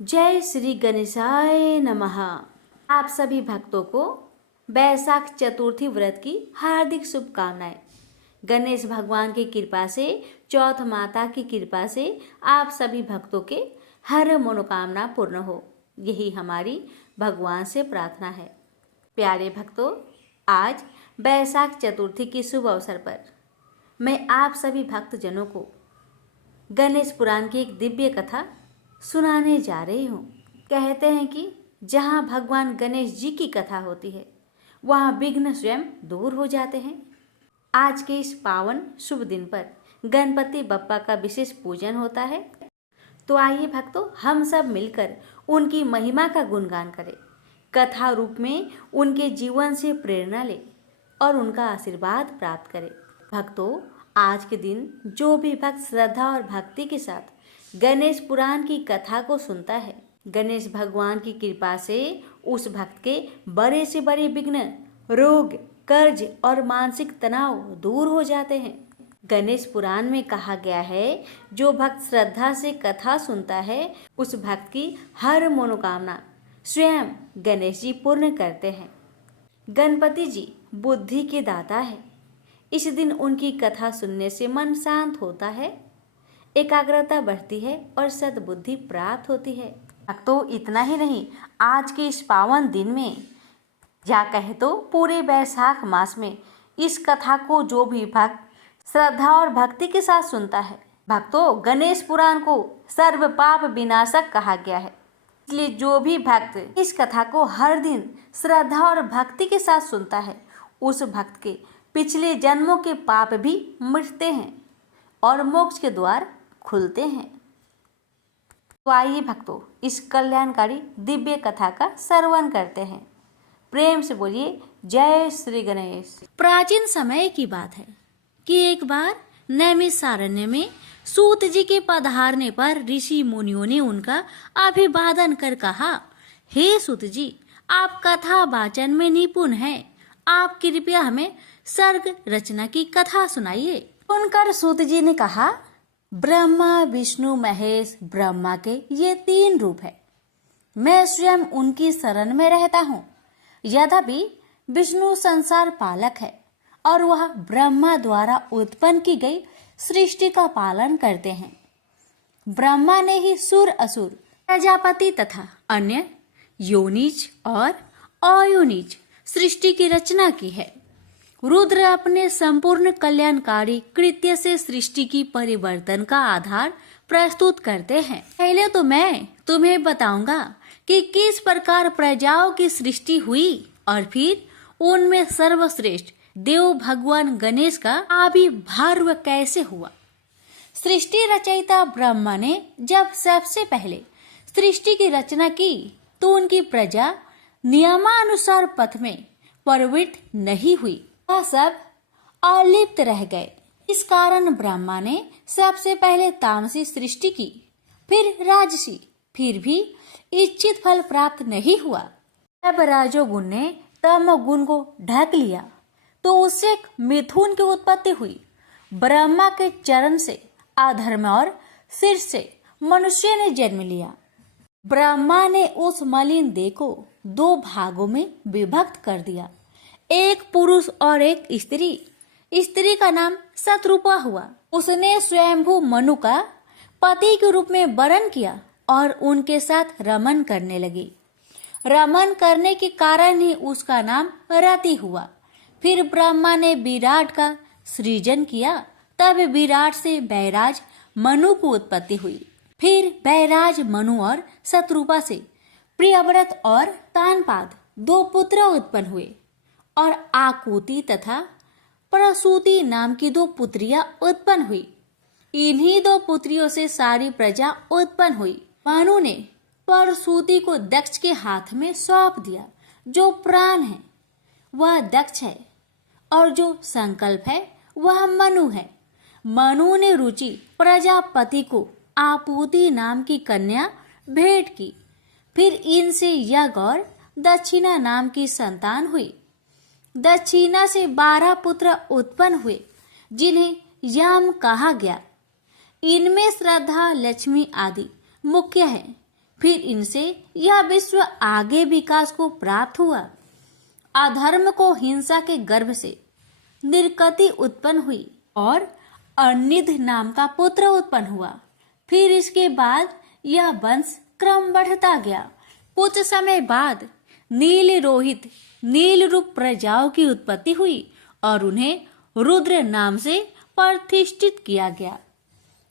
जय श्री गणेशाय नमः। आप सभी भक्तों को बैसाख चतुर्थी व्रत की हार्दिक शुभकामनाएं। गणेश भगवान की कृपा से, चौथ माता की कृपा से आप सभी भक्तों के हर मनोकामना पूर्ण हो, यही हमारी भगवान से प्रार्थना है। प्यारे भक्तों, आज बैसाख चतुर्थी के शुभ अवसर पर मैं आप सभी भक्तजनों को गणेश पुराण की एक दिव्य कथा सुनाने जा रही हूँ। कहते हैं कि जहाँ भगवान गणेश जी की कथा होती है वहाँ विघ्न स्वयं दूर हो जाते हैं। आज के इस पावन शुभ दिन पर गणपति बप्पा का विशेष पूजन होता है। तो आइए भक्तों, हम सब मिलकर उनकी महिमा का गुणगान करें, कथा रूप में उनके जीवन से प्रेरणा लें और उनका आशीर्वाद प्राप्त करें। भक्तों, आज के दिन जो भी भक्त श्रद्धा और भक्ति के साथ गणेश पुराण की कथा को सुनता है, गणेश भगवान की कृपा से उस भक्त के बड़े से बड़े विघ्न, रोग, कर्ज और मानसिक तनाव दूर हो जाते हैं। गणेश पुराण में कहा गया है, जो भक्त श्रद्धा से कथा सुनता है उस भक्त की हर मनोकामना स्वयं गणेश जी पूर्ण करते हैं। गणपति जी बुद्धि के दाता है। इस दिन उनकी कथा सुनने से मन शांत होता है, एकाग्रता बढ़ती है और सद्बुद्धि प्राप्त होती है। तो इतना ही नहीं, आज के इस पावन दिन में या कहे तो पूरे बैसाख मास में इस कथा को जो भी भक्त श्रद्धा और भक्ति के साथ सुनता है, भक्तों, गणेश पुराण को सर्व पाप विनाशक कहा गया है। इसलिए जो भी भक्त इस कथा को हर दिन श्रद्धा और भक्ति के साथ सुनता है, उस भक्त के पिछले जन्मों के पाप भी मिटते हैं और मोक्ष के द्वार खुलते हैं। तो आइए भक्तों, इस कल्याणकारी दिव्य कथा का श्रवण करते हैं। प्रेम से बोलिए जय श्री गणेश। प्राचीन समय की बात है कि एक बार नैमिषारण्य में सूत जी के पधारने पर ऋषि मुनियों ने उनका अभिवादन कर कहा, हे सूत जी, आप कथा वाचन में निपुण हैं, आप कृपया हमें सर्ग रचना की कथा सुनाइए। सुनकर सूत जी ने कहा, ब्रह्मा विष्णु महेश ब्रह्मा के ये 3 रूप है। मैं स्वयं उनकी शरण में रहता हूँ। यद्यपि विष्णु संसार पालक है और वह ब्रह्मा द्वारा उत्पन्न की गई सृष्टि का पालन करते हैं। ब्रह्मा ने ही सुर असुर, प्रजापति तथा अन्य योनिज और अयोनिज सृष्टि की रचना की है। रुद्र अपने संपूर्ण कल्याणकारी कृत्य से सृष्टि की परिवर्तन का आधार प्रस्तुत करते हैं। पहले तो मैं तुम्हें बताऊंगा कि किस प्रकार प्रजाओं की सृष्टि हुई और फिर उनमें सर्वश्रेष्ठ देव भगवान गणेश का आविर्भाव कैसे हुआ। सृष्टि रचयिता ब्रह्मा ने जब सबसे पहले सृष्टि की रचना की तो उनकी प्रजा नियमानुसार पथ में प्रवृत्त नहीं हुई, वह सब अलिप्त रह गए। इस कारण ब्रह्मा ने सबसे पहले तामसी सृष्टि की, फिर राजसी, फिर भी इच्छित फल प्राप्त नहीं हुआ। जब राजोगुण ने तमोगुण को ढक लिया तो उससे एक मिथुन की उत्पत्ति हुई। ब्रह्मा के चरण से अधर्म और शीर्ष से मनुष्य ने जन्म लिया। ब्रह्मा ने उस मलिन देह को 2 भागों में विभक्त कर दिया, एक पुरुष और एक स्त्री। स्त्री का नाम शत्रुपा हुआ। उसने स्वयंभू मनु का पति के रूप में वरण किया और उनके साथ रमन करने लगी। रमन करने के कारण ही उसका नाम रति हुआ। फिर ब्रह्मा ने विराट का सृजन किया, तब विराट से बैराज मनु की उत्पत्ति हुई। फिर बैराज मनु और शत्रुपा से प्रियव्रत और तानपाद 2 पुत्र उत्पन्न हुए और आकुति तथा प्रसूति नाम की 2 पुत्रियां उत्पन्न हुई। इन्हीं 2 पुत्रियों से सारी प्रजा उत्पन्न हुई। मनु ने प्रसूति को दक्ष के हाथ में सौंप दिया। जो प्राण है वह दक्ष है और जो संकल्प है वह मनु है। मनु ने रुचि प्रजापति को आपूति नाम की कन्या भेंट की। फिर इनसे यज्ञ और दक्षिणा नाम की संतान हुई। दक्षिणा से 12 पुत्र उत्पन्न हुए, जिन्हें यम कहा गया। इनमें श्रद्धा, लक्ष्मी आदि मुख्य है, फिर इनसे यह विश्व आगे विकास को प्राप्त हुआ। अधर्म को हिंसा के गर्भ से निर्गति उत्पन्न हुई और अनिध नाम का पुत्र उत्पन्न हुआ। फिर इसके बाद यह वंश क्रम बढ़ता गया। कुछ समय बाद नील रोहित नील रूप प्रजाओं की उत्पत्ति हुई और उन्हें रुद्र नाम से प्रतिष्ठित किया गया।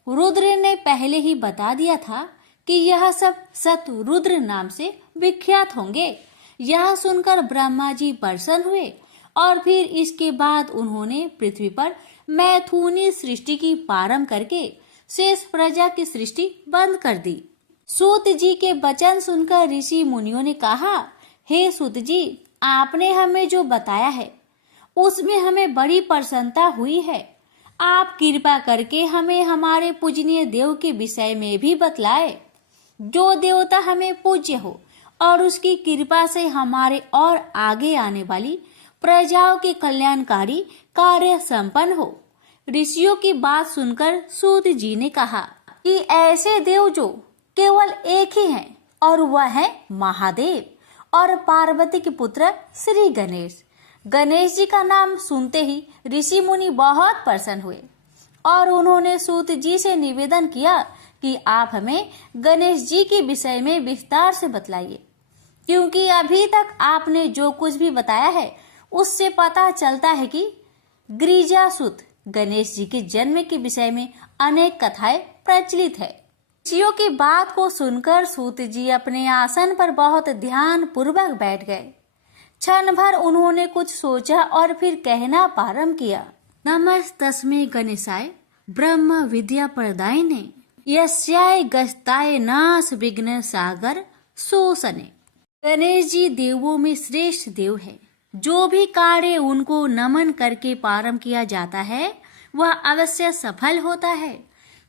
रुद्र ने पहले ही बता दिया था कि यह सब सत रुद्र नाम से विख्यात होंगे। यह सुनकर ब्रह्मा जी प्रसन्न हुए और फिर इसके बाद उन्होंने पृथ्वी पर मैथुनी सृष्टि की प्रारंभ करके शेष प्रजा की सृष्टि बंद कर दी। सूत जी के वचन सुनकर ऋषि मुनियों ने कहा, हे सूत जी, आपने हमें जो बताया है उसमें हमें बड़ी प्रसन्नता हुई है। आप कृपा करके हमें हमारे पूजनीय देव के विषय में भी बतलाए। जो देवता हमें पूज्य हो और उसकी कृपा से हमारे और आगे आने वाली प्रजाओं के कल्याणकारी कार्य संपन्न हो। ऋषियों की बात सुनकर सूत जी ने कहा कि ऐसे देव जो केवल एक ही हैं और वह है महादेव और पार्वती के पुत्र श्री गणेश। गणेश जी का नाम सुनते ही ऋषि मुनि बहुत प्रसन्न हुए और उन्होंने सूत जी से निवेदन किया कि आप हमें गणेश जी के विषय में विस्तार से बतलाइए, क्योंकि अभी तक आपने जो कुछ भी बताया है उससे पता चलता है कि गिरिजासुत गणेश जी के जन्म के विषय में अनेक कथाएं प्रचलित है। ऋषियों की बात को सुनकर सूत जी अपने आसन पर बहुत ध्यान पूर्वक बैठ गए। क्षण भर उन्होंने कुछ सोचा और फिर कहना प्रारंभ किया, नमस्तस्मै गणेशाय ब्रह्म विद्या प्रदायिने यस्याय गस्ताय नाश विघ्न सागर शोषणे। गणेश जी देवों में श्रेष्ठ देव है। जो भी कार्य उनको नमन करके प्रारंभ किया जाता है वह अवश्य सफल होता है।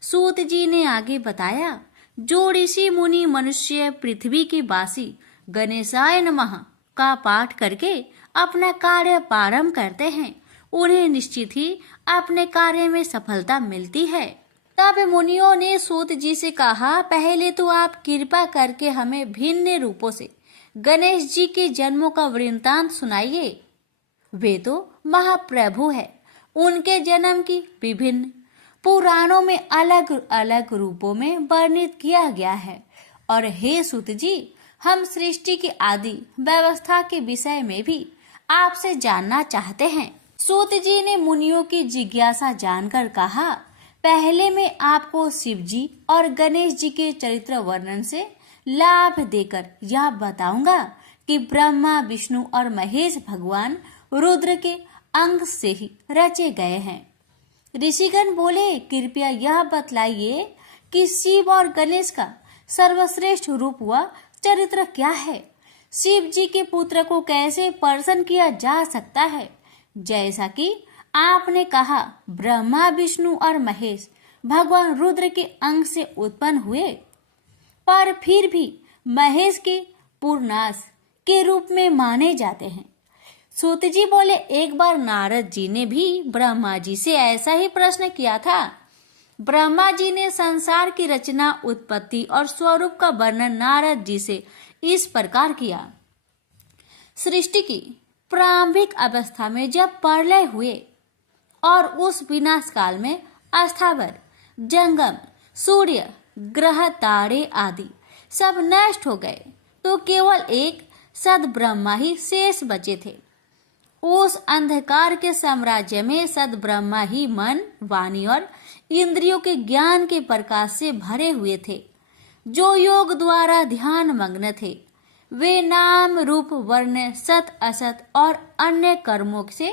सूत जी ने आगे बताया, जो ऋषि मुनि मनुष्य पृथ्वी के वासी गणेशाय नमः का पाठ करके अपना कार्य प्रारंभ करते हैं उन्हें निश्चित ही अपने कार्य में सफलता मिलती है। तब मुनियों ने सूत जी से कहा, पहले तो आप कृपा करके हमें भिन्न रूपों से गणेश जी के जन्मों का वृत्तांत सुनाइए। वे तो महाप्रभु है, उनके जन्म की विभिन्न पुराणों में अलग अलग रूपों में वर्णित किया गया है। और हे सूत जी, हम सृष्टि की आदि व्यवस्था के विषय में भी आपसे जानना चाहते हैं। सूत जी ने मुनियों की जिज्ञासा जानकर कहा, पहले मैं आपको शिव जी और गणेश जी के चरित्र वर्णन से लाभ देकर यह बताऊंगा कि ब्रह्मा विष्णु और महेश भगवान रुद्र के अंग से ही रचे गए हैं। ऋषिगण बोले, कृपया यह बतलाइए कि शिव और गणेश का सर्वश्रेष्ठ रूप व चरित्र क्या है। शिव जी के पुत्र को कैसे प्रसन्न किया जा सकता है। जैसा कि आपने कहा, ब्रह्मा विष्णु और महेश भगवान रुद्र के अंग से उत्पन्न हुए, पर फिर भी महेश के पूर्णास के रूप में माने जाते हैं। सूत जी बोले, एक बार नारद जी ने भी ब्रह्मा जी से ऐसा ही प्रश्न किया था। ब्रह्मा जी ने संसार की रचना, उत्पत्ति और स्वरूप का वर्णन नारद जी से इस प्रकार किया। सृष्टि की प्रारंभिक अवस्था में जब प्रलय हुए और उस विनाश काल में स्थावर, जंगम, सूर्य, ग्रह, तारे आदि सब नष्ट हो गए तो केवल एक सद ब्रह्मा ही शेष बचे थे। उस अंधकार के साम्राज्य में सद ब्रह्मा ही मन, वाणी और इंद्रियों के ज्ञान के प्रकाश से भरे हुए थे, जो योग द्वारा ध्यान मग्न थे। वे नाम रूप वर्ण सत असत और अन्य कर्मों से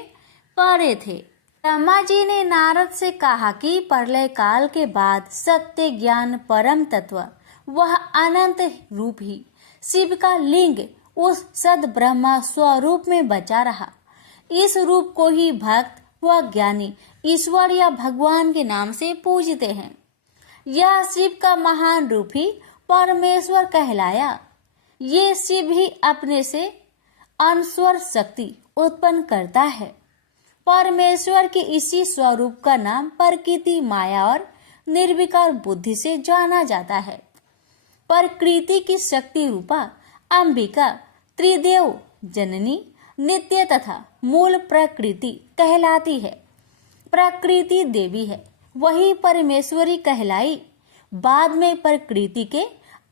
परे थे। ब्रह्मा जी ने नारद से कहा कि प्रलय काल के बाद सत्य ज्ञान परम तत्व वह अनंत रूप ही शिव का लिंग उस सद ब्रह्मा स्वरूप में बचा रहा। इस रूप को ही भक्त व ज्ञानी ईश्वर या भगवान के नाम से पूजते हैं। यह शिव का महान रूप ही परमेश्वर कहलाया। ये शिव ही अपने से अनस्वर शक्ति उत्पन्न करता है। परमेश्वर के इसी स्वरूप का नाम प्रकृति, माया और निर्विकार बुद्धि से जाना जाता है। प्रकृति की शक्ति रूपा अंबिका त्रिदेव जननी नित्य तथा मूल प्रकृति कहलाती है। प्रकृति देवी है, वही परमेश्वरी कहलाई। बाद में प्रकृति के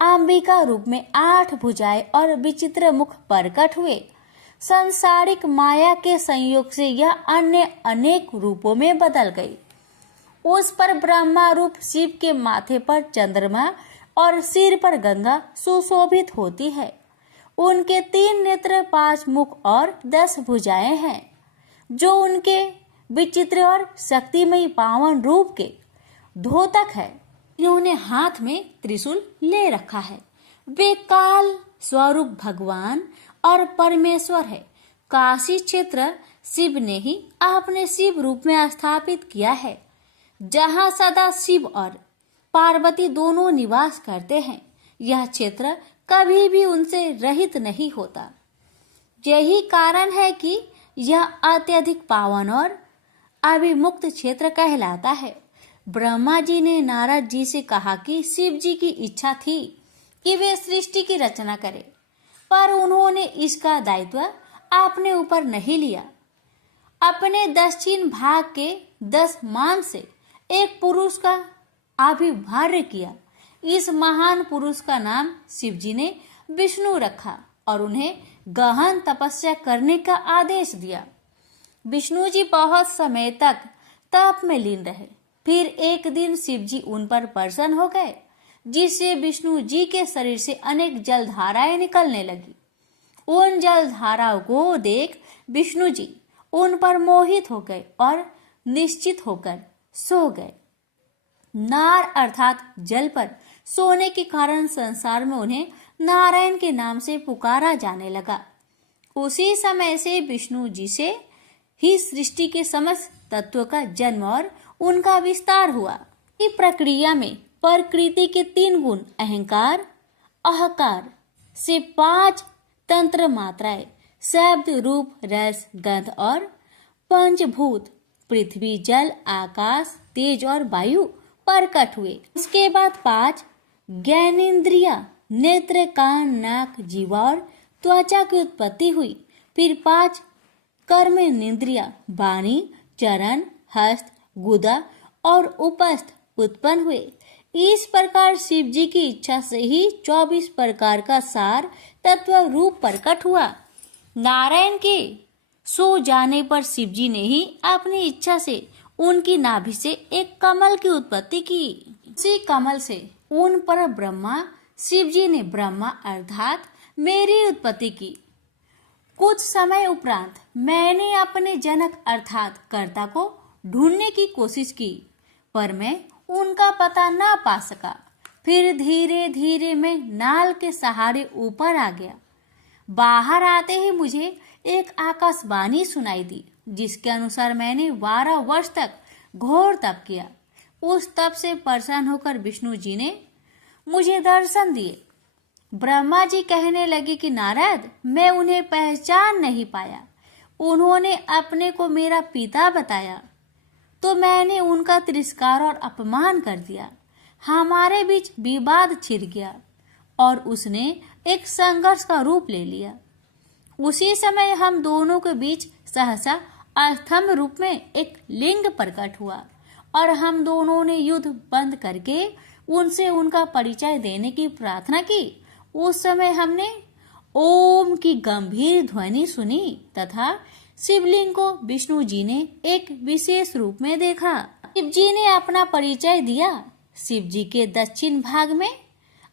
अंबिका रूप में 8 भुजाएं और विचित्र मुख प्रकट हुए। सांसारिक माया के संयोग से यह अन्य अनेक रूपों में बदल गई। उस पर ब्रह्मा रूप शिव के माथे पर चंद्रमा और सिर पर गंगा सुशोभित होती है। उनके 3 नेत्र, 5 मुख और 10 भुजाएं हैं, जो उनके विचित्र और शक्तिमयी पावन रूप के द्योतक है। इन्होंने हाथ में त्रिशूल ले रखा है। वे काल स्वरूप भगवान और परमेश्वर है। काशी क्षेत्र शिव ने ही अपने शिव रूप में स्थापित किया है, जहाँ सदा शिव और पार्वती दोनों निवास करते हैं। यह क्षेत्र कभी भी उनसे रहित नहीं होता। यही कारण है कि यह अत्यधिक पावन और अभिमुक्त क्षेत्र कहलाता है। ब्रह्मा जी ने नारद जी से कहा कि शिव जी की इच्छा थी कि वे सृष्टि की रचना करें, पर उन्होंने इसका दायित्व अपने ऊपर नहीं लिया। अपने दक्षिण भाग के 10 मान से एक पुरुष का आविर्भाव किया। इस महान पुरुष का नाम शिव जी ने विष्णु रखा और उन्हें गहन तपस्या करने का आदेश दिया। विष्णु जी बहुत समय तक तप में लीन रहे। फिर एक दिन शिव जी उन पर प्रसन्न हो गए, जिससे विष्णु जी के शरीर से अनेक जलधाराएं निकलने लगी। उन जलधाराओं को देख विष्णु जी उन पर मोहित हो गए और निश्चित होकर सो गए। नार अर्थात जल पर सोने के कारण संसार में उन्हें नारायण के नाम से पुकारा जाने लगा। उसी समय से विष्णु जी से ही सृष्टि के समस्त तत्वों का जन्म और उनका विस्तार हुआ। इस प्रक्रिया में प्रकृति के 3 गुण अहंकार, अहकार से 5 तंत्र मात्राएं शब्द, रूप, रस, गंध और पंचभूत पृथ्वी, जल, आकाश, तेज और वायु प्रकट हुए। इसके बाद 5 ज्ञानेन्द्रिया नेत्र, कान, नाक, जीवा और त्वचा की उत्पत्ति हुई। फिर 5 कर्मेंद्रिया वाणी, चरण, हस्त, गुदा और उपस्थ उत्पन्न हुए। इस प्रकार शिव जी की इच्छा से ही 24 प्रकार का सार तत्व रूप प्रकट हुआ। नारायण के सो जाने पर शिव जी ने ही अपनी इच्छा से उनकी नाभि से एक कमल की उत्पत्ति की। उसी कमल से उन पर ब्रह्मा शिव जी ने ब्रह्मा अर्थात मेरी उत्पत्ति की। कुछ समय उपरांत मैंने अपने जनक अर्थात कर्ता को ढूंढने की कोशिश की, पर मैं उनका पता न पा सका। फिर धीरे धीरे मैं नाल के सहारे ऊपर आ गया। बाहर आते ही मुझे एक आकाशवाणी सुनाई दी, जिसके अनुसार मैंने 12 वर्ष तक घोर तप किया। उस तप से प्रसन्न होकर विष्णु जी ने मुझे दर्शन दिए। ब्रह्मा जी कहने लगे कि नारद, मैं उन्हें पहचान नहीं पाया। उन्होंने अपने को मेरा पिता बताया, तो मैंने उनका तिरस्कार और अपमान कर दिया। हमारे बीच विवाद छिड़ गया और उसने एक संघर्ष का रूप ले लिया। उसी समय हम दोनों के बीच सहसा अस्तंभ रूप में एक लिंग प्रकट हुआ और हम दोनों ने युद्ध बंद करके उनसे उनका परिचय देने की प्रार्थना की। उस समय हमने ओम की गंभीर ध्वनि सुनी तथा शिवलिंग को विष्णु जी ने एक विशेष रूप में देखा। शिव जी ने अपना परिचय दिया। शिव जी के दक्षिण भाग में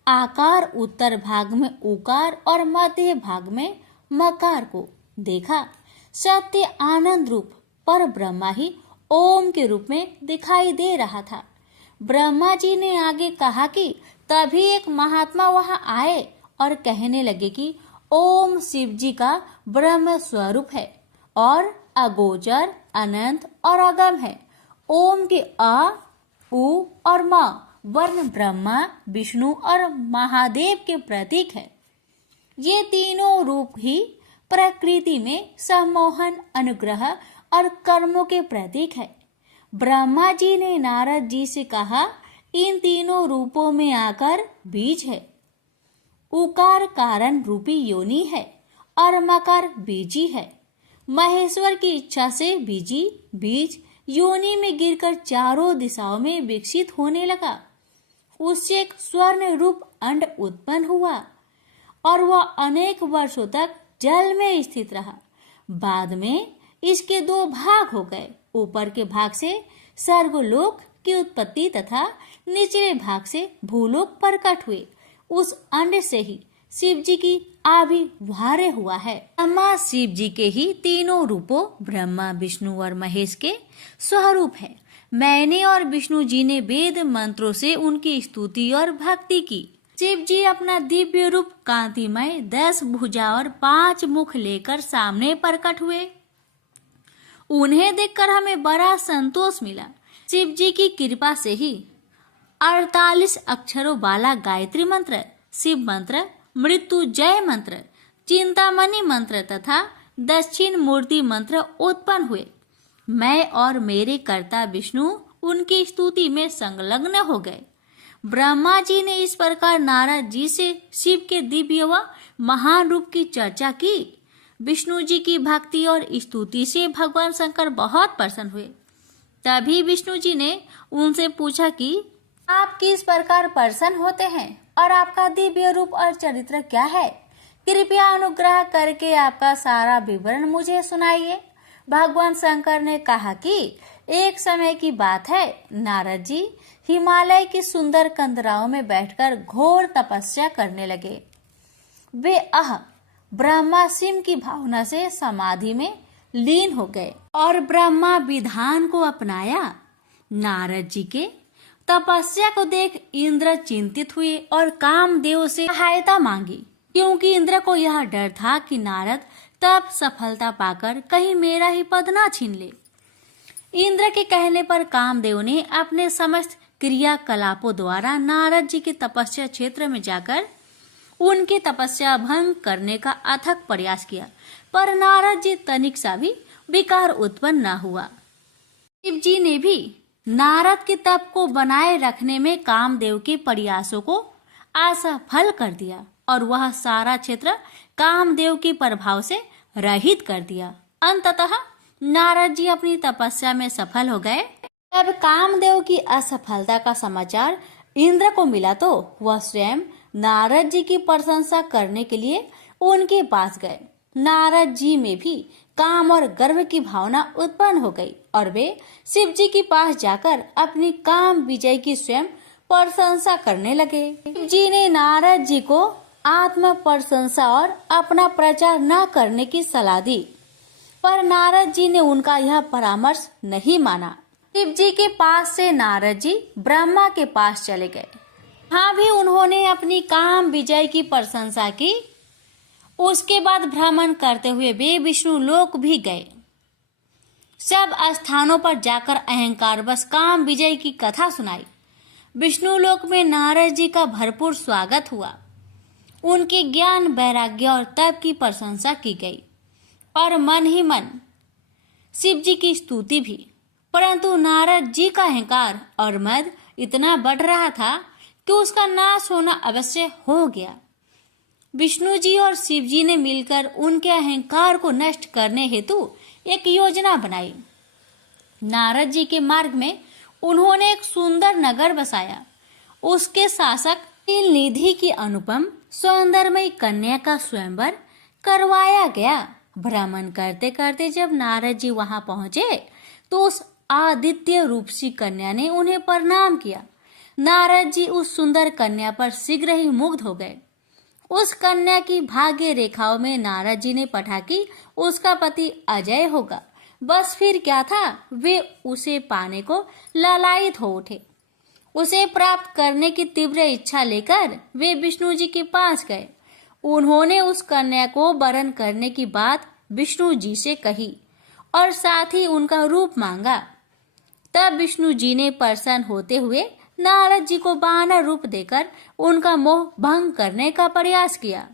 आकार, उत्तर भाग में उकार और मध्य भाग में मकार को देखा। सत्य आनंद रूप पर ब्रह्मा ही ओम के रूप में दिखाई दे रहा था। ब्रह्मा जी ने आगे कहा कि तभी एक महात्मा वहां आए और कहने लगे कि ओम शिव जी का ब्रह्म स्वरूप है और अगोचर, अनंत और अगम है। ओम के अ, उ और म वर्ण ब्रह्मा, विष्णु और महादेव के प्रतीक है। ये तीनों रूप ही प्रकृति में सम्मोहन, अनुग्रह और कर्मों के प्रतीक है। ब्रह्मा जी ने नारद जी से कहा, इन तीनों रूपों में आकर बीज है उकार कारण रूपी योनि है और मकार बीजी है। महेश्वर की इच्छा से बीजी बीज योनि में गिरकर चारों दिशाओं में विकसित होने लगा। उससे एक स्वर्ण रूप अंड उत्पन्न हुआ और वह अनेक वर्षों तक जल में स्थित रहा। बाद में इसके दो भाग हो गए। ऊपर के भाग से स्वर्गलोक की उत्पत्ति तथा निचले भाग से भूलोक प्रकट हुए। उस अंड से ही शिव जी की आविर्भाव हुआ है। ब्रह्मा शिव जी के ही तीनों रूपों ब्रह्मा विष्णु और महेश के स्वरूप है। मैंने और विष्णु जी ने वेद मंत्रों से उनकी स्तुति और भक्ति की। शिव जी अपना दिव्य रूप कांतिमय 10 भुजा और 5 मुख लेकर सामने प्रकट हुए। उन्हें देखकर हमें बड़ा संतोष मिला। शिव जी की कृपा से ही 48 अक्षरों वाला गायत्री मंत्र, शिव मंत्र, मृत्युंजय मंत्र, चिंतामणि मंत्र तथा दक्षिण मूर्ति मंत्र उत्पन्न हुए। मैं और मेरे कर्ता विष्णु उनकी स्तुति में संलग्न हो गए। ब्रह्मा जी ने इस प्रकार नारद जी से शिव के दिव्य व महान रूप की चर्चा की। विष्णु जी की भक्ति और स्तुति से भगवान शंकर बहुत प्रसन्न हुए। तभी विष्णु जी ने उनसे पूछा कि आप किस प्रकार प्रसन्न होते हैं और आपका दिव्य रूप और चरित्र क्या है? कृपया अनुग्रह करके आपका सारा विवरण मुझे सुनाइए। भगवान शंकर ने कहा कि एक समय की बात है, नारद जी हिमालय की सुंदर कंदराओं में बैठकर घोर तपस्या करने लगे। वे ब्रह्मा शिव की भावना से समाधि में लीन हो गए और ब्रह्मा विधान को अपनाया। नारद जी के तपस्या को देख इंद्र चिंतित हुए और कामदेव से सहायता मांगी, क्योंकि इंद्र को यह डर था कि नारद तब सफलता पाकर कहीं मेरा ही पद ना छीन ले। इंद्र के कहने पर कामदेव ने अपने समस्त क्रियाकलापों द्वारा नारद जी के तपस्या क्षेत्र में जाकर उनकी तपस्या भंग करने का अथक प्रयास किया, पर नारद जी तनिक सा भी विकार उत्पन्न न हुआ। शिव जी ने भी नारद के तप को बनाए रखने में कामदेव के प्रयासों को असफल कर दिया और वह सारा क्षेत्र कामदेव के प्रभाव से रहित कर दिया। अंततः नारद जी अपनी तपस्या में सफल हो गए। तब कामदेव की असफलता का समाचार इंद्र को मिला तो वह स्वयं नारद जी की प्रशंसा करने के लिए उनके पास गए। नारद जी में भी काम और गर्व की भावना उत्पन्न हो गई और वे शिव जी के पास जाकर अपनी काम विजय की स्वयं प्रशंसा करने लगे। शिव जी ने नारद जी को आत्म प्रशंसा और अपना प्रचार न करने की सलाह दी, पर नारद जी ने उनका यह परामर्श नहीं माना। शिव जी के पास से नारद जी ब्रह्मा के पास चले गए। वहाँ भी उन्होंने अपनी काम विजय की प्रशंसा की। उसके बाद भ्रमण करते हुए वे विष्णु लोक भी गए। सब स्थानों पर जाकर अहंकार बस काम विजय की कथा सुनाई। विष्णु लोक में नारद जी का भरपूर स्वागत हुआ। उनके ज्ञान, वैराग्य और तप की प्रशंसा की गई और मन ही मन शिव जी की स्तुति भी। परंतु नारद जी का अहंकार और मद इतना बढ़ रहा था कि उसका नाश होना अवश्य हो गया। विष्णु जी और शिव जी ने मिलकर उनके अहंकार को नष्ट करने हेतु एक योजना बनाई। नारद जी के मार्ग में उन्होंने एक सुंदर नगर बसाया। उसके शासक नीलनिधि की अनुपम सौंदर्यमयी कन्या का स्वयंवर करवाया गया। भ्रमण करते करते जब नारद जी वहां पहुंचे तो उस आदित्य रूपसी कन्या ने उन्हें प्रणाम किया। नारद जी उस सुंदर कन्या पर शीघ्र ही मुग्ध हो गए। उस कन्या की भाग्य रेखाओं में नारद जी ने पढ़ा कि उसका पति अजय होगा। बस फिर क्या था, वे उसे पाने को लालायित हो उठे। उसे प्राप्त करने की तीव्र इच्छा लेकर वे विष्णु जी के पास गए। उन्होंने उस कन्या को वरण करने की बात विष्णु जी से कही और साथ ही उनका रूप मांगा। तब विष्णु जी ने प्रसन्न होते हुए नारद जी को वानर रूप देकर उनका मोह भंग करने का प्रयास किया।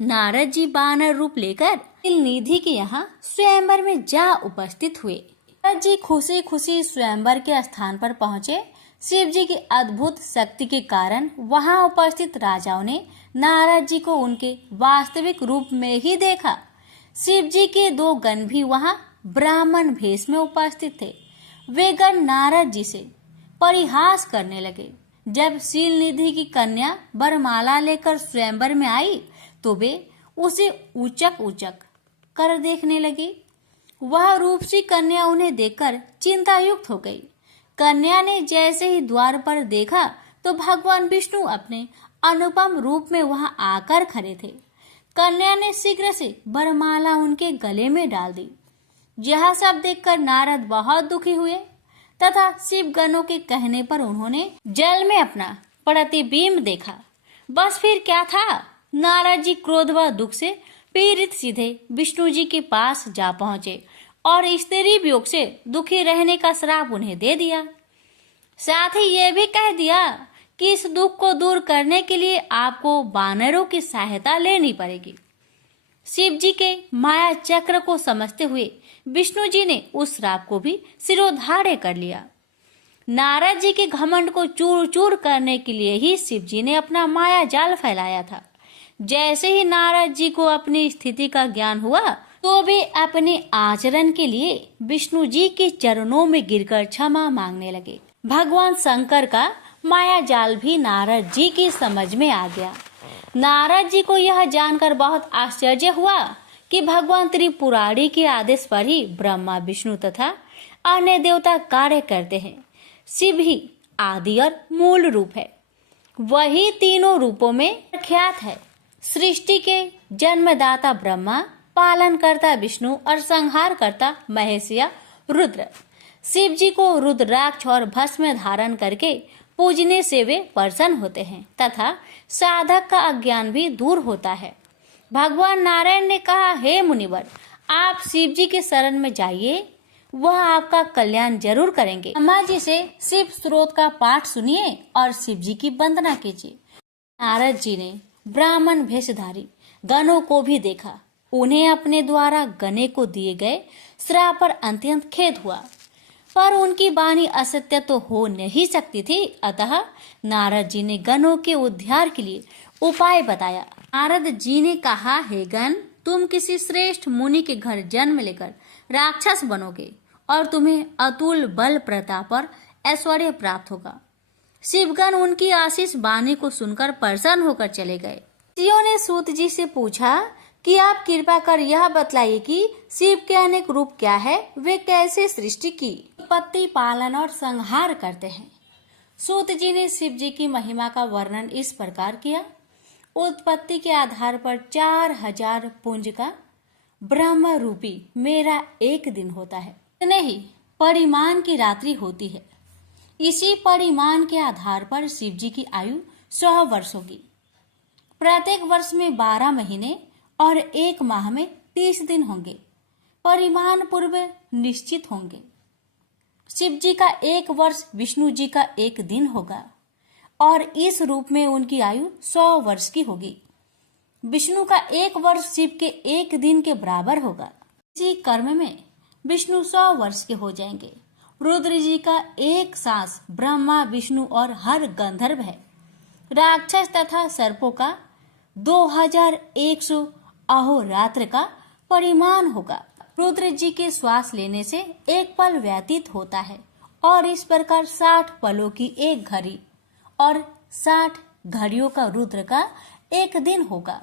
नारद जी वानर रूप लेकर नीलनिधि के यहाँ स्वयंवर में जा उपस्थित हुए। नारद जी खुशी खुशी स्वयंवर के स्थान पर पहुँचे। शिव जी की अद्भुत शक्ति के कारण वहां उपस्थित राजाओं ने नारद जी को उनके वास्तविक रूप में ही देखा। शिव जी के 2 गण भी वहां ब्राह्मण भेष में उपस्थित थे। वे गण नारद जी से परिहास करने लगे। जब शील निधि की कन्या वरमाला लेकर स्वयंवर में आई तो वे उसे उचक उचक कर देखने लगी। वह रूपसी कन्या उन्हें देखकर चिंतायुक्त हो गई। कन्या ने जैसे ही द्वार पर देखा तो भगवान विष्णु अपने अनुपम रूप में वहां आकर खड़े थे। कन्या ने शीघ्र से वरमाला उनके गले में डाल दी। यह सब देखकर नारद बहुत दुखी हुए तथा शिव गणों के कहने पर उन्होंने जल में अपना प्रतिबिंब देखा। बस फिर क्या था, नारद जी क्रोध व दुख से पीड़ित सीधे विष्णु जी के पास जा पहुंचे और स्त्री वियोग से दुखी रहने का श्राप उन्हें दे दिया। साथ ही ये भी कह दिया कि इस दुख को दूर करने के लिए आपको वानरों की सहायता लेनी पड़ेगी। शिव जी के माया चक्र को समझते हुए विष्णु जी ने उस श्राप को भी सिरोधार्य कर लिया। नारद जी के घमंड को चूर चूर करने के लिए ही शिव जी ने अपना माया जाल फैलाया था। जैसे ही नारद जी को अपनी स्थिति का ज्ञान हुआ तो वे अपने आचरण के लिए विष्णु जी के चरणों में गिरकर क्षमा मांगने लगे। भगवान शंकर का माया जाल भी नारद जी की समझ में आ गया। नारद जी को यह जानकर बहुत आश्चर्य हुआ कि भगवान त्रिपुरारी के आदेश पर ही ब्रह्मा विष्णु तथा अन्य देवता कार्य करते हैं। शिव ही आदि और मूल रूप है। वही तीनों रूपों में प्रख्यात है। सृष्टि के जन्मदाता ब्रह्मा, पालनकर्ता विष्णु और संहारकर्ता महेश या रुद्र। शिव जी को रुद्राक्ष और भस्म धारण करके पूजने से वे प्रसन्न होते हैं तथा साधक का अज्ञान भी दूर होता है। भगवान नारायण ने कहा, हे मुनिवर, आप शिव जी के शरण में जाइए, वह आपका कल्याण जरूर करेंगे। ब्रह्मा जी से शिव स्त्रोत का पाठ सुनिए और शिव जी की वंदना कीजिए। नारद जी ने ब्राह्मण भेषधारी गणों को भी देखा। उन्हें अपने द्वारा गणे को दिए गए श्राप पर अत्यंत खेद हुआ, पर उनकी वाणी असत्य तो हो नहीं सकती थी। अतः नारद जी ने गणों के उद्धार के लिए उपाय बताया। नारद जी ने कहा, हे गण, तुम किसी श्रेष्ठ मुनि के घर जन्म लेकर राक्षस बनोगे और तुम्हें अतुल बल प्रताप और ऐश्वर्य प्राप्त होगा। शिवगण उनकी आशीष वाणी को सुनकर प्रसन्न होकर चले गए। ऋषियों ने सूत जी से पूछा कि आप कृपा कर यह बतलाइए कि शिव के अनेक रूप क्या है, वे कैसे सृष्टि की उत्पत्ति, पालन और संहार करते हैं। सूत जी ने शिव जी की महिमा का वर्णन इस प्रकार किया। उत्पत्ति के आधार पर 4000 पुंज का ब्रह्म रूपी मेरा एक दिन होता है। इतने ही परिमाण की रात्रि होती है। इसी परिमाण के आधार पर शिव जी की आयु 100 वर्ष होगी। प्रत्येक वर्ष में 12 महीने और 1 माह में 30 दिन होंगे। परिमाण पूर्व निश्चित होंगे। शिव जी का 1 वर्ष विष्णु जी का 1 दिन होगा और इस रूप में उनकी आयु 100 वर्ष की होगी। विष्णु का 1 वर्ष शिव के 1 दिन के बराबर होगा। इसी कर्म में विष्णु 100 वर्ष के हो जाएंगे। रुद्र जी का 1 सांस ब्रह्मा, विष्णु और हर गंधर्व है। राक्षस तथा सर्पों का 2100 अहोरात्र का परिमाण होगा। रुद्र जी के श्वास लेने से 1 पल व्यतीत होता है और इस प्रकार 60 पलों की 1 घड़ी और 60 घड़ियों का रुद्र का 1 दिन होगा।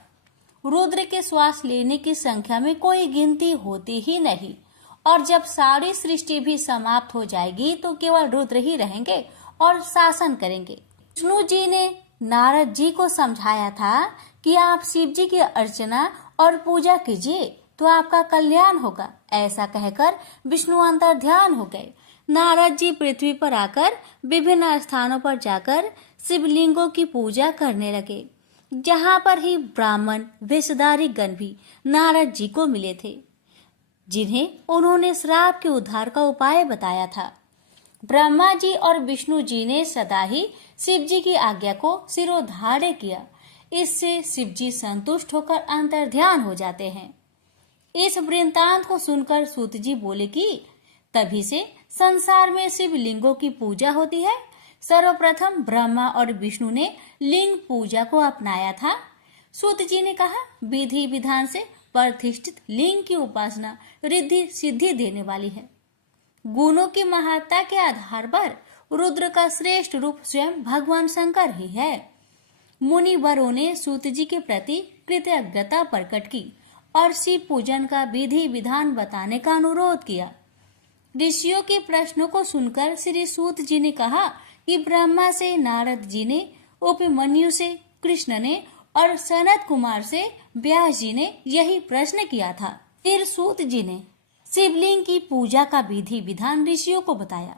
रुद्र के श्वास लेने की संख्या में कोई गिनती होती ही नहीं और जब सारी सृष्टि भी समाप्त हो जाएगी तो केवल रुद्र ही रहेंगे और शासन करेंगे। विष्णु जी ने नारद जी को समझाया था कि आप शिव जी की अर्चना और पूजा कीजिए तो आपका कल्याण होगा। ऐसा कहकर विष्णु अंतर ध्यान हो गए। नारद जी पृथ्वी पर आकर विभिन्न स्थानों पर जाकर शिवलिंगों की पूजा करने लगे, जहाँ पर ही ब्राह्मण वेशधारी गण भी नारद जी को मिले थे, जिन्हें उन्होंने श्राप के उद्धार का उपाय बताया था। ब्रह्मा जी और विष्णु जी ने सदा ही शिव जी की आज्ञा को सिरोधार्य किया। इससे शिव जी संतुष्ट होकर अंतर्ध्यान हो जाते हैं। इस वृत्तांत को सुनकर सूत जी बोले कि तभी से संसार में शिव लिंगों की पूजा होती है। सर्वप्रथम ब्रह्मा और विष्णु ने लिंग पूजा को अपनाया था। सूत जी ने कहा, विधि विधान से प्रतिष्ठित लिंग की उपासना रिद्धि सिद्धि देने वाली है। गुणों की महत्ता के आधार पर रुद्र का श्रेष्ठ रूप स्वयं भगवान शंकर ही है। मुनिवरों ने सूत जी के प्रति कृतज्ञता प्रकट की और शिव पूजन का विधि विधान बताने का अनुरोध किया। ऋषियों के प्रश्नों को सुनकर श्री सूत जी ने कहा कि ब्रह्मा से नारद जी ने, उपमन्यु से कृष्ण ने और सनत कुमार से व्यास जी ने यही प्रश्न किया था। फिर सूत जी ने शिवलिंग की पूजा का विधि विधान ऋषियों को बताया।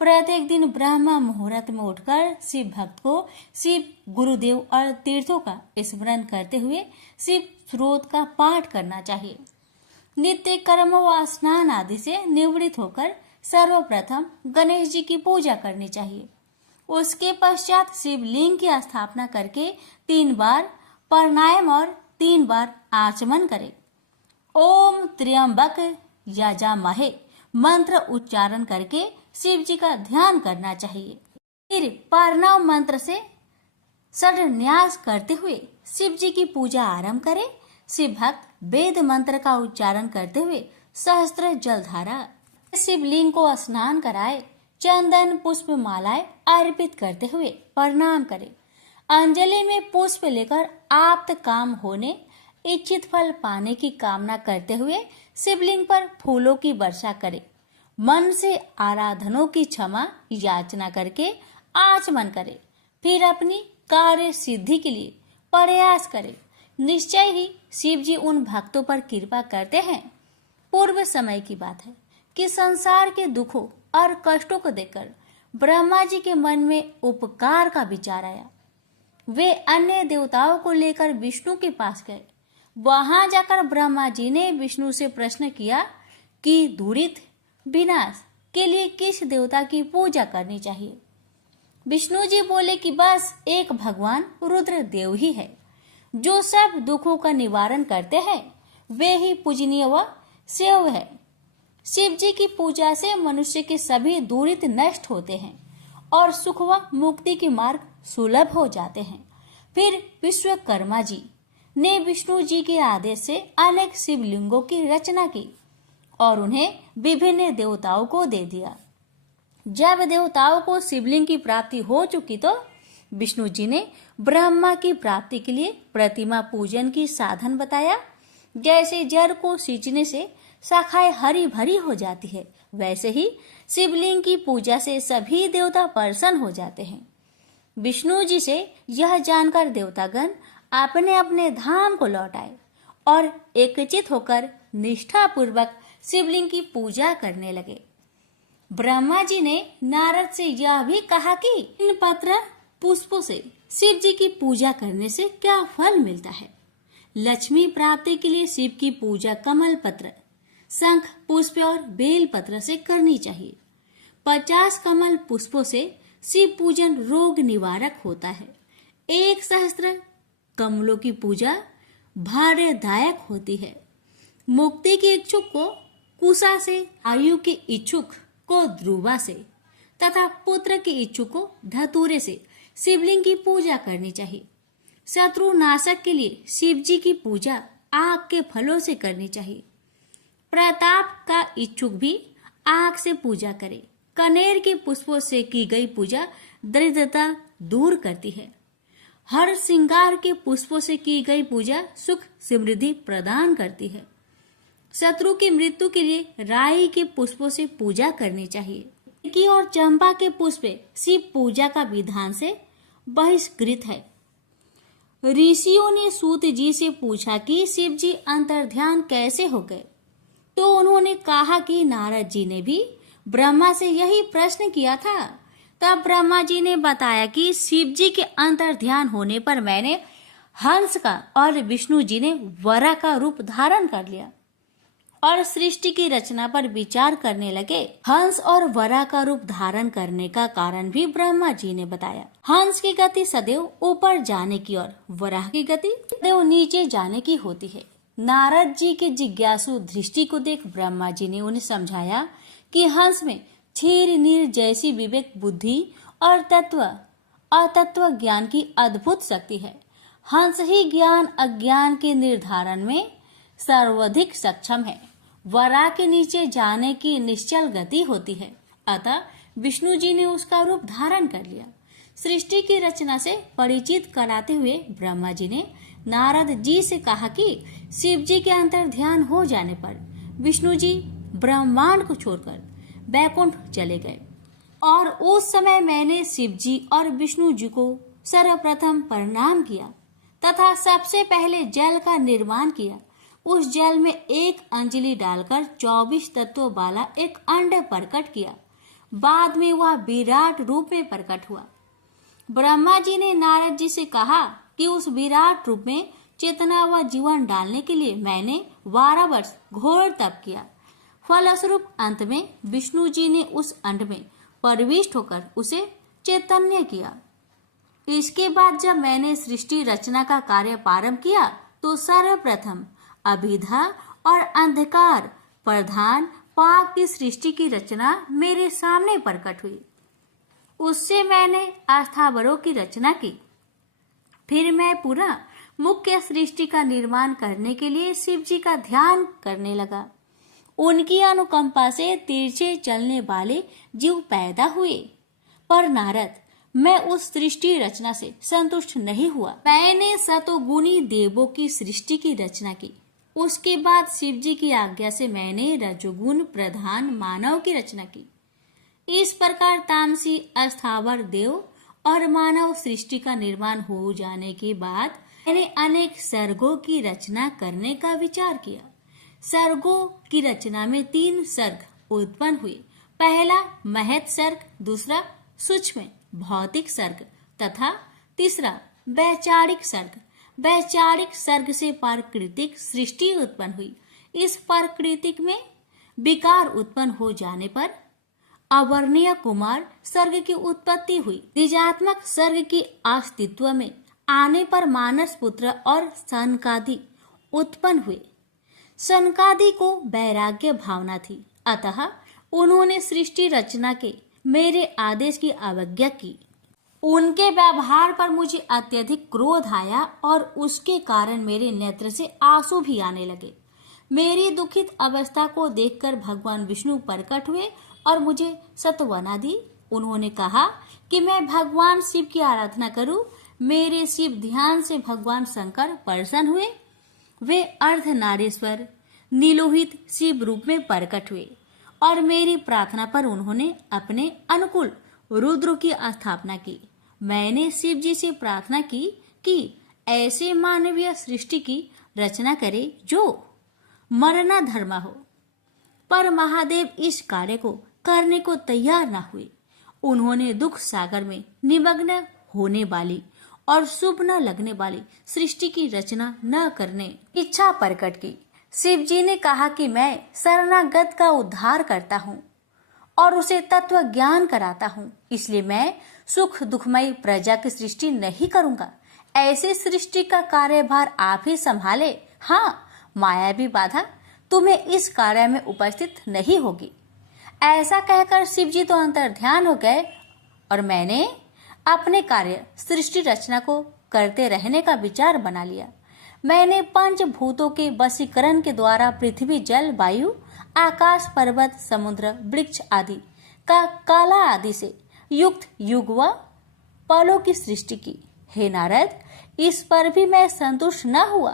प्रत्येक दिन ब्रह्मा मुहूर्त में उठकर शिव भक्त को शिव गुरुदेव और तीर्थों का स्मरण करते हुए शिव स्रोत का पाठ करना चाहिए। नित्य कर्मों व स्नान आदि से निवृत्त होकर सर्वप्रथम गणेश जी की पूजा करनी चाहिए। उसके पश्चात शिवलिंग की स्थापना करके 3 बार प्राणायाम और 3 बार आचमन करें। ओम त्र्यंबक यजामहे मंत्र उच्चारण करके शिव जी का ध्यान करना चाहिए। फिर प्रणव मंत्र से षड्न्यास करते हुए शिव जी की पूजा आरंभ करें। शिव भक्त वेद मंत्र का उच्चारण करते हुए सहस्त्र जलधारा शिवलिंग को स्नान कराए, चंदन पुष्प मालाएं अर्पित करते हुए प्रणाम करें। अंजलि में पुष्प लेकर आप्त काम होने, इच्छित फल पाने की कामना करते हुए शिवलिंग पर फूलों की वर्षा करें। मन से आराधनों की क्षमा याचना करके आचमन करें। फिर अपनी कार्य सिद्धि के लिए प्रयास करें। निश्चय ही शिव जी उन भक्तों पर कृपा करते हैं। पूर्व समय की बात है कि संसार के दुखों और कष्टों को देखकर ब्रह्मा जी के मन में उपकार का विचार आया। वे अन्य देवताओं को लेकर विष्णु के पास गए। वहां जाकर ब्रह्मा जी ने विष्णु से प्रश्न किया कि दुरित विनाश के लिए किस देवता की पूजा करनी चाहिए। विष्णु जी बोले कि बस एक भगवान रुद्र देव ही है, जो सब दुखों का निवारण करते हैं। वे ही पूजनीय व सेव है। शिव जी की पूजा से मनुष्य के सभी दुरित नष्ट होते हैं और सुख व मुक्ति के मार्ग सुलभ हो जाते हैं। फिर विश्वकर्मा जी ने विष्णु जी के आदेश से अनेक शिवलिंगों की रचना की और उन्हें विभिन्न देवताओं को दे दिया। जब देवताओं को शिवलिंग की प्राप्ति हो चुकी तो विष्णु जी ने ब्रह्मा की प्राप्ति के लिए प्रतिमा पूजन की साधन बताया। जैसे जल को सींचने से शाखाएं हरी भरी हो जाती है, वैसे ही शिवलिंग की पूजा से सभी देवता प्रसन्न हो जाते हैं। विष्णु जी से यह जानकर देवतागण अपने अपने धाम को लौट आए और एकचित होकर निष्ठा पूर्वक शिवलिंग की पूजा करने लगे। ब्रह्मा जी ने नारद से यह भी कहा कि इन पत्र पुष्पों से शिव जी की पूजा करने से क्या फल मिलता है। लक्ष्मी प्राप्ति के लिए शिव की पूजा कमल पत्र, शंख पुष्प और बेल पत्र से करनी चाहिए। 50 कमल पुष्पों से शिव पूजन रोग निवारक होता है। 1 सहस्त्र कमलों की पूजा भाग्यदायक होती है। मुक्ति के इच्छुक को कुशा से, आयु के इच्छुक को ध्रुवा से तथा पुत्र के इच्छुक को धतूरे से शिवलिंग की पूजा करनी चाहिए। शत्रु नाशक के लिए शिव जी की पूजा आग के फलों से करनी चाहिए। प्रताप का इच्छुक भी आग से पूजा करे। कनेर के पुष्पों से की गई पूजा दरिद्रता दूर करती है। हर श्रृंगार के पुष्पों से की गई पूजा सुख समृद्धि प्रदान करती है। शत्रु की मृत्यु के लिए राई के पुष्पों से पूजा करनी चाहिए। की और चंपा के पुष्प शिव पूजा का विधान से बहिष्कृत है। ऋषियों ने सूत जी से पूछा कि शिव जी अंतर्ध्यान कैसे हो गए, तो उन्होंने कहा कि नारद जी ने भी ब्रह्मा से यही प्रश्न किया था। तब ब्रह्मा जी ने बताया कि शिव जी के अंतर्ध्यान होने पर मैंने हंस का और विष्णु जी ने वरा का रूप धारण कर लिया और सृष्टि की रचना पर विचार करने लगे। हंस और वरा का रूप धारण करने का कारण भी ब्रह्मा जी ने बताया। हंस की गति सदैव ऊपर जाने की और वराह की गति सदैव नीचे जाने की होती है। नारद जी के जिज्ञासु दृष्टि को देख ब्रह्मा जी ने उन्हें समझाया कि हंस में क्षीर नीर जैसी विवेक बुद्धि और तत्व ज्ञान की अद्भुत शक्ति है। हंस ही ज्ञान अज्ञान के निर्धारण में सर्वाधिक सक्षम है। वरा के नीचे जाने की निश्चल गति होती है। अतः विष्णु जी ने उसका रूप धारण कर लिया। सृष्टि की रचना से परिचित कराते हुए ब्रह्मा जी ने नारद जी से कहा कि शिव जी के अंतर ध्यान हो जाने पर विष्णु जी ब्रह्मांड को छोड़कर बैकुंठ चले गए और उस समय मैंने शिव जी और विष्णु जी को सर्वप्रथम प्रणाम किया तथा सबसे पहले जल का निर्माण किया। उस जल में एक अंजलि डालकर 24 तत्वों वाला एक अंड प्रकट किया। बाद में वह विराट रूप में प्रकट हुआ। ब्रह्मा जी ने नारद जी से कहा कि उस विराट रूप में चेतना व जीवन डालने के लिए मैंने 12 वर्ष घोर तप किया। फलस्वरूप अंत में विष्णु जी ने उस अंड में प्रविष्ट होकर उसे चैतन्य किया। इसके बाद जब मैंने सृष्टि रचना का कार्य प्रारंभ किया तो सर्वप्रथम अभिधा और अंधकार प्रधान पाप की सृष्टि की रचना मेरे सामने प्रकट हुई। उससे मैंने अस्थावरों की रचना की। फिर मैं पूरा मुख्य सृष्टि का निर्माण करने के लिए शिव जी का ध्यान करने लगा। उनकी अनुकंपा से तिरछे चलने वाले जीव पैदा हुए। पर नारद, मैं उस सृष्टि रचना से संतुष्ट नहीं हुआ। मैंने सतोगुणी देवों की सृष्टि की रचना की। उसके बाद शिव जी की आज्ञा से मैंने रजोगुण प्रधान मानव की रचना की। इस प्रकार तामसी अस्थावर देव और मानव सृष्टि का निर्माण हो जाने के बाद मैंने अनेक सर्गों की रचना करने का विचार किया। सर्गों की रचना में 3 सर्ग उत्पन्न हुए। पहला महत् सर्ग, दूसरा सूक्ष्म भौतिक सर्ग तथा तीसरा वैचारिक सर्ग। वैचारिक सर्ग से प्राकृतिक सृष्टि उत्पन्न हुई। इस प्राकृतिक में विकार उत्पन्न हो जाने पर अवर्णीय कुमार सर्ग की उत्पत्ति हुई। निजात्मक सर्ग की अस्तित्व में आने पर मानस पुत्र और सनकादि उत्पन्न हुए। सनकादि को वैराग्य भावना थी, अतः उन्होंने सृष्टि रचना के मेरे आदेश की अवज्ञा की। उनके व्यवहार पर मुझे अत्यधिक क्रोध आया और उसके कारण मेरे नेत्र से आंसू भी आने लगे। मेरी दुखित अवस्था को देखकर भगवान विष्णु प्रकट हुए और मुझे सांत्वना दी। उन्होंने कहा कि मैं भगवान शिव की आराधना करूं। मेरे शिव ध्यान से भगवान शंकर प्रसन्न हुए। वे अर्धनारीश्वर नीलोहित शिव रूप में प्रकट हुए और मेरी प्रार्थना पर उन्होंने अपने अनुकूल रुद्र की स्थापना की। मैंने शिव जी से प्रार्थना की कि ऐसे मानवीय सृष्टि की रचना करे जो मरना धर्म हो, पर महादेव इस कार्य को करने को तैयार न हुए। उन्होंने दुख सागर में निमग्न होने वाली और शुभ न लगने वाली सृष्टि की रचना न करने इच्छा प्रकट की। शिव जी ने कहा कि मैं शरणागत का उद्धार करता हूँ और उसे तत्व ज्ञान कराता हूँ, इसलिए मैं सुख दुखमयी प्रजा की सृष्टि नहीं करूंगा। ऐसी सृष्टि का कार्यभार आप ही संभाले। हाँ, मायावी बाधा तुम्हें इस कार्य में उपस्थित नहीं होगी। ऐसा कहकर शिव जी तो अंतर ध्यान हो गए और मैंने अपने कार्य सृष्टि रचना को करते रहने का विचार बना लिया। मैंने 5 भूतों के वशीकरण के द्वारा पृथ्वी, जल, वायु, आकाश, पर्वत, समुद्र, वृक्ष आदि का काला आदि से युक्त युग व पलों की सृष्टि की। हे नारद, इस पर भी मैं संतुष्ट न हुआ।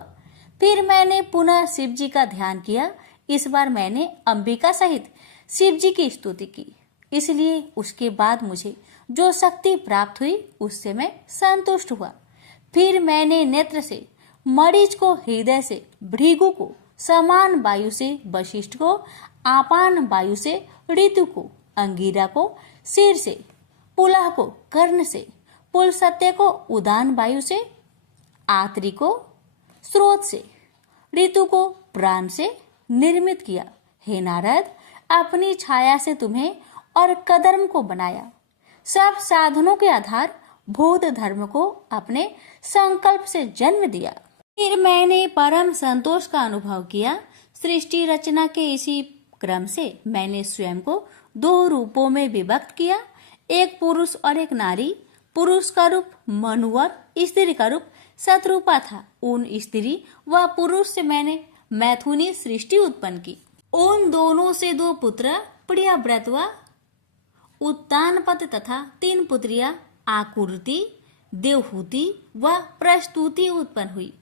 फिर मैंने पुनः शिव जी का ध्यान किया। इस बार मैंने अंबिका सहित शिव जी की स्तुति की। इसलिए उसके बाद मुझे जो शक्ति प्राप्त हुई उससे मैं संतुष्ट हुआ। फिर मैंने नेत्र से मरीच को, हृदय से भृगु को, समान वायु से वशिष्ठ को, आपान वायु से ऋतु को, अंगिरा को सिर से, पुलह को कर्ण से, पुलसत्य को उदान वायु से, आत्री को स्रोत से, ऋतु को प्राण से निर्मित किया। हे नारद, अपनी छाया से तुम्हें और कदर्म को बनाया। सब साधनों के आधार भूत धर्म को अपने संकल्प से जन्म दिया। फिर मैंने परम संतोष का अनुभव किया। सृष्टि रचना के इसी क्रम से मैंने स्वयं को 2 रूपों में विभक्त किया, एक पुरुष और एक नारी। पुरुष का रूप मनु और स्त्री का रूप शत्रुपा था। उन स्त्री व पुरुष से मैंने मैथुनी सृष्टि उत्पन्न की। उन दोनों से 2 पुत्र प्रियव्रत व उत्तानपद तथा 3 पुत्रियां आकृति, देवहूति व प्रस्तुति उत्पन्न हुई।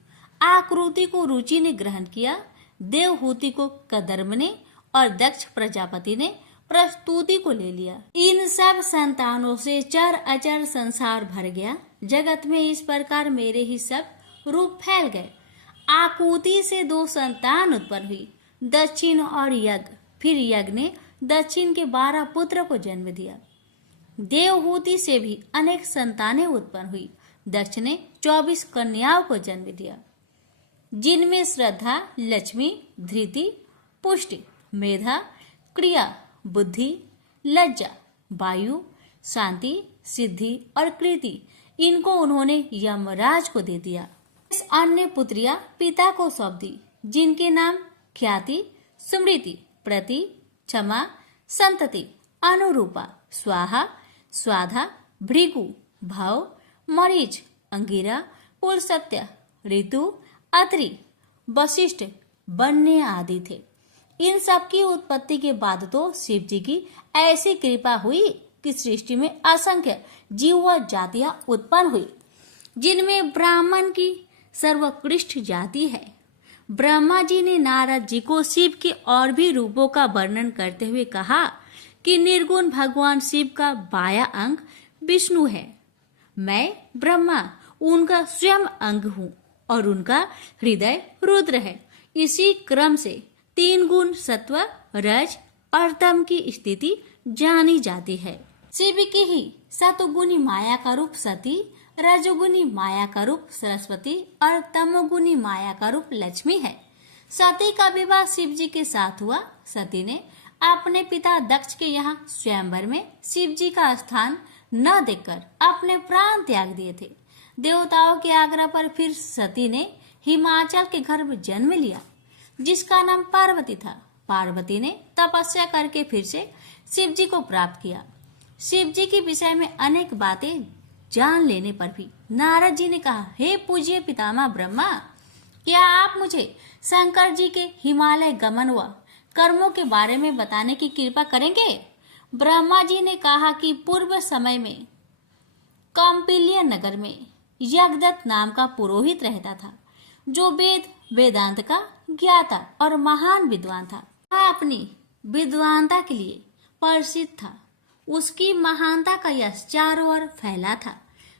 आकृति को रुचि ने ग्रहण किया, देवहूति को कदर्म ने और दक्ष प्रजापति ने प्रस्तुति को ले लिया। इन सब संतानों से चर अचर संसार भर गया। जगत में इस प्रकार मेरे ही सब रूप फैल गए। आकृति से 2 संतान उत्पन्न हुई, दक्षिण और यज्ञ। फिर यज्ञ ने दक्षिण के 12 पुत्र को जन्म दिया। देवहूति से भी अनेक संतानें उत्पन्न हुई। दक्ष ने 24 कन्याओं को जन्म दिया, जिनमें श्रद्धा, लक्ष्मी, धृति, पुष्टि, मेधा, क्रिया, बुद्धि, लज्जा, वायु, शांति, सिद्धि और कृति, इनको उन्होंने यमराज को दे दिया। इस अन्य पुत्रियां पिता को सौंप दी, जिनके नाम ख्याति, स्मृति, प्रति, क्षमा, संतति, अनुरूपा, स्वाहा, स्वाधा, भृगु, भाव, मरीच, अंगिरा, पुलसत्य, ऋतु, अत्रि, वशिष्ठ, बन्य आदि थे। इन सब की उत्पत्ति के बाद तो शिव जी की ऐसी कृपा हुई कि सृष्टि में असंख्य जीव व जातियां उत्पन्न हुई, जिनमें ब्राह्मण की सर्वोत्कृष्ट जाति है। ब्रह्मा जी ने नारद जी को शिव के और भी रूपों का वर्णन करते हुए कहा कि निर्गुण भगवान शिव का बायां अंग विष्णु है। मैं ब्रह्मा उनका स्वयं अंग हूँ और उनका हृदय रुद्र है। इसी क्रम से 3 गुण सत्व, रज और तम की स्थिति जानी जाती है। शिव की ही सतगुणी माया का रूप सती, रजोगुणी माया का रूप सरस्वती और तमोगुणी माया का रूप लक्ष्मी है। सती का विवाह शिव जी के साथ हुआ। सती ने अपने पिता दक्ष के यहाँ स्वयंवर में शिव जी का स्थान न देखकर अपने प्राण त्याग दिए थे। देवताओं के आग्रह पर फिर सती ने हिमाचल के गर्भ जन्म लिया, जिसका नाम पार्वती था। पार्वती ने तपस्या करके फिर से शिव जी को प्राप्त किया। शिव जी के विषय में अनेक बातें जान लेने पर भी नारद जी ने कहा, हे पूज्य पितामह ब्रह्मा, क्या आप मुझे शंकर जी के हिमालय गमन व कर्मों के बारे में बताने की कृपा करेंगे? ब्रह्मा जी ने कहा कि पूर्व समय में कौंपिल्य नगर में यज्ञदत्त नाम का पुरोहित रहता था, जो वेदांत का ज्ञाता और महान विद्वान था। वह अपनी विद्वानता के लिए प्रसिद्ध था। उसकी महानता का यश चारों ओर फैला था।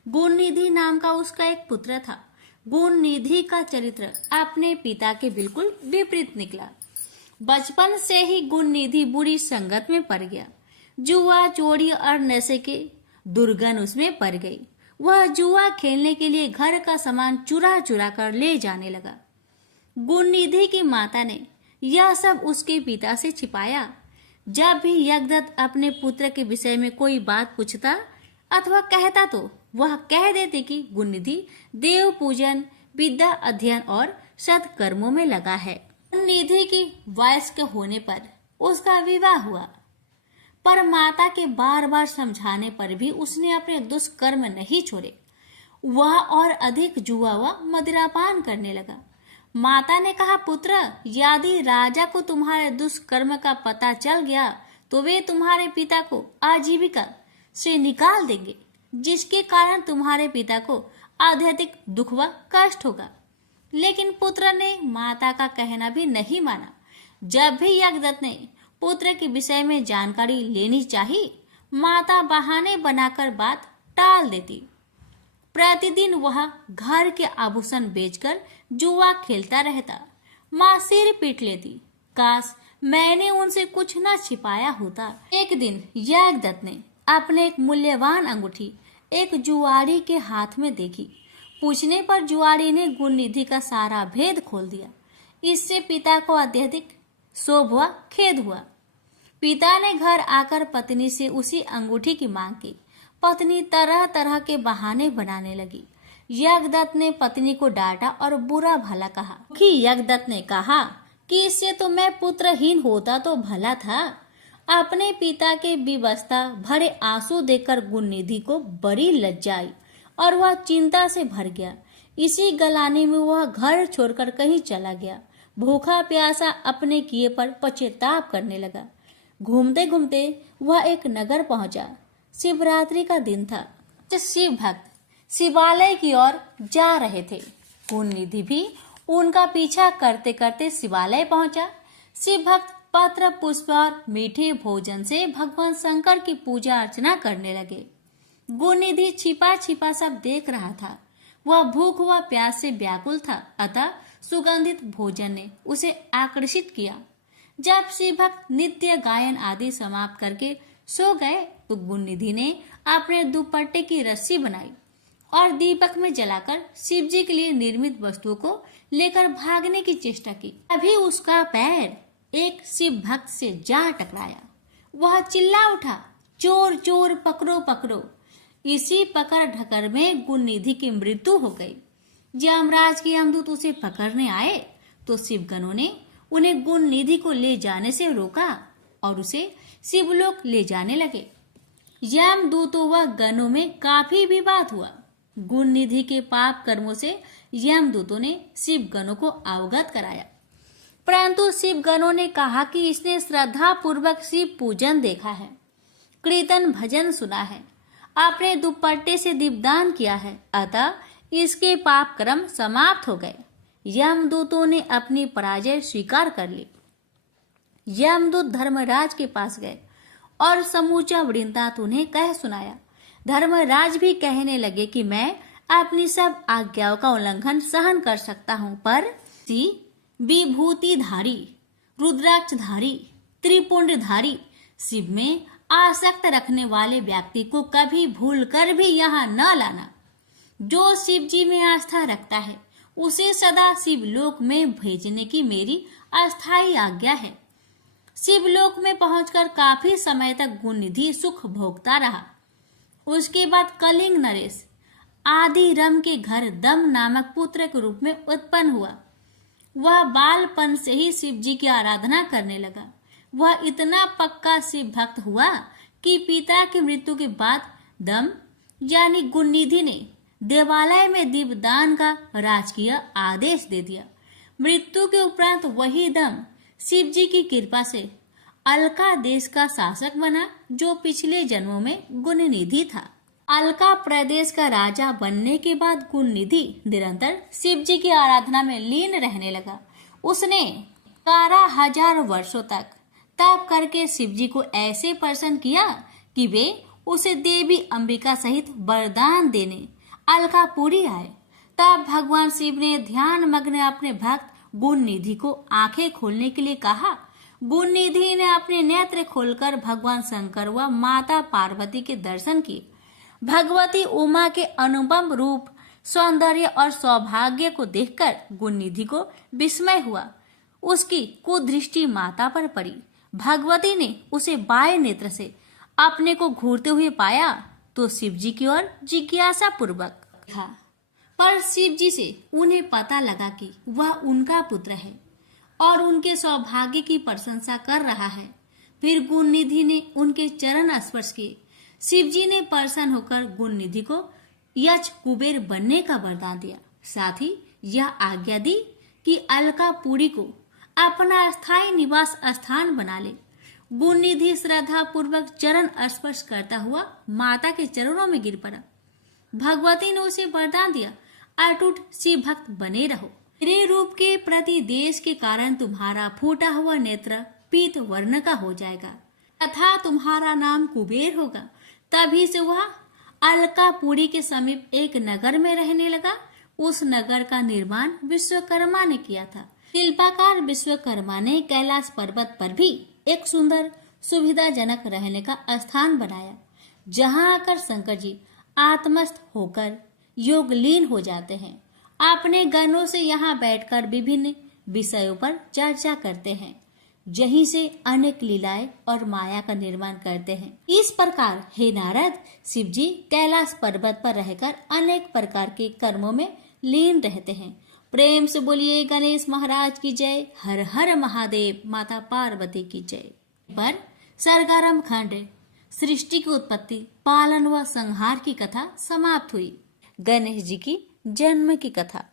गुणनिधि नाम का उसका एक पुत्र था। गुणनिधि का चरित्र अपने पिता के बिल्कुल विपरीत निकला। बचपन से ही गुणनिधि बुरी संगत में पड़ गया। जुआ, चोरी और नशे के दुर्गन उसमें पड़ गई। वह जुआ खेलने के लिए घर का सामान चुरा चुरा कर ले जाने लगा। गुणनिधि की माता ने यह सब उसके पिता से छिपाया। जब भी यज्ञदत्त अपने पुत्र के विषय में कोई बात पूछता अथवा कहता तो वह कह देते कि गुणनिधि देव पूजन, विद्या अध्ययन और सत्कर्मों में लगा है। गुणनिधि की वयस्क होने पर उसका विवाह हुआ, पर माता के बार बार समझाने पर भी उसने अपने दुष्कर्म नहीं छोड़े। वह और अधिक जुआ व मदिरापान करने लगा। माता ने कहा, पुत्र, यदि राजा को तुम्हारे दुष्कर्म का पता चल गया तो वे तुम्हारे पिता को आजीविका से निकाल देंगे, जिसके कारण तुम्हारे पिता को अत्यधिक दुख व कष्ट होगा। लेकिन पुत्र ने माता का कहना भी नहीं माना। जब भी यज्ञदत्त ने पुत्र के विषय में जानकारी लेनी चाहिए, माता बहाने बनाकर बात टाल देती। प्रतिदिन वह घर के आभूषण बेचकर जुआ खेलता रहता। माँ सिर पीट लेती। काश मैंने उनसे कुछ न छिपाया होता। एक दिन यज्ञदत्त ने अपने एक मूल्यवान अंगूठी एक जुआरी के हाथ में देखी। पूछने पर जुआरी ने गुणनिधि का सारा भेद खोल दिया। इससे पिता को अत्यधिक शोभ व खेद हुआ। पिता ने घर आकर पत्नी से उसी अंगूठी की मांग की। पत्नी तरह तरह के बहाने बनाने लगी। यज्ञदत्त ने पत्नी को डांटा और बुरा भला कहा। कि यज्ञदत्त ने कहा कि इससे तो मैं पुत्रहीन होता तो भला था। अपने पिता के विवशता भरे आंसू देखकर गुणनिधि को बड़ी लज्जा आई और वह चिंता से भर गया। इसी गलाने में वह घर छोड़कर कहीं चला गया। भूखा प्यासा अपने किए पर पश्चाताप करने लगा। घूमते घूमते वह एक नगर पहुंचा। शिवरात्रि का दिन था। शिव भक्त शिवालय की ओर जा रहे थे। गुणनिधि भी उनका पीछा करते करते शिवालय पहुंचा। शिव भक्त पत्र पुष्प और मीठे भोजन से भगवान शंकर की पूजा अर्चना करने लगे। गुणनिधि छिपा छिपा सब देख रहा था। वह भूख व प्यास से व्याकुल था, अतः सुगंधित भोजन ने उसे आकर्षित किया। जब शिव भक्त नित्य गायन आदि समाप्त करके सो गए तो गुणनिधि ने अपने दुपट्टे की रस्सी बनाई और दीपक में जलाकर शिव जी के लिए निर्मित वस्तुओं को लेकर भागने की चेष्टा की। अभी उसका पैर एक शिव भक्त से जा टकराया। वह चिल्ला उठा, चोर चोर पकड़ो पकड़ो। इसी पकड़ ढकर में गुणनिधि की मृत्यु हो गई। यमराज के यमदूत उसे पकड़ने आए तो शिवगणों ने उन्हें गुणनिधि को ले जाने से रोका और उसे शिवलोक ले जाने लगे। यमदूतों व गणों में काफी विवाद हुआ। गुणनिधि के पाप कर्मों से यमदूतों ने शिवगणों को अवगत कराया, परंतु शिवगणों ने कहा कि इसने श्रद्धा पूर्वक शिव पूजन देखा है, कीर्तन भजन सुना है, अपने दुपट्टे से दीपदान किया है, अतः इसके पाप कर्म समाप्त हो गए। यमदूतों ने अपनी पराजय स्वीकार कर ली। यमदूत धर्मराज के पास गए और समूचा वृत्तांत उन्हें कह सुनाया। धर्मराज भी कहने लगे कि मैं अपनी सब आज्ञाओं का उल्लंघन सहन कर सकता हूँ, पर विभूतिधारी, रुद्राक्षधारी, त्रिपुंडधारी शिव में आसक्त रखने वाले व्यक्ति को कभी भूल कर भी यहाँ न लाना। जो शिव जी में आस्था रखता है उसे सदा शिवलोक में भेजने की मेरी अस्थायी आज्ञा है। शिवलोक में पहुंचकर काफी समय तक गुणनिधि सुख भोगता रहा। उसके बाद कलिंग नरेश आदि रम के घर दम नामक पुत्र के रूप में उत्पन्न हुआ। वह बालपन से ही शिव जी की आराधना करने लगा। वह इतना पक्का शिव भक्त हुआ कि पिता की मृत्यु के बाद दम यानी गुणनिधि ने देवालय में दीपदान का राजकीय आदेश दे दिया। मृत्यु के उपरांत वही दम शिव जी की कृपा से अलका देश का शासक बना, जो पिछले जन्मों में गुणनिधि था। अलका प्रदेश का राजा बनने के बाद गुणनिधि निरंतर शिव जी की आराधना में लीन रहने लगा। उसने 12,000 वर्षों तक तप करके शिव जी को ऐसे प्रसन्न किया कि वे उसे देवी अंबिका सहित वरदान देने अलकापुरी आए। तब भगवान शिव ने ध्यान मग्न अपने भक्त गुणनिधि को आंखें खोलने के लिए कहा। गुणनिधि ने अपने नेत्र खोलकर भगवान शंकर व माता पार्वती के दर्शन किए। भगवती उमा के अनुपम रूप, सौंदर्य और सौभाग्य को देखकर गुणनिधि को विस्मय हुआ। उसकी कुदृष्टि माता पर पड़ी। भगवती ने उसे बाएं नेत्र से अपने को घूरते हुए पाया तो शिव जी की ओर जिज्ञासा पूर्वक देखा, पर शिव जी से उन्हें पता लगा कि वह उनका पुत्र है और उनके सौभाग्य की प्रशंसा कर रहा है। फिर गुणनिधि ने उनके चरण स्पर्श किए। शिव जी ने प्रसन्न होकर गुणनिधि को यक्ष कुबेर बनने का वरदान दिया। साथ ही यह आज्ञा दी कि अलकापुरी को अपना स्थायी निवास स्थान बना ले। गुणनिधि श्रद्धा पूर्वक चरण स्पर्श करता हुआ माता के चरणों में गिर पड़ा। भगवती ने उसे वरदान दिया, अटूट शिव भक्त बने रहो। मेरे रूप के प्रति देश के कारण तुम्हारा फूटा हुआ नेत्र पीत वर्ण का हो जाएगा तथा तुम्हारा नाम कुबेर होगा। तभी से वह अलकापुरी के समीप एक नगर में रहने लगा। उस नगर का निर्माण विश्वकर्मा ने किया था। शिल्पकार विश्वकर्मा ने कैलाश पर्वत पर भी एक सुंदर सुविधाजनक रहने का स्थान बनाया, जहां आकर शंकर जी आत्मस्थ होकर योगलीन हो जाते हैं। अपने गणों से यहाँ बैठकर विभिन्न विषयों पर चर्चा करते हैं। यहीं से अनेक लीलाएं और माया का निर्माण करते हैं। इस प्रकार हे नारद, शिव जी कैलाश पर्वत पर रहकर अनेक प्रकार के कर्मों में लीन रहते हैं। प्रेम से बोलिए गणेश महाराज की जय। हर हर महादेव, माता पार्वती की जय। पर सरगारम खंड सृष्टि की उत्पत्ति, पालन व संहार की कथा समाप्त हुई। गणेश जी की जन्म की कथा।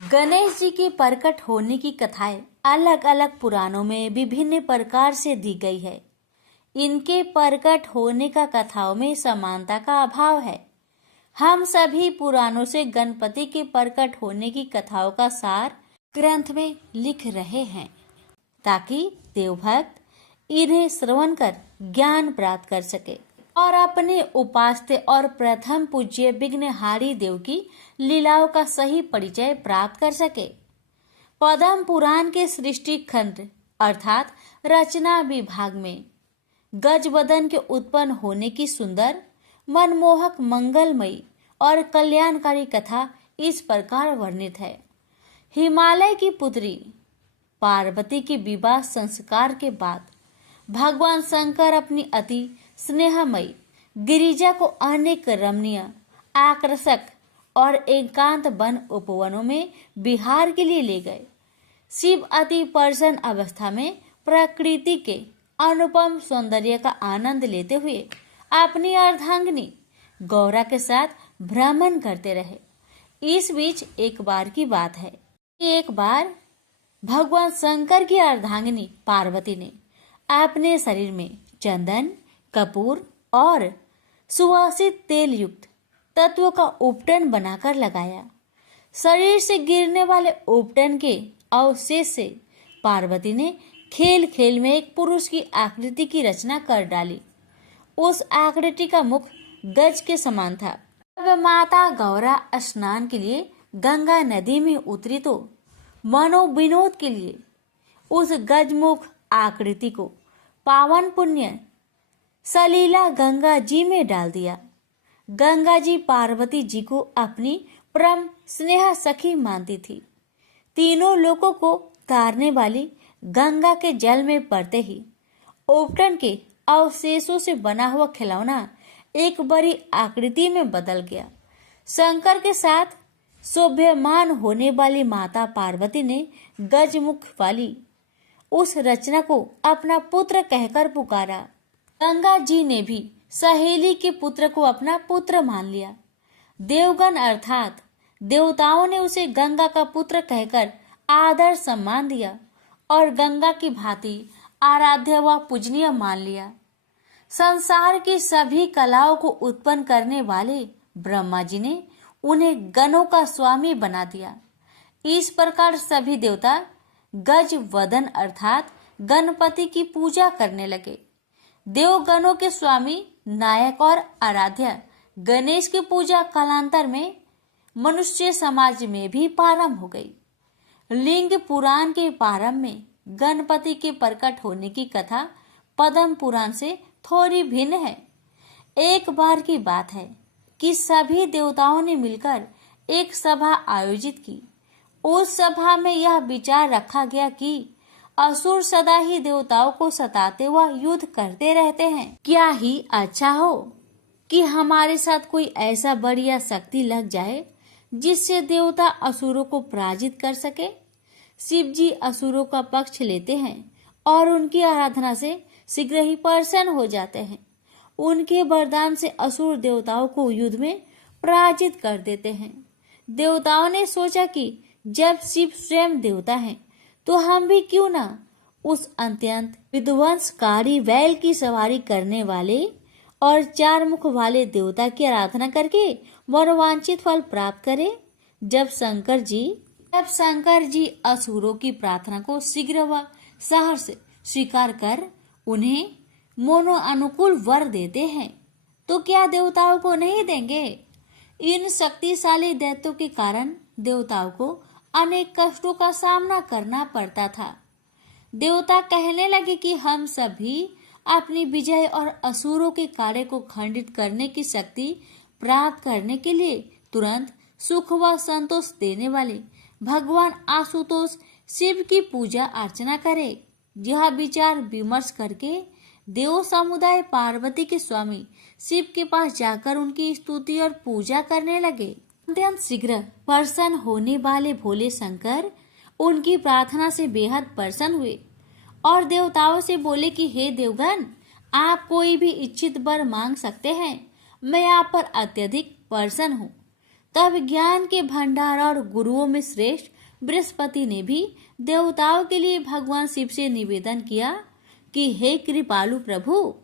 गणेश जी के प्रकट होने की कथाएं अलग अलग पुराणों में विभिन्न प्रकार से दी गई है। इनके प्रकट होने का कथाओं में समानता का अभाव है। हम सभी पुराणों से गणपति के प्रकट होने की कथाओं का सार ग्रंथ में लिख रहे हैं ताकि देवभक्त इन्हें श्रवण कर ज्ञान प्राप्त कर सके और अपने उपास्य और प्रथम पूज्य विघ्नहारी देव की लीलाओं का सही परिचय प्राप्त कर सके। पद्म पुराण के सृष्टि खंड अर्थात रचना विभाग में गजवदन के उत्पन्न होने की सुंदर, मनमोहक, मंगलमयी और कल्याणकारी कथा इस प्रकार वर्णित है। हिमालय की पुत्री पार्वती के विवाह संस्कार के बाद भगवान शंकर अपनी अति स्नेहमयी गिरिजा को अनेक रमणीय, आकर्षक और एकांत वन उपवनों में विहार के लिए ले गए। शिव अति प्रसन्न अवस्था में प्रकृति के अनुपम सौंदर्य का आनंद लेते हुए अपनी अर्धांगिनी गौरा के साथ भ्रमण करते रहे। इस बीच एक बार की बात है कि एक बार भगवान शंकर की अर्धांगिनी पार्वती ने अपने शरीर में चंदन, कपूर और सुवासित तेल युक्त तत्वों का उपटन बनाकर लगाया। शरीर से गिरने वाले उपटन के अवशेष से पार्वती ने खेल खेल में एक पुरुष की आकृति की रचना कर डाली। उस आकृति का मुख गज के समान था। जब माता गौरा स्नान के लिए गंगा नदी में उतरी तो मनोविनोद के लिए उस गजमुख आकृति को पावन पुण्य सलीला गंगा जी में डाल दिया। गंगा जी पार्वती जी को अपनी परम स्नेह सखी मानती थी। तीनों लोगों को तारने वाली गंगा के जल में पड़ते ही उपटन के अवशेषों से बना हुआ खिलौना एक बड़ी आकृति में बदल गया। शंकर के साथ शोभ्यमान होने वाली माता पार्वती ने गजमुख वाली उस रचना को अपना पुत्र कहकर पुकारा। गंगा जी ने भी सहेली के पुत्र को अपना पुत्र मान लिया। देवगण अर्थात देवताओं ने उसे गंगा का पुत्र कहकर आदर सम्मान दिया और गंगा की भांति आराध्य व पूजनीय मान लिया। संसार की सभी कलाओं को उत्पन्न करने वाले ब्रह्मा जी ने उन्हें गणों का स्वामी बना दिया। इस प्रकार सभी देवता गज वदन अर्थात गणपति की पूजा करने लगे। देवगणों के स्वामी, नायक और आराध्य गणेश की पूजा कालांतर में मनुष्य समाज में भी प्रारंभ हो गई। लिंग पुराण के प्रारंभ में गणपति के प्रकट होने की कथा पद्म पुराण से थोड़ी भिन्न है। एक बार की बात है कि सभी देवताओं ने मिलकर एक सभा आयोजित की। उस सभा में यह विचार रखा गया कि असुर सदा ही देवताओं को सताते व युद्ध करते रहते हैं। क्या ही अच्छा हो कि हमारे साथ कोई ऐसा बढ़िया शक्ति लग जाए जिससे देवता असुरों को पराजित कर सके। शिव जी असुरों का पक्ष लेते हैं और उनकी आराधना से शीघ्र ही प्रसन्न हो जाते हैं। उनके वरदान से असुर देवताओं को युद्ध में पराजित कर देते हैं। देवताओं ने सोचा कि जब शिव स्वयं देवता हैं, तो हम भी क्यों ना उस अत्यंत विध्वंसकारी बैल की सवारी करने वाले और चार मुख वाले देवता की आराधना करके मनोवांछित फल प्राप्त करें। जब शंकर जी असुरों की प्रार्थना को शीघ्र व सहर्ष स्वीकार कर उन्हें मोनो अनुकूल वर देते हैं, तो क्या देवताओं को नहीं देंगे। इन शक्तिशाली दैत्यों के कारण देवताओं को अनेक कष्टों का सामना करना पड़ता था। देवता कहने लगे कि हम सभी अपनी विजय और असुरों के कार्य को खंडित करने की शक्ति प्राप्त करने के लिए तुरंत सुख व संतोष देने वाले भगवान आशुतोष शिव की पूजा अर्चना करें। यह विचार विमर्श करके देव समुदाय पार्वती के स्वामी शिव के पास जाकर उनकी स्तुति और पूजा करने लगे। अत्यंत शीघ्र प्रसन्न होने वाले भोले शंकर उनकी प्रार्थना से बेहद प्रसन्न हुए और देवताओं से बोले कि हे देवगण, आप कोई भी इच्छित वर मांग सकते हैं, मैं आप पर अत्यधिक प्रसन्न हूँ। तब ज्ञान के भंडार और गुरुओं में श्रेष्ठ बृहस्पति ने भी देवताओं के लिए भगवान शिव से निवेदन किया कि हे कृपालु प्रभु,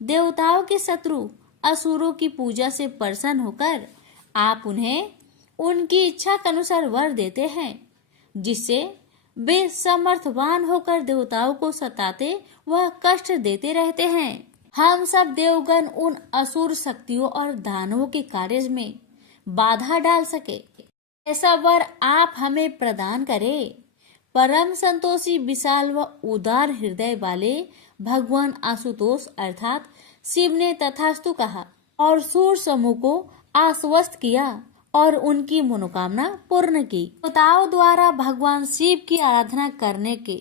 देवताओं के शत्रु असुरों की पूजा से प्रसन्न होकर आप उन्हें उनकी इच्छा के अनुसार वर देते हैं, जिससे वे समर्थवान होकर देवताओं को सताते व कष्ट देते रहते हैं। हम सब देवगण उन असुर शक्तियों और दानवों के कार्य में बाधा डाल सके, ऐसा वर आप हमें प्रदान करें। परम संतोषी विशाल व उदार हृदय वाले भगवान आशुतोष अर्थात शिव ने तथास्तु कहा और सूर समूह को आश्वस्त किया और उनकी मनोकामना पूर्ण की। देवताओं द्वारा भगवान शिव की आराधना करने के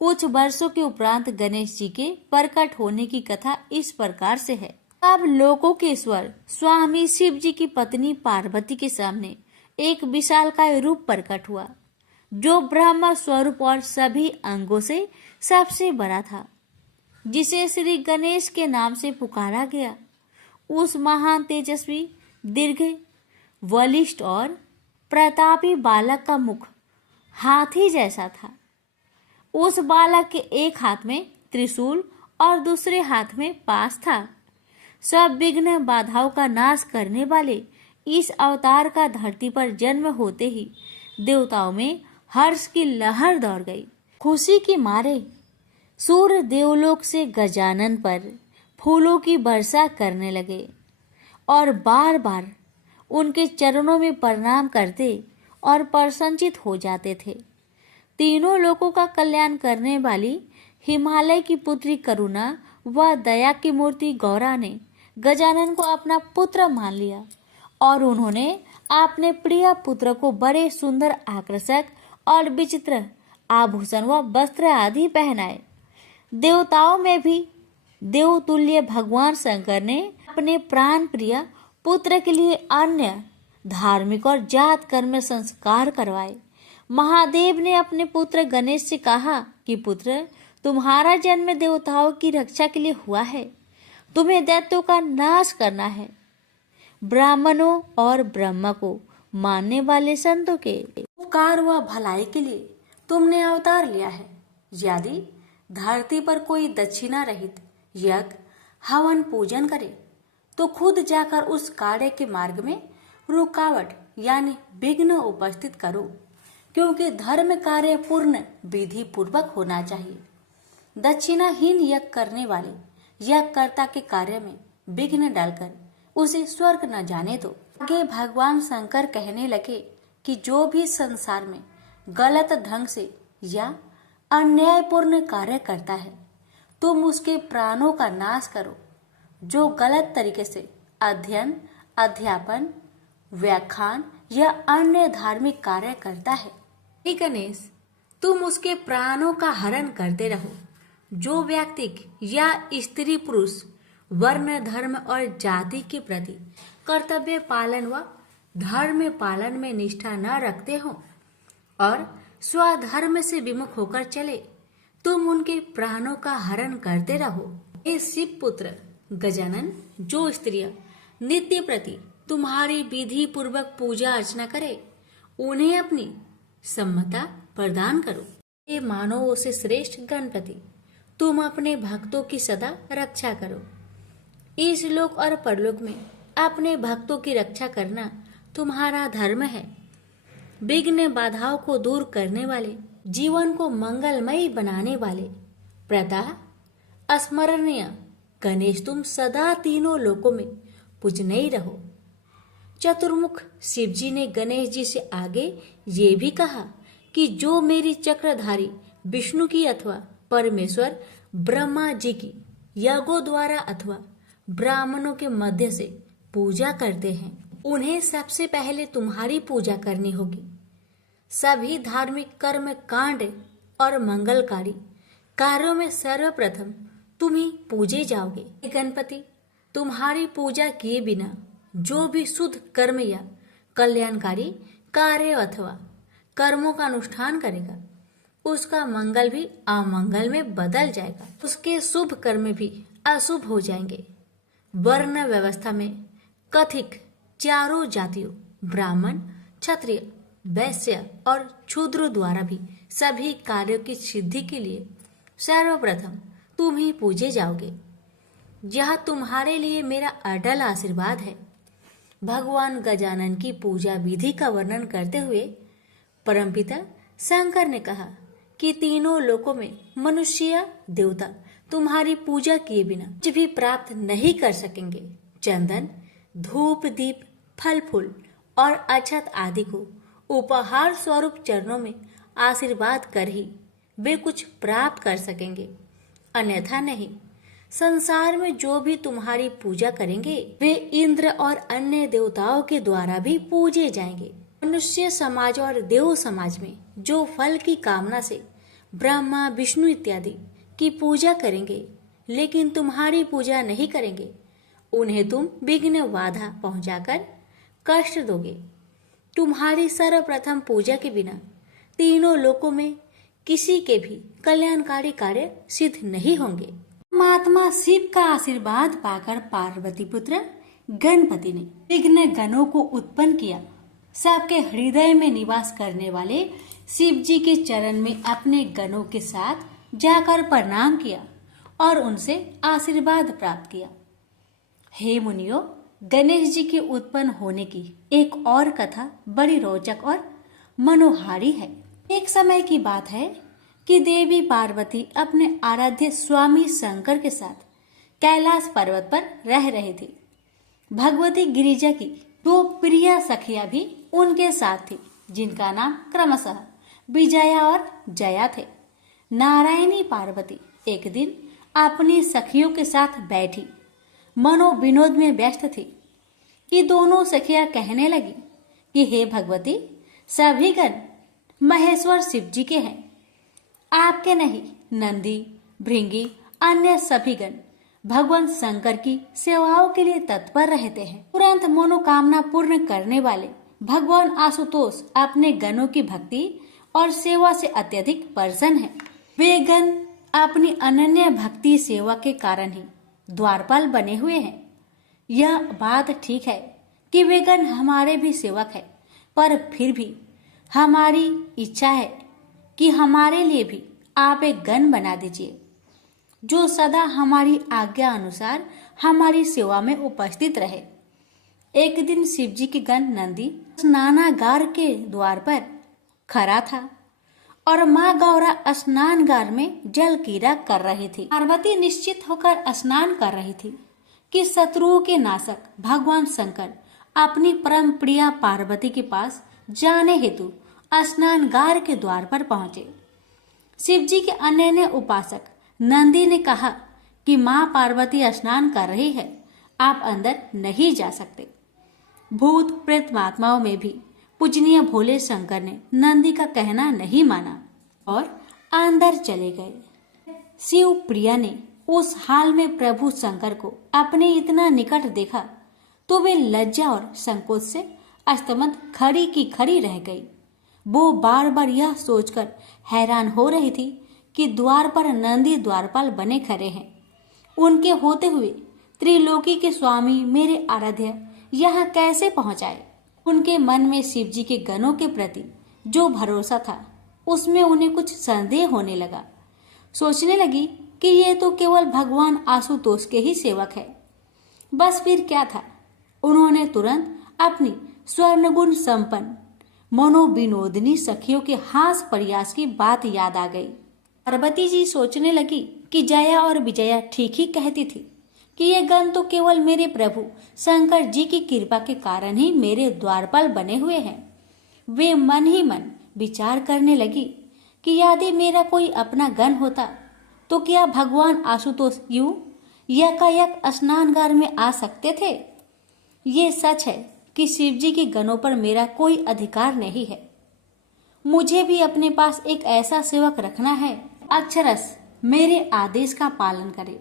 कुछ वर्षों के उपरांत गणेश जी के प्रकट होने की कथा इस प्रकार से है। तब लोकों के ईश्वर स्वामी शिव जी की पत्नी पार्वती के सामने एक विशालकाय रूप प्रकट हुआ, जो ब्रह्म स्वरूप और सभी अंगों से सबसे बड़ा था, जिसे श्री गणेश के नाम से पुकारा गया। उस महान तेजस्वी, दीर्घ, बलिष्ठ और प्रतापी बालक का मुख हाथी जैसा था। उस बालक के एक हाथ में त्रिशूल और दूसरे हाथ में पास था। सब विघ्न बाधाओं का नाश करने वाले इस अवतार का धरती पर जन्म होते ही देवताओं में हर्ष की लहर दौड़ गई। खुशी के मारे सूर्य देवलोक से गजानन पर फूलों की वर्षा करने लगे और बार बार उनके चरणों में प्रणाम करते और प्रसन्नचित हो जाते थे। तीनों लोगों का कल्याण करने वाली हिमालय की पुत्री करुणा व दया की मूर्ति गौरा ने गजानन को अपना पुत्र मान लिया और उन्होंने अपने प्रिय पुत्र को बड़े सुंदर, आकर्षक और विचित्र आभूषण व वस्त्र आदि पहनाए। देवताओं में भी देवतुल्य भगवान शंकर ने अपने प्राण प्रिय पुत्र के लिए अन्य धार्मिक और जात कर्म संस्कार करवाए। महादेव ने अपने पुत्र गणेश से कहा कि पुत्र, तुम्हारा जन्म देवताओं की रक्षा के लिए हुआ है। तुम्हें दैत्यों का नाश करना है। ब्राह्मणों और ब्रह्मा को मानने वाले संतों के उपकार व भलाई के लिए तुमने अवतार लिया है। यदि धरती पर कोई दक्षिणा रहित यज्ञ हवन पूजन करे तो खुद जाकर उस कार्य के मार्ग में रुकावट यानी विघ्न उपस्थित करो, क्योंकि धर्म कार्य पूर्ण विधि पूर्वक होना चाहिए। दक्षिणाहीन यज्ञ करने वाले यज्ञकर्ता के कार्य में विघ्न डालकर उसे स्वर्ग न जाने दो। आगे भगवान शंकर कहने लगे कि जो भी संसार में गलत ढंग से या अन्यायपूर्ण कार्य करता है, तुम उसके प्राणों का नाश करो। जो गलत तरीके से अध्ययन, अध्यापन, व्याख्यान या अन्य धार्मिक कार्य करता है, हे गणेश, तुम उसके प्राणों का हरण करते रहो। जो व्यक्ति या स्त्री पुरुष वर्ण, धर्म और जाति के प्रति कर्तव्य पालन व धर्म पालन में निष्ठा न रखते हो और स्वधर्म से विमुख होकर चले, तुम उनके प्राणों का हरण करते रहो। हे शिव पुत्र गजानन, जो स्त्रियां नित्य प्रति तुम्हारी विधि पूर्वक पूजा अर्चना करे, उन्हें अपनी सम्मता प्रदान करो। हे मानवों से श्रेष्ठ गणपति, तुम अपने भक्तों की सदा रक्षा करो। इस लोक और परलोक में अपने भक्तों की रक्षा करना तुम्हारा धर्म है। विघ्न बाधाओं को दूर करने वाले, जीवन को मंगलमयी बनाने वाले, प्रतः स्मरणीय गणेश, तुम सदा तीनों लोकों में पूजनीय ही रहो। चतुर्मुख शिव जी ने गणेश जी से आगे ये भी कहा कि जो मेरी चक्रधारी विष्णु की अथवा परमेश्वर ब्रह्मा जी की यज्ञों द्वारा अथवा ब्राह्मणों के मध्य से पूजा करते हैं, उन्हें सबसे पहले तुम्हारी पूजा करनी होगी। सभी धार्मिक कर्म कांड और मंगलकारी कार्यों में सर्वप्रथम तुम ही पूजे जाओगे। गणपति, तुम्हारी पूजा किए बिना जो भी शुद्ध कर्म या कल्याणकारी कार्य अथवा कर्मों का अनुष्ठान करेगा, उसका मंगल भी अमंगल में बदल जाएगा, उसके शुभ कर्म भी अशुभ हो जाएंगे। वर्ण व्यवस्था में कथित चारों जातियों ब्राह्मण, क्षत्रिय, वैश्य और शूद्रों द्वारा भी सभी कार्यों की सिद्धि के लिए सर्वप्रथम तुम ही पूजे जाओगे। यह तुम्हारे लिए मेरा अटल आशीर्वाद है। भगवान गजानन की पूजा विधि का वर्णन करते हुए परमपिता शंकर ने कहा कि तीनों लोकों में मनुष्य या देवता तुम्हारी पूजा किए बिना कुछ भी प्राप्त नहीं कर सकेंगे। चंदन, धूप, दीप, फल फूल और अक्षत आदि को उपहार स्वरूप चरणों में आशीर्वाद कर ही वे कुछ प्राप्त कर सकेंगे, अन्यथा नहीं। संसार में जो भी तुम्हारी पूजा करेंगे वे इंद्र और अन्य देवताओं के द्वारा भी पूजे जाएंगे। मनुष्य समाज और देव समाज में जो फल की कामना से ब्रह्मा, विष्णु इत्यादि की पूजा करेंगे लेकिन तुम्हारी पूजा नहीं करेंगे, उन्हें तुम विघ्न बाधा पहुंचाकर कष्ट दोगे। तुम्हारी सर्वप्रथम पूजा के बिना तीनों लोकों में किसी के भी कल्याणकारी कार्य सिद्ध नहीं होंगे। महात्मा शिव का आशीर्वाद पाकर पार्वती पुत्र गणपति ने विघ्न गणों को उत्पन्न किया। सबके हृदय में निवास करने वाले शिव जी के चरण में अपने गणों के साथ जाकर प्रणाम किया और उनसे आशीर्वाद प्राप्त किया। हे मुनियों, गणेश जी के उत्पन्न होने की एक और कथा बड़ी रोचक और मनोहारी है। एक समय की बात है कि देवी पार्वती अपने आराध्य स्वामी शंकर के साथ कैलाश पर्वत पर रह रहे थे। भगवती गिरिजा की दो प्रिय सखियां भी उनके साथ थी, जिनका नाम क्रमशः विजया और जया थे। नारायणी पार्वती एक दिन अपनी सखियों के साथ बैठी मनोविनोद में व्यस्त थी कि दोनों सखियां कहने लगी कि हे भगवती, सभी गण महेश्वर शिव जी के हैं, आपके नहीं। नंदी, भृंगी, अन्य सभी गण भगवान शंकर की सेवाओं के लिए तत्पर रहते हैं। तुरंत मनोकामना पूर्ण करने वाले भगवान आशुतोष अपने गणों की भक्ति और सेवा से अत्यधिक प्रसन्न हैं। वे गण अपनी अनन्य भक्ति सेवा के कारण ही द्वारपाल बने हुए हैं। यह बात ठीक है कि वे गण हमारे भी सेवक है, पर फिर भी हमारी इच्छा है कि हमारे लिए भी आप एक गण बना दीजिए जो सदा हमारी आज्ञा अनुसार हमारी सेवा में उपस्थित रहे। एक दिन शिवजी के गण नंदी स्नानागार के द्वार पर खड़ा था और माँ गौरा स्नानगार में जल क्रीड़ा कर रही थी। पार्वती निश्चित होकर स्नान कर रही थी कि शत्रुओं के नाशक भगवान शंकर अपनी परम प्रिया पार्वती के पास जाने हेतु स्नानगार के द्वार पर पहुंचे। शिवजी के अनन्य उपासक नंदी ने कहा कि माँ पार्वती स्नान कर रही है, आप अंदर नहीं जा सकते। भूत प्रेत महात्माओं में भी पूजनीय भोले शंकर ने नंदी का कहना नहीं माना और अंदर चले गए। शिव प्रिया ने उस हाल में प्रभु शंकर को अपने इतना निकट देखा तो वे लज्जा और संकोच से अस्तमंत खड़ी की खड़ी रह गई। वो बार बार यह सोचकर हैरान हो रही थी कि द्वार पर नंदी द्वारपाल बने खड़े हैं। उनके होते हुए त्रिलोकी के स्वामी मेरे आराध्य यहाँ कैसे पहुँच आए? उनके मन में शिवजी के गणों के प्रति जो भरोसा था उसमें उन्हें कुछ संदेह होने लगा। सोचने लगी कि ये तो केवल भगवान आशुतोष के ही सेवक है। बस फिर क्या था, उन्होंने तुरंत अपनी स्वर्णगुण संपन्न मनोविनोदिनी सखियों के हास प्रयास की बात याद आ गई। पार्वती जी सोचने लगी कि जया और विजया ठीक ही कहती थी कि ये गण तो केवल मेरे प्रभु शंकर जी की कृपा के कारण ही मेरे द्वारपाल बने हुए हैं। वे मन ही मन विचार करने लगी कि यदि मेरा कोई अपना गण होता तो क्या भगवान आशुतोष यूं यकायक स्नानगार में आ सकते थे? ये सच है कि शिवजी के गणों पर मेरा कोई अधिकार नहीं है। मुझे भी अपने पास एक ऐसा सेवक रखना है अक्षरश मेरे आदेश का पालन करे,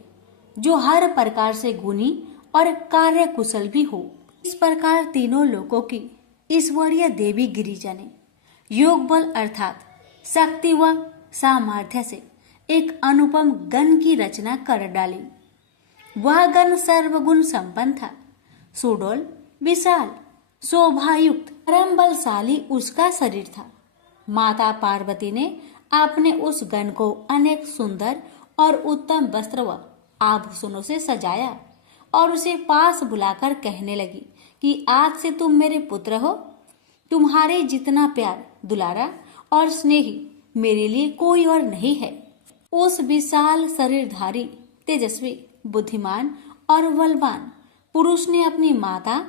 जो हर प्रकार से गुणी और कार्य कुशल भी हो। इस प्रकार तीनों लोकों की ईश्वरीय देवी गिरिजा ने योग बल अर्थात शक्ति व सामर्थ्य से एक अनुपम गण की रचना कर डाली। वह गण सर्वगुण संपन्न था, सुडौल, विशाल, शोभायुक्त परम बलशाली उसका शरीर था। माता पार्वती ने अपने उस गण को अनेक सुंदर और उत्तम वस्त्र व आभूषणों से सजाया और उसे पास बुलाकर कहने लगी कि आज से तुम मेरे पुत्र हो। तुम्हारे जितना प्यार, दुलारा और स्नेही मेरे लिए कोई और नहीं है। उस विशाल शरीरधारी, तेजस्वी, बुद्धिमान और बलवान पुरुष ने अपनी माता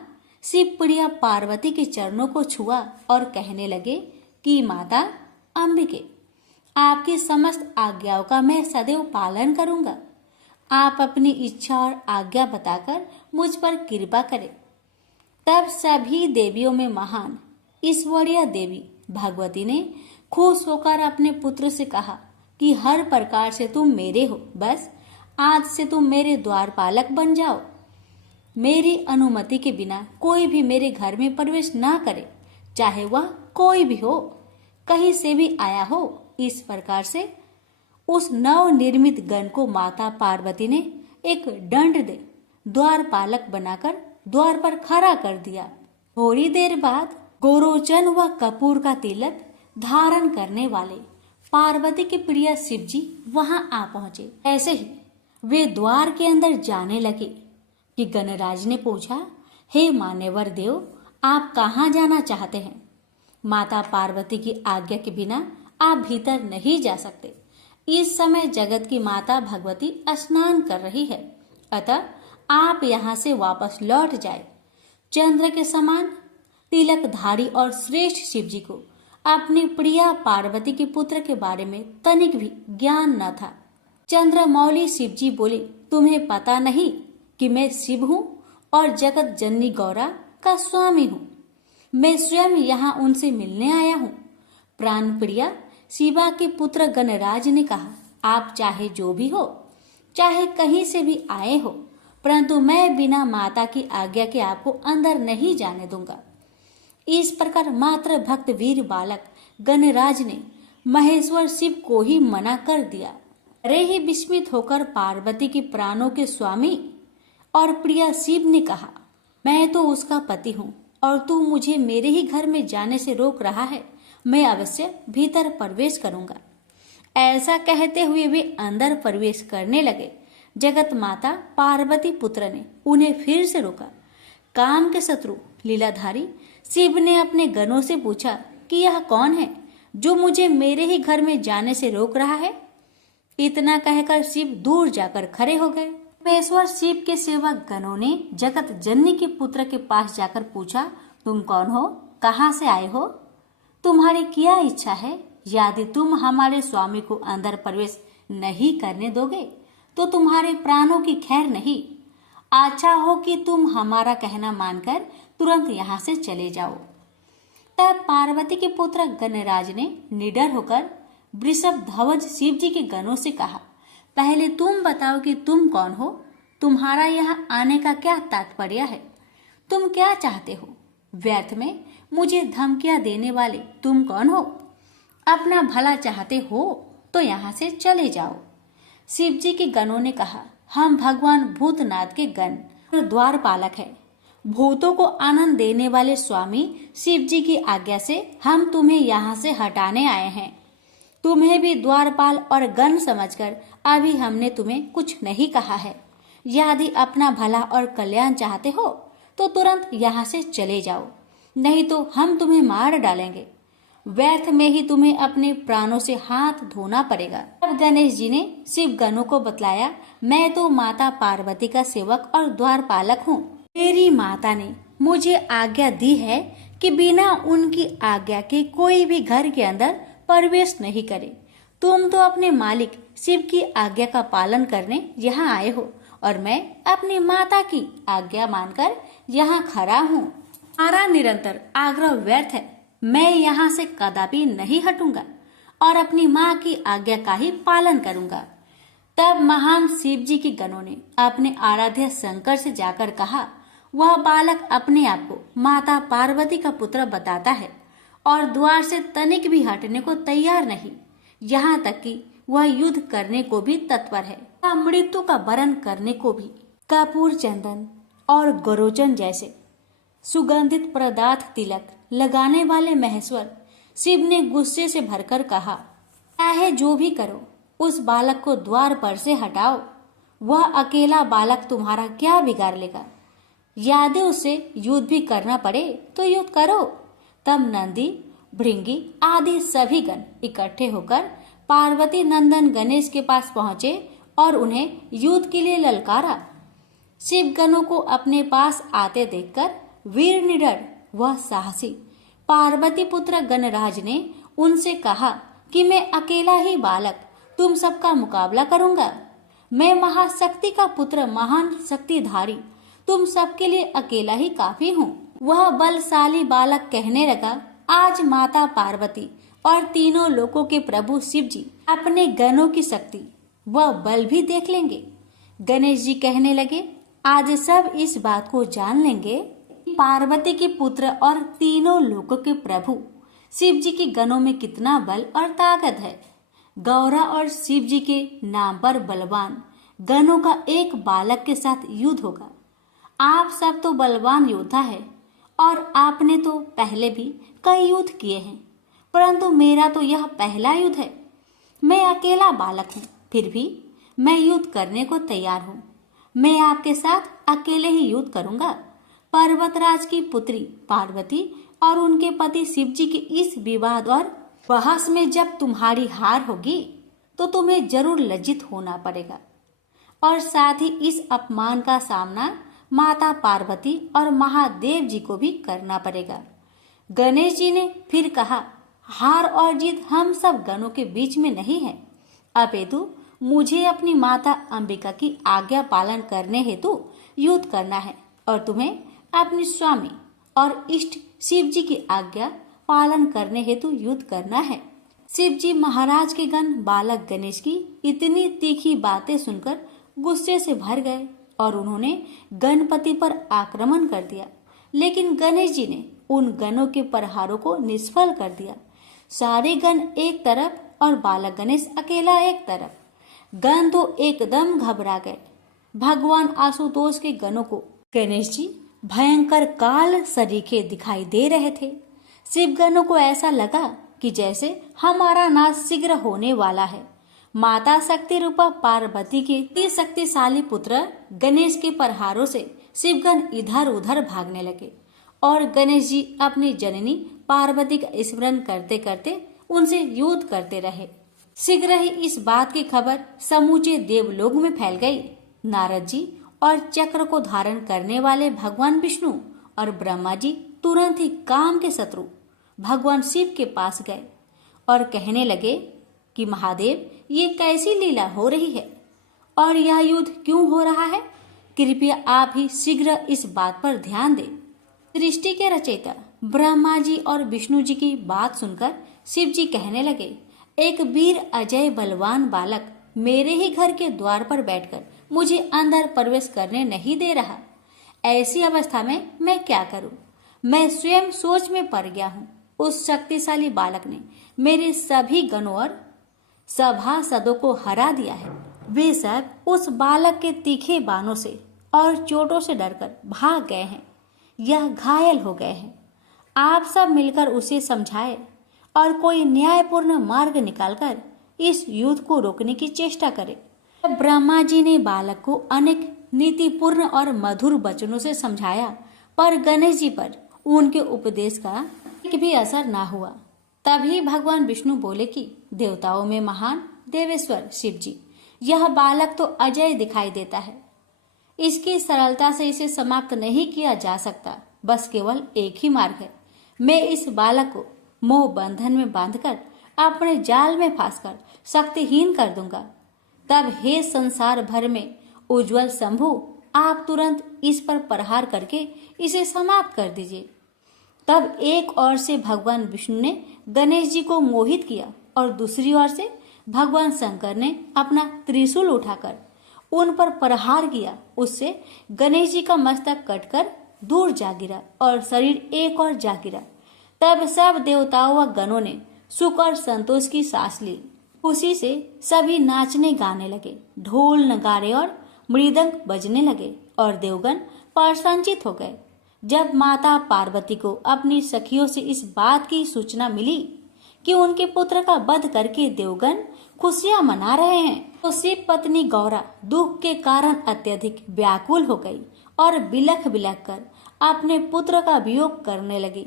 शिवप्रिया पार्वती के चरणों को छुआ और कहने लगे कि माता अंबिके, आपकी समस्त आज्ञाओं का मैं सदैव पालन करूंगा। आप अपनी इच्छा और आज्ञा बताकर मुझ पर कृपा करें। तब सभी देवियों में महान ईश्वरीय देवी भगवती ने खुश होकर अपने पुत्र से कहा कि हर प्रकार से तुम मेरे हो, बस आज से तुम मेरे द्वारपालक बन जाओ। मेरी अनुमति के बिना कोई भी मेरे घर में प्रवेश ना करे, चाहे वह कोई भी हो, कहीं से भी आया हो। इस प्रकार से उस नवनिर्मित गण को माता पार्वती ने एक दंड दे द्वारपालक बनाकर द्वार पर खड़ा कर दिया। थोड़ी देर बाद गोरोचन व कपूर का तिलक धारण करने वाले पार्वती के प्रिय शिव जी वहां आ पहुंचे। ऐसे ही वे द्वार के अंदर जाने लगे कि गणराज ने पूछा, हे मान्यवर देव, आप कहाँ जाना चाहते हैं? माता पार्वती की आज्ञा के बिना आप भीतर नहीं जा सकते। इस समय जगत की माता भगवती स्नान कर रही है, अतः आप यहाँ से वापस लौट जाए। चंद्र के समान तिलकधारी और श्रेष्ठ शिव जी को अपनी प्रिया पार्वती के पुत्र के बारे में तनिक भी ज्ञान न था। चंद्रमौली शिव जी बोले, तुम्हें पता नहीं कि मैं शिव हूँ और जगत जननी गौरा का स्वामी हूँ। मैं स्वयं यहाँ उनसे मिलने आया हूँ। प्राण प्रिया शिवा के पुत्र गणराज ने कहा, आप चाहे जो भी हो, चाहे कहीं से भी आए हो, परंतु मैं बिना माता की आज्ञा के आपको अंदर नहीं जाने दूंगा। इस प्रकार मात्र भक्त वीर बालक गणराज ने महेश्वर शिव को ही मना कर दिया। रे ही विस्मित होकर पार्वती के प्राणों के स्वामी और प्रिया शिव ने कहा, मैं तो उसका पति हूँ और तू मुझे मेरे ही घर में जाने से रोक रहा है। मैं अवश्य भीतर प्रवेश करूंगा। ऐसा कहते हुए वे अंदर प्रवेश करने लगे। जगत माता पार्वती पुत्र ने उन्हें फिर से रोका। काम के शत्रु लीलाधारी शिव ने अपने गणों से पूछा कि यह कौन है जो मुझे मेरे ही घर में जाने से रोक रहा है? इतना कहकर शिव दूर जाकर खड़े हो गए। परमेश्वर शिव के सेवक गणों ने जगत जननी के पुत्र के पास जाकर पूछा, तुम कौन हो? कहाँ से आए हो? तुम्हारी क्या इच्छा है? यदि तुम हमारे स्वामी को अंदर प्रवेश नहीं करने दोगे तो तुम्हारे प्राणों की खैर नहीं। अच्छा हो कि तुम हमारा कहना मानकर तुरंत यहाँ से चले जाओ। तब पार्वती के पुत्र गणराज ने निडर होकर वृषभ ध्वज शिव जी के गणों से कहा, पहले तुम बताओ कि तुम कौन हो? तुम्हारा यहाँ आने का क्या तात्पर्य है? तुम क्या चाहते हो? व्यर्थ में मुझे धमकियां देने वाले तुम कौन हो? अपना भला चाहते हो तो यहाँ से चले जाओ। शिव जी के गणों ने कहा, हम भगवान भूतनाथ के गण और द्वारपालक है। भूतों को आनंद देने वाले स्वामी शिव जी की आज्ञा से हम तुम्हें यहाँ से हटाने आए हैं। तुम्हें भी द्वारपाल और गण समझकर अभी हमने तुम्हें कुछ नहीं कहा है। यदि अपना भला और कल्याण चाहते हो तो तुरंत यहाँ से चले जाओ, नहीं तो हम तुम्हें मार डालेंगे। व्यर्थ में ही तुम्हें अपने प्राणों से हाथ धोना पड़ेगा। तब गणेश जी ने शिव गणों को बतलाया, मैं तो माता पार्वती का सेवक और द्वारपालक हूँ। मेरी माता ने मुझे आज्ञा दी है कि बिना उनकी आज्ञा के कोई भी घर के अंदर प्रवेश नहीं करे। तुम तो अपने मालिक शिव की आज्ञा का पालन करने यहाँ आए हो और मैं अपनी माता की आज्ञा मानकर यहाँ खड़ा हूँ। हमारा निरंतर आग्रह व्यर्थ है। मैं यहाँ से कदापि नहीं हटूंगा और अपनी माँ की आज्ञा का ही पालन करूंगा। तब महान शिव जी के गणों ने अपने आराध्य शंकर से जाकर कहा, वह बालक अपने आप को माता पार्वती का पुत्र बताता है और द्वार से तनिक भी हटने को तैयार नहीं, यहाँ तक कि वह युद्ध करने को भी तत्पर है, मृत्यु का वरण करने को भी। कपूर चंदन और गोरोचन जैसे सुगंधित पदार्थ तिलक लगाने वाले महेश्वर शिव ने गुस्से से भरकर कहा, चाहे जो भी करो, उस बालक को द्वार पर से हटाओ। वह अकेला बालक तुम्हारा क्या बिगाड़ लेगा? यदि उससे युद्ध भी करना पड़े तो युद्ध करो। तब नंदी, भृंगी आदि सभी गण इकट्ठे होकर पार्वती नंदन गणेश के पास पहुंचे और उन्हें युद्ध के लिए ललकारा। शिव गणों को अपने पास आते देखकर वीर निडर वह साहसी पार्वती पुत्र गणराज ने उनसे कहा कि मैं अकेला ही बालक तुम सबका मुकाबला करूंगा। मैं महाशक्ति का पुत्र, महान शक्तिधारी, तुम सबके लिए अकेला ही काफी हूँ। वह बलशाली बालक कहने लगा, आज माता पार्वती और तीनों लोकों के प्रभु शिव जी अपने गणों की शक्ति व बल भी देख लेंगे। गणेश जी कहने लगे, आज सब इस बात को जान लेंगे कि पार्वती के पुत्र और तीनों लोकों के प्रभु शिव जी के गणों में कितना बल और ताकत है। गौरा और शिव जी के नाम पर बलवान गणों का एक बालक के साथ युद्ध होगा। आप सब तो बलवान योद्धा है और आपने तो पहले भी कई युद्ध किए हैं, परंतु मेरा तो यह पहला युद्ध है। मैं अकेला बालक हूँ, फिर भी मैं युद्ध करने को तैयार हूँ। मैं आपके साथ अकेले ही युद्ध करूंगा। पर्वतराज की पुत्री पार्वती और उनके पति शिव जी के इस विवाद और बहस में जब तुम्हारी हार होगी तो तुम्हें जरूर लज्जित होना पड़ेगा और साथ ही इस अपमान का सामना माता पार्वती और महादेव जी को भी करना पड़ेगा। गणेश जी ने फिर कहा, हार और जीत हम सब गणों के बीच में नहीं है, अपितु मुझे अपनी माता अंबिका की आज्ञा पालन करने हेतु युद्ध करना है और तुम्हें अपने स्वामी और इष्ट शिव जी की आज्ञा पालन करने हेतु युद्ध करना है। शिव जी महाराज के गण बालक गणेश की इतनी तीखी बातें सुनकर गुस्से से भर गए और उन्होंने गणपति पर आक्रमण कर दिया। लेकिन गणेश जी ने उन गणों के प्रहारों को निष्फल कर दिया। सारे गण एक तरफ और बालक गणेश अकेला एक तरफ। गण तो एकदम घबरा गए। भगवान आशुतोष के गणों को गणेश जी भयंकर काल सरीखे दिखाई दे रहे थे। शिव गणों को ऐसा लगा कि जैसे हमारा नाश शीघ्र होने वाला है। माता शक्ति रूपा पार्वती के शक्तिशाली पुत्र गणेश के प्रहारों से शिवगण इधर उधर भागने लगे और गणेश जी अपनी जननी पार्वती का स्मरण करते करते उनसे युद्ध करते रहे। शीघ्र ही इस बात की खबर समूचे देवलोक में फैल गई। नारद जी और चक्र को धारण करने वाले भगवान विष्णु और ब्रह्मा जी तुरंत ही काम के शत्रु भगवान शिव के पास गए और कहने लगे कि महादेव, ये कैसी लीला हो रही है और यह युद्ध क्यों हो रहा है? कृपया आप ही शीघ्र इस बात पर ध्यान दें। सृष्टि के रचयिता ब्रह्मा जी और विष्णु जी की बात सुनकर शिव जी कहने लगे, एक वीर अजय बलवान बालक मेरे ही घर के द्वार पर बैठकर मुझे अंदर प्रवेश करने नहीं दे रहा। ऐसी अवस्था में मैं क्या करूं? मैं स्वयं सोच में पड़ गया हूं। उस शक्तिशाली बालक ने मेरे सभी गणों और सभासदों को हरा दिया है। वे सब उस बालक के तीखे बाणों से और चोटों से डरकर भाग गए हैं। यह घायल हो गए हैं। आप सब मिलकर उसे समझाए और कोई न्यायपूर्ण मार्ग निकालकर इस युद्ध को रोकने की चेष्टा करे। ब्रह्मा जी ने बालक को अनेक नीतिपूर्ण और मधुर वचनों से समझाया, पर गणेश जी पर उनके उपदेश का एक भी असर ना हुआ। तभी भगवान विष्णु बोले कि देवताओं में महान देवेश्वर शिव जी, यह बालक तो अजय दिखाई देता है। इसकी सरलता से इसे समाप्त नहीं किया जा सकता। बस केवल एक ही मार्ग है। मैं इस बालक को मोह बंधन में बांधकर अपने जाल में फांसकर शक्तिहीन कर दूंगा। तब हे संसार भर में उज्जवल शंभु, आप तुरंत इस पर प्रहार करके इसे समाप्त कर दीजिए। तब एक ओर से भगवान विष्णु ने गणेश जी को मोहित किया और दूसरी ओर से भगवान शंकर ने अपना त्रिशूल उठाकर उन पर प्रहार किया। उससे गणेश जी का मस्तक कटकर दूर जा गिरा और शरीर एक और जा गिरा। तब सब देवताओं व गणों ने सुख और संतोष की सांस ली। खुशी से सभी नाचने गाने लगे। ढोल नगाड़े और मृदंग बजने लगे और देवगण प्रसन्नचित हो गए। जब माता पार्वती को अपनी सखियों से इस बात की सूचना मिली कि उनके पुत्र का वध करके देवगण खुशियां मना रहे हैं, तो शिव पत्नी गौरा दुख के कारण अत्यधिक व्याकुल हो गई और बिलख बिलख कर अपने पुत्र का वियोग करने लगी।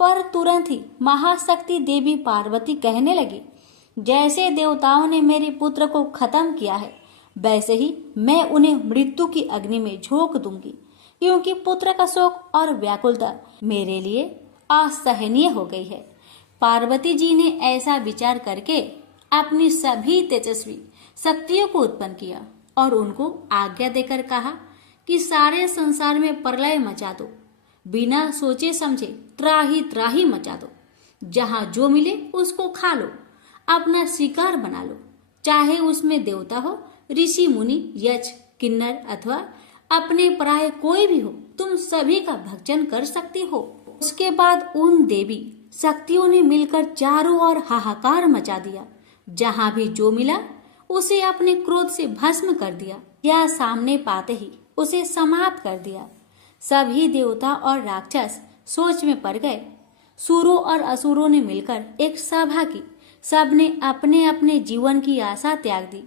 पर तुरंत ही महाशक्ति देवी पार्वती कहने लगी, जैसे देवताओं ने मेरे पुत्र को खत्म किया है, वैसे ही मैं उन्हें मृत्यु की अग्नि में झोंक दूंगी, क्योंकि पुत्र का शोक और व्याकुलता मेरे लिए असहनीय हो गई है। पार्वती जी ने ऐसा विचार करके अपनी सभी तेजस्वी शक्तियों को उत्पन्न किया और उनको आज्ञा देकर कहा कि सारे संसार में प्रलय मचा दो, बिना सोचे समझे त्राही त्राही मचा दो, जहां जो मिले उसको खा लो, अपना शिकार बना लो, चाहे उसमें देवता हो, ऋषि मुनि, यक्ष, किन्नर अथवा अपने पराये कोई भी हो, तुम सभी का भक्षण कर सकती हो। उसके बाद उन देवी शक्तियों ने मिलकर चारों ओर हाहाकार मचा दिया, जहां भी जो मिला उसे अपने क्रोध से भस्म कर दिया या सामने पाते ही उसे समाप्त कर दिया। सभी देवता और राक्षस सोच में पड़ गए। सूरों और असुरों ने मिलकर एक सभा की। सबने अपने अपने जीवन की आशा त्याग दी।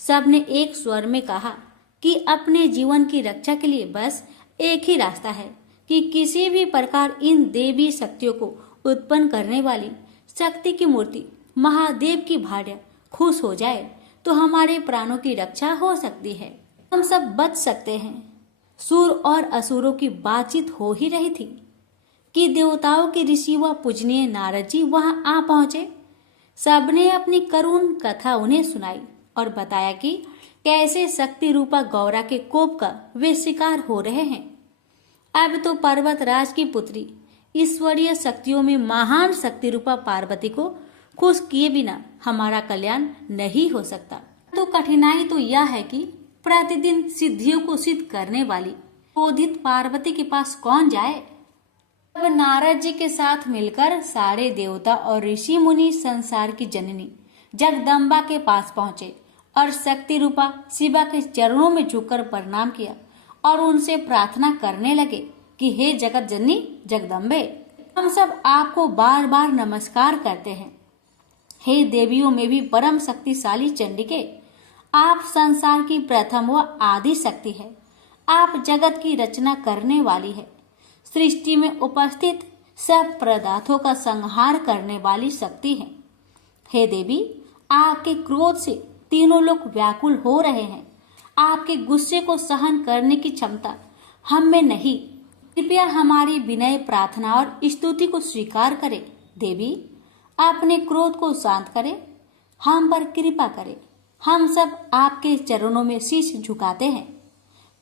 सबने एक स्वर में कहा कि अपने जीवन की रक्षा के लिए बस एक ही रास्ता है कि किसी भी प्रकार इन देवी शक्तियों को उत्पन्न करने वाली शक्ति की मूर्ति महादेव की भार्या खुश हो जाए तो हमारे प्राणों की रक्षा हो सकती है, हम सब बच सकते हैं। सूर और असुरों की बातचीत हो ही रही थी कि देवताओं के ऋषि व पूजनीय नारद जी वहां आ पहुंचे। सबने अपनी करुण कथा उन्हें सुनाई और बताया कि कैसे शक्ति रूपा गौरा के कोप का वे शिकार हो रहे हैं। अब तो पर्वतराज की पुत्री ईश्वरीय शक्तियों में महान शक्ति रूपा पार्वती को खुश किए बिना हमारा कल्याण नहीं हो सकता। तो कठिनाई तो यह है कि प्रतिदिन सिद्धियों को सिद्ध करने वाली क्रोधित पार्वती के पास कौन जाए। अब नारद जी के साथ मिलकर सारे देवता और ऋषि मुनि संसार की जननी जगदम्बा के पास पहुंचे और शक्ति रूपा शिवा के चरणों में झुककर प्रणाम किया और उनसे प्रार्थना करने लगे कि हे जगत जननी जगदम्बे, हम सब आपको बार बार नमस्कार करते हैं। हे देवियों में भी परम शक्तिशाली चंडिके, आप संसार की प्रथम व आदि शक्ति है। आप जगत की रचना करने वाली है। सृष्टि में उपस्थित सब पदार्थों का संहार करने वाली शक्ति है। हे देवी, आपके क्रोध से तीनों लोग व्याकुल हो रहे हैं। आपके गुस्से को सहन करने की क्षमता हम में नहीं। कृपया हमारी विनय प्रार्थना और स्तुति को स्वीकार करें। देवी, अपने क्रोध को शांत करें, हम पर कृपा करें। हम सब आपके चरणों में शीश झुकाते हैं।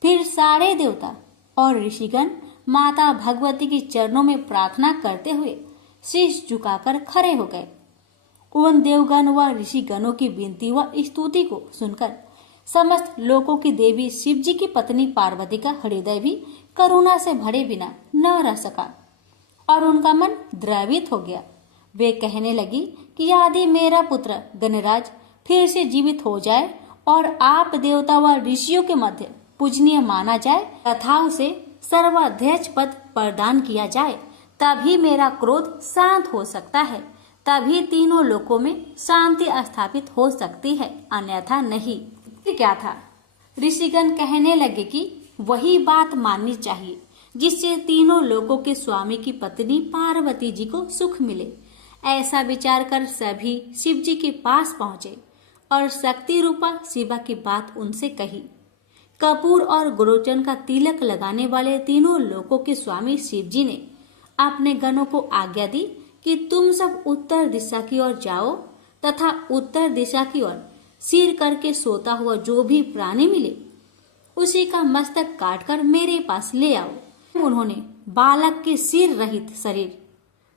फिर सारे देवता और ऋषिगण माता भगवती के चरणों में प्रार्थना करते हुए शीश झुकाकर खड़े हो गए। उन देवगण व ऋषिगणों की विनती व स्तुति को सुनकर समस्त लोकों की देवी शिव जी की पत्नी पार्वती का हृदय भी करुणा से भरे बिना न रह सका और उनका मन द्रवित हो गया। वे कहने लगी कि यदि मेरा पुत्र गणराज फिर से जीवित हो जाए और आप देवता व ऋषियों के मध्य पूजनीय माना जाए तथा उसे सर्वाध्यक्ष पद प्रदान किया जाए, तभी मेरा क्रोध शांत हो सकता है, तभी तीनों लोकों में शांति स्थापित हो सकती है, अन्यथा नहीं। क्या था? ऋषिगण कहने लगे कि वही बात माननी चाहिए जिससे तीनों लोकों के स्वामी की पत्नी पार्वती जी को सुख मिले। ऐसा विचार कर सभी शिव जी के पास पहुंचे और शक्ति रूपा शिवा की बात उनसे कही। कपूर और गुरोचन का तिलक लगाने वाले तीनों लोकों के स्वामी शिव जी ने अपने गणों को आज्ञा दी कि तुम सब उत्तर दिशा की ओर जाओ तथा उत्तर दिशा की ओर सिर करके सोता हुआ जो भी प्राणी मिले उसी का मस्तक काटकर मेरे पास ले आओ। उन्होंने बालक के सिर रहित शरीर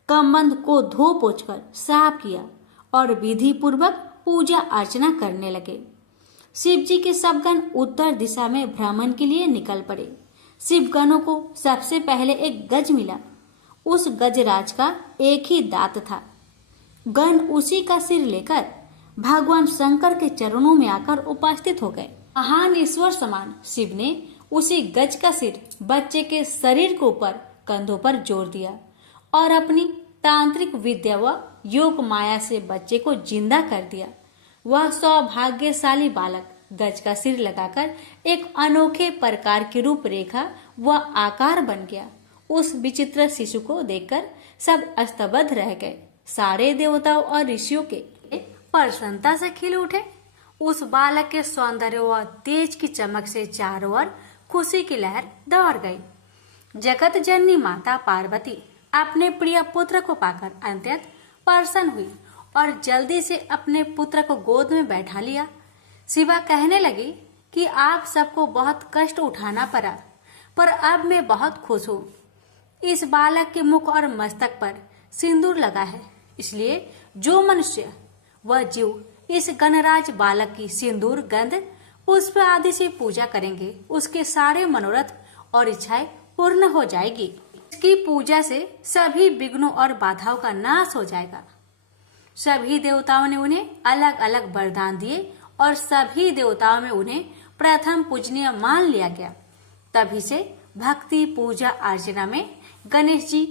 कमंद को धो पोंछकर साफ किया और विधि पूर्वक पूजा अर्चना करने लगे। शिव जी के सब गण उत्तर दिशा में भ्रमण के लिए निकल पड़े। शिव गणों को सबसे पहले एक गज मिला। उस गजराज का एक ही दांत था। गण उसी का सिर लेकर भगवान शंकर के चरणों में आकर उपस्थित हो गए। महान ईश्वर समान शिव ने उसी गज का सिर बच्चे के शरीर के ऊपर कंधों पर जोर दिया और अपनी तांत्रिक विद्या व योग माया से बच्चे को जिंदा कर दिया। वह सौभाग्यशाली बालक गज का सिर लगाकर एक अनोखे प्रकार की रूपरेखा व आकार बन गया। उस विचित्र शिशु को देखकर सब स्तब्ध रह गए। सारे देवताओं और ऋषियों के प्रसन्नता से खिल उठे। उस बालक के सौंदर्य व तेज की चमक से चारों ओर खुशी की लहर दौड़ गई। जगत जननी माता पार्वती अपने प्रिय पुत्र को पाकर अत्यंत प्रसन्न हुई और जल्दी से अपने पुत्र को गोद में बैठा लिया। शिवा कहने लगी कि आप सबको बहुत कष्ट उठाना पड़ा, पर अब मैं बहुत खुश हूँ। इस बालक के मुख और मस्तक पर सिंदूर लगा है, इसलिए जो मनुष्य व जीव इस गणराज बालक की सिंदूर, गंध, पुष्प आदि से पूजा करेंगे, उसके सारे मनोरथ और इच्छाएं पूर्ण हो जाएगी। इसकी पूजा से सभी विघ्नों और बाधाओं का नाश हो जाएगा। सभी देवताओं ने उन्हें अलग अलग वरदान दिए और सभी देवताओं में उन्हें प्रथम पूजनीय मान लिया गया। तभी से भक्ति पूजा अर्चना में गणेश जी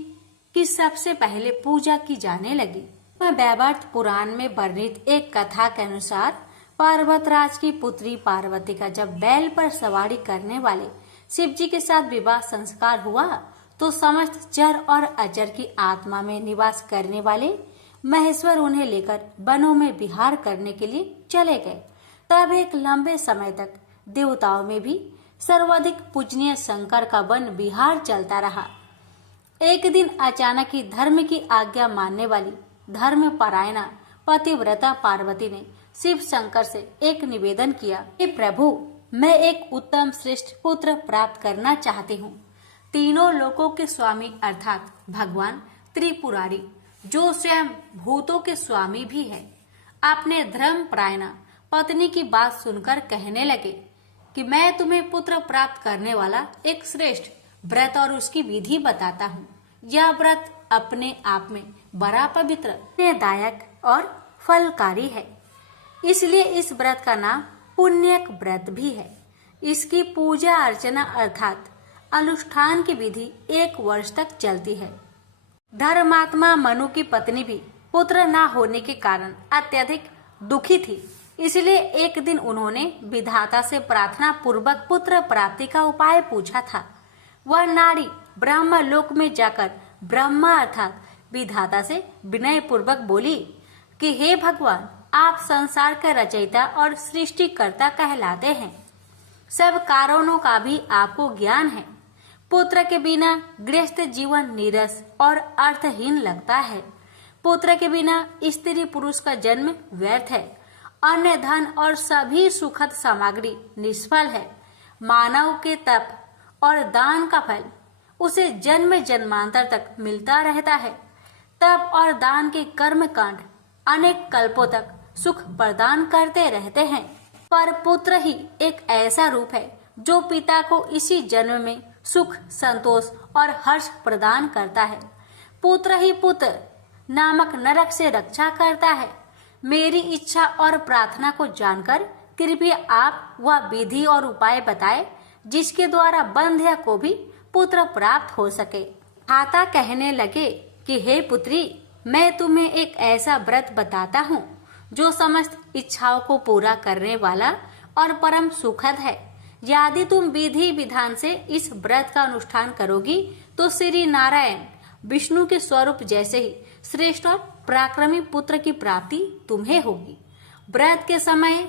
की सबसे पहले पूजा की जाने लगी। वैवर्त पुराण में वर्णित एक कथा के अनुसार पर्वतराज की पुत्री पार्वती का जब बैल पर सवारी करने वाले शिव जी के साथ विवाह संस्कार हुआ तो समस्त जर और अजर की आत्मा में निवास करने वाले महेश्वर उन्हें लेकर वनों में विहार करने के लिए चले गए। तब एक लंबे समय तक देवताओं में भी सर्वाधिक पूजनीय शंकर का वन विहार चलता रहा। एक दिन अचानक ही धर्म की आज्ञा मानने वाली धर्म परायणा पतिव्रता पार्वती ने शिव शंकर से एक निवेदन किया कि प्रभु, मैं एक उत्तम श्रेष्ठ पुत्र प्राप्त करना चाहती हूँ। तीनों लोकों के स्वामी अर्थात भगवान त्रिपुरारी, जो स्वयं भूतों के स्वामी भी है, अपने धर्म परायणा पत्नी की बात सुनकर कहने लगे कि मैं तुम्हें पुत्र प्राप्त करने वाला एक श्रेष्ठ व्रत और उसकी विधि बताता हूँ। यह व्रत अपने आप में बड़ा पवित्र, पुण्यदायक और फलकारी है, इसलिए इस व्रत का नाम पुण्यक व्रत भी है। इसकी पूजा अर्चना अर्थात अनुष्ठान की विधि 1 वर्ष तक चलती है। धर्मात्मा मनु की पत्नी भी पुत्र न होने के कारण अत्यधिक दुखी थी, इसलिए एक दिन उन्होंने विधाता से प्रार्थना पूर्वक पुत्र प्राप्ति का उपाय पूछा था। वह नारी ब्रह्म लोक में जाकर ब्रह्मा अर्थात विधाता से विनय पूर्वक बोली कि हे भगवान, आप संसार के रचयिता और सृष्टिकर्ता कहलाते हैं। सब कारणों का भी आपको ज्ञान है। पुत्र के बिना गृहस्थ जीवन नीरस और अर्थहीन लगता है। पुत्र के बिना स्त्री पुरुष का जन्म व्यर्थ है। अन्य धन और सभी सुखद सामग्री निष्फल है। मानव के तप और दान का फल उसे जन्म जन्मांतर तक मिलता रहता है। तप और दान के कर्म कांड अनेक कल्पों तक सुख प्रदान करते रहते हैं, पर पुत्र ही एक ऐसा रूप है जो पिता को इसी जन्म में सुख, संतोष और हर्ष प्रदान करता है। पुत्र ही पुत्र नामक नरक से रक्षा करता है। मेरी इच्छा और प्रार्थना को जानकर कृपया आप वह विधि और उपाय बताए जिसके द्वारा बंध्या को भी पुत्र प्राप्त हो सके। माता कहने लगे कि हे पुत्री, मैं तुम्हें एक ऐसा व्रत बताता हूँ जो समस्त इच्छाओं को पूरा करने वाला और परम सुखद है। यदि तुम विधि विधान से इस व्रत का अनुष्ठान करोगी तो श्री नारायण विष्णु के स्वरूप जैसे ही श्रेष्ठ और पराक्रमी पुत्र की प्राप्ति तुम्हें होगी। व्रत के समय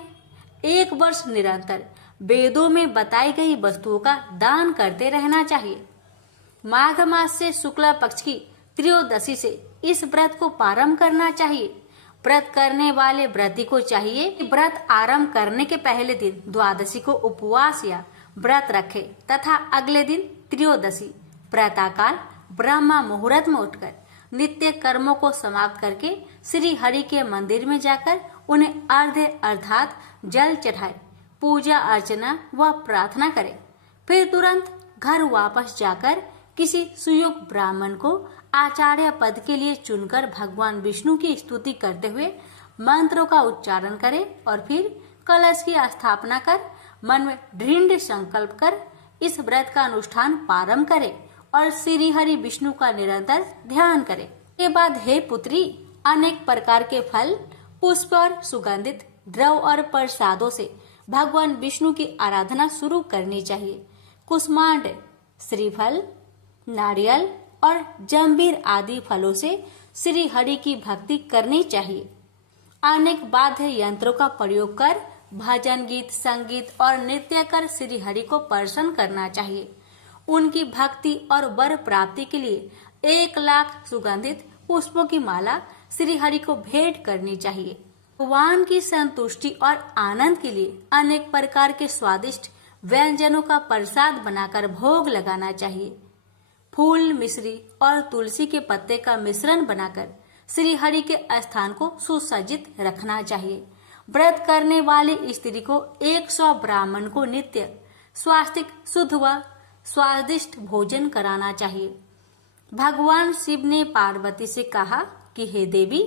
1 वर्ष निरंतर वेदों में बताई गई वस्तुओं का दान करते रहना चाहिए। माघ मास से शुक्ला पक्ष की त्रयोदशी से इस व्रत को प्रारंभ करना चाहिए। व्रत करने वाले व्रती को चाहिए कि व्रत आरंभ करने के पहले दिन द्वादशी को उपवास या व्रत रखे तथा अगले दिन त्रयोदशी प्रातःकाल ब्रह्म मुहूर्त में उठकर नित्य कर्मों को समाप्त करके श्री हरि के मंदिर में जाकर उन्हें अर्घ्य अर्थात जल चढ़ाए, पूजा अर्चना व प्रार्थना करे। फिर तुरंत घर वापस जाकर किसी सुयोग्य ब्राह्मण को आचार्य पद के लिए चुनकर भगवान विष्णु की स्तुति करते हुए मंत्रों का उच्चारण करे और फिर कलश की स्थापना कर मन में दृढ़ संकल्प कर इस व्रत का अनुष्ठान प्रारंभ करे और श्री हरि विष्णु का निरंतर ध्यान करें। के बाद हे पुत्री, अनेक प्रकार के फल, पुष्प और सुगंधित द्रव और प्रसादों से भगवान विष्णु की आराधना शुरू करनी चाहिए। कुष्मांड, श्रीफल, नारियल और जंबीर आदि फलों से श्री हरि की भक्ति करनी चाहिए। अनेक वाद्य यंत्रों का प्रयोग कर भजन गीत, संगीत और नृत्य कर श्री हरि को प्रसन्न करना चाहिए। उनकी भक्ति और वर प्राप्ति के लिए 1,00,000 सुगंधित पुष्पों की माला श्री हरि को भेंट करनी चाहिए। भगवान की संतुष्टि और आनंद के लिए अनेक प्रकार के स्वादिष्ट व्यंजनों का प्रसाद बनाकर भोग लगाना चाहिए। फूल, मिश्री और तुलसी के पत्ते का मिश्रण बनाकर श्री हरि के स्थान को सुसज्जित रखना चाहिए। व्रत करने वाली स्त्री को 100 ब्राह्मण को नित्य स्वास्तिक, शुद्ध व स्वादिष्ट भोजन कराना चाहिए। भगवान शिव ने पार्वती से कहा कि हे देवी,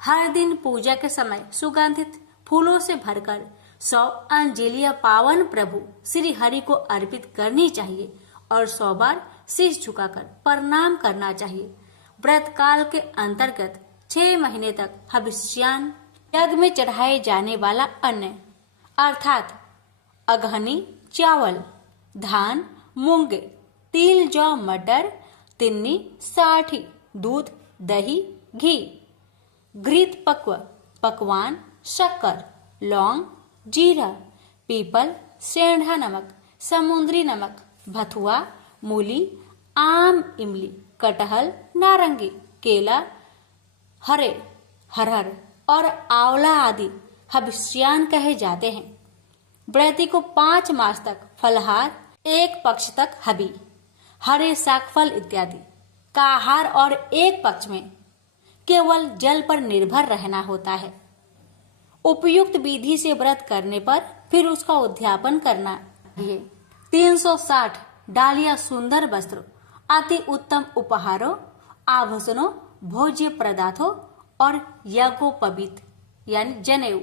हर दिन पूजा के समय सुगंधित फूलों से भरकर 100 अंजलियां पावन प्रभु श्री हरि को अर्पित करनी चाहिए और 100 बार शीश झुकाकर प्रणाम करना चाहिए। व्रत काल के अंतर्गत 6 महीने तक हविष्यान, यज्ञ में चढ़ाए जाने वाला अन्न अर्थात अगहनी, चावल, धान, मूंग, तिल, जौ, मटर, तिन्नी, साठी, दूध, दही, घी, घृत पकवान, शक्कर, लौंग, जीरा, पीपल, सेंधा नमक, समुद्री नमक, भथुआ, मूली, आम, इमली, कटहल, नारंगी, केला, हरहर और आंवला आदि हविष्यान कहे जाते हैं। व्रती को 5 मास तक फलहार, 1 पक्ष तक हबी, हरे शाकफल इत्यादि का आहार और 1 पक्ष में केवल जल पर निर्भर रहना होता है। उपयुक्त विधि से व्रत करने पर फिर उसका उद्यापन करना चाहिए। 360 डालिया सुंदर वस्त्रों, अति उत्तम उपहारों, आभूषणों, भोज्य पदार्थों और यज्ञोपवीत यानी जनेऊ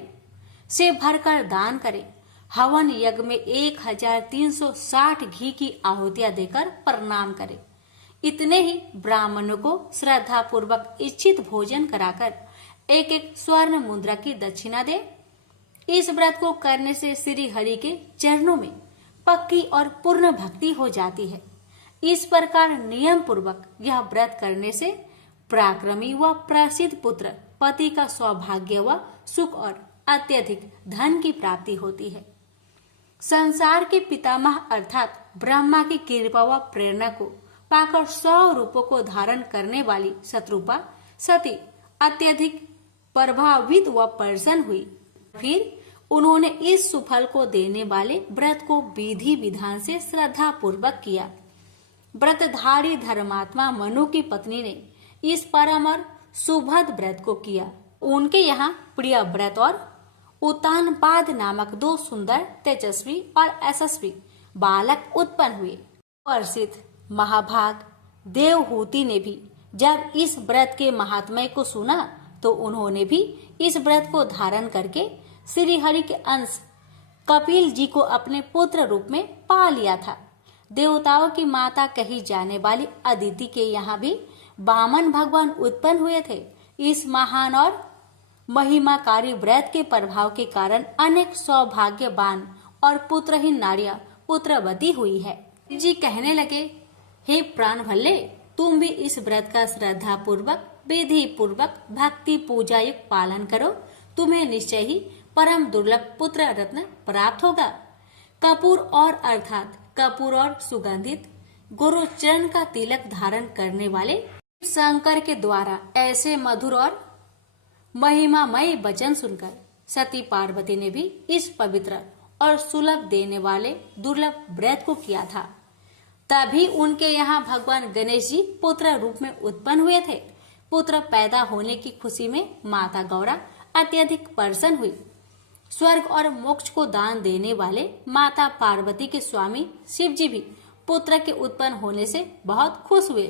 से भरकर दान करें। हवन यज्ञ में 1360 घी की आहुतियां देकर प्रणाम करें। इतने ही ब्राह्मणों को श्रद्धा पूर्वक इच्छित भोजन कराकर 1-1 स्वर्ण मुद्रा की दक्षिणा दे। इस व्रत को करने से श्री हरि के चरणों में पक्की और पूर्ण भक्ति हो जाती है। इस प्रकार नियम पूर्वक यह व्रत करने से पराक्रमी व प्रसिद्ध पुत्र, पति का सौभाग्य व सुख और अत्यधिक धन की प्राप्ति होती है। संसार के पितामह अर्थात ब्रह्मा की कृपा व प्रेरणा को पाकर 100 रूपों को धारण करने वाली शत्रुपा सती अत्यधिक प्रभावित व प्रसन्न हुई। फिर उन्होंने इस सुफल को देने वाले व्रत को विधि विधान से श्रद्धा पूर्वक किया। व्रतधारी धर्मात्मा मनु की पत्नी ने इस परम और सुभद व्रत को किया। उनके यहाँ प्रिय व्रत और उत्तानपाद नामक 2 सुंदर, तेजस्वी और यशस्वी बालक उत्पन्न हुए। प्रसिद्ध महाभाग देवहूति ने भी जब इस व्रत के महात्म्य को सुना तो उन्होंने भी इस व्रत को धारण करके श्री हरि के अंश कपिल जी को अपने पुत्र रूप में पा लिया था। देवताओं की माता कही जाने वाली अदिति के यहाँ भी वामन भगवान उत्पन्न हुए थे। इस महान और महिमाकारी व्रत के प्रभाव के कारण अनेक सौभाग्यवान और पुत्रहीन नारियां पुत्रवती हुई है। जी कहने लगे, हे प्राण भल्ले, तुम भी इस व्रत का श्रद्धा पूर्वक, विधि पूर्वक, भक्ति पूजा युक्त पालन करो। तुम्हें निश्चय ही परम दुर्लभ पुत्र रत्न प्राप्त होगा। कपूर और अर्थात कपूर और सुगंधित गुरुचरण का तिलक धारण करने वाले शंकर के द्वारा ऐसे मधुर और महिमामय वचन सुनकर सती पार्वती ने भी इस पवित्र और सुलभ देने वाले दुर्लभ व्रत को किया था। तभी उनके यहाँ भगवान गणेश जी पुत्र रूप में उत्पन्न हुए थे। पुत्र पैदा होने की खुशी में माता गौरा अत्यधिक प्रसन्न हुई। स्वर्ग और मोक्ष को दान देने वाले माता पार्वती के स्वामी शिव जी भी पुत्र के उत्पन्न होने से बहुत खुश हुए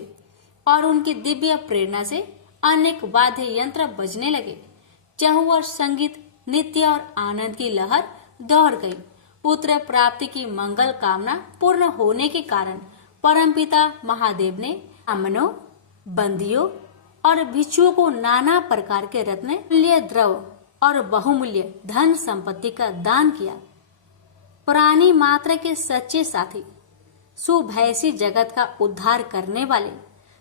और उनकी दिव्य प्रेरणा से अनेक वाद्य यंत्र बजने लगे। चहुओर संगीत, नृत्य और आनंद की लहर दौड़ गई। पुत्र प्राप्ति की मंगल कामना पूर्ण होने के कारण परमपिता महादेव ने ब्राह्मणों, बंदियों और भिक्षुओं को नाना प्रकार के रत्न, मूल्य द्रव्य और बहुमूल्य धन संपत्ति का दान किया। प्राणी मात्र के सच्चे साथी, सुभैसी जगत का उद्धार करने वाले,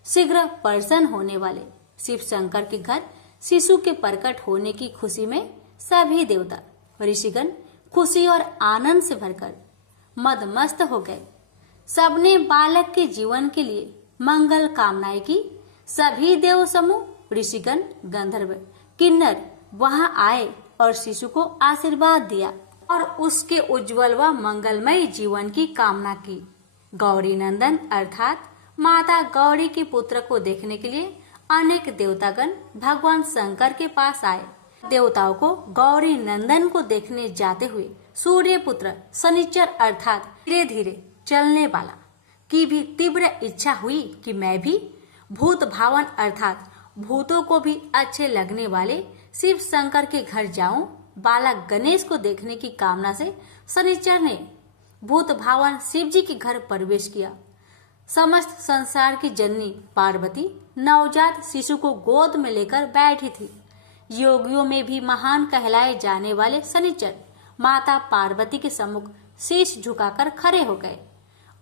शीघ्र प्रसन्न होने वाले शिव शंकर के घर शिशु के प्रकट होने की खुशी में सभी देवता ऋषिगण खुशी और आनंद से भरकर मदमस्त हो गए। सबने बालक के जीवन के लिए मंगल कामनाएं की। सभी देव समूह, ऋषिगण, गंधर्व, किन्नर वहां आए और शिशु को आशीर्वाद दिया और उसके उज्जवल व मंगलमय जीवन की कामना की। गौरी नंदन अर्थात माता गौरी के पुत्र को देखने के लिए अनेक देवतागण भगवान शंकर के पास आए। देवताओं को गौरी नंदन को देखने जाते हुए सूर्य पुत्र शनिचर अर्थात धीरे धीरे चलने वाला की भी तीव्र इच्छा हुई कि मैं भी भूत भावन अर्थात भूतों को भी अच्छे लगने वाले शिव शंकर के घर जाऊं। बालक गणेश को देखने की कामना से शनिचर ने भूत भावन शिव जी के घर प्रवेश किया। समस्त संसार की जननी पार्वती नवजात शिशु को गोद में लेकर बैठी थी। योगियों में भी महान कहलाए जाने वाले शनिचर माता पार्वती के सम्मुख शीश झुकाकर खड़े हो गए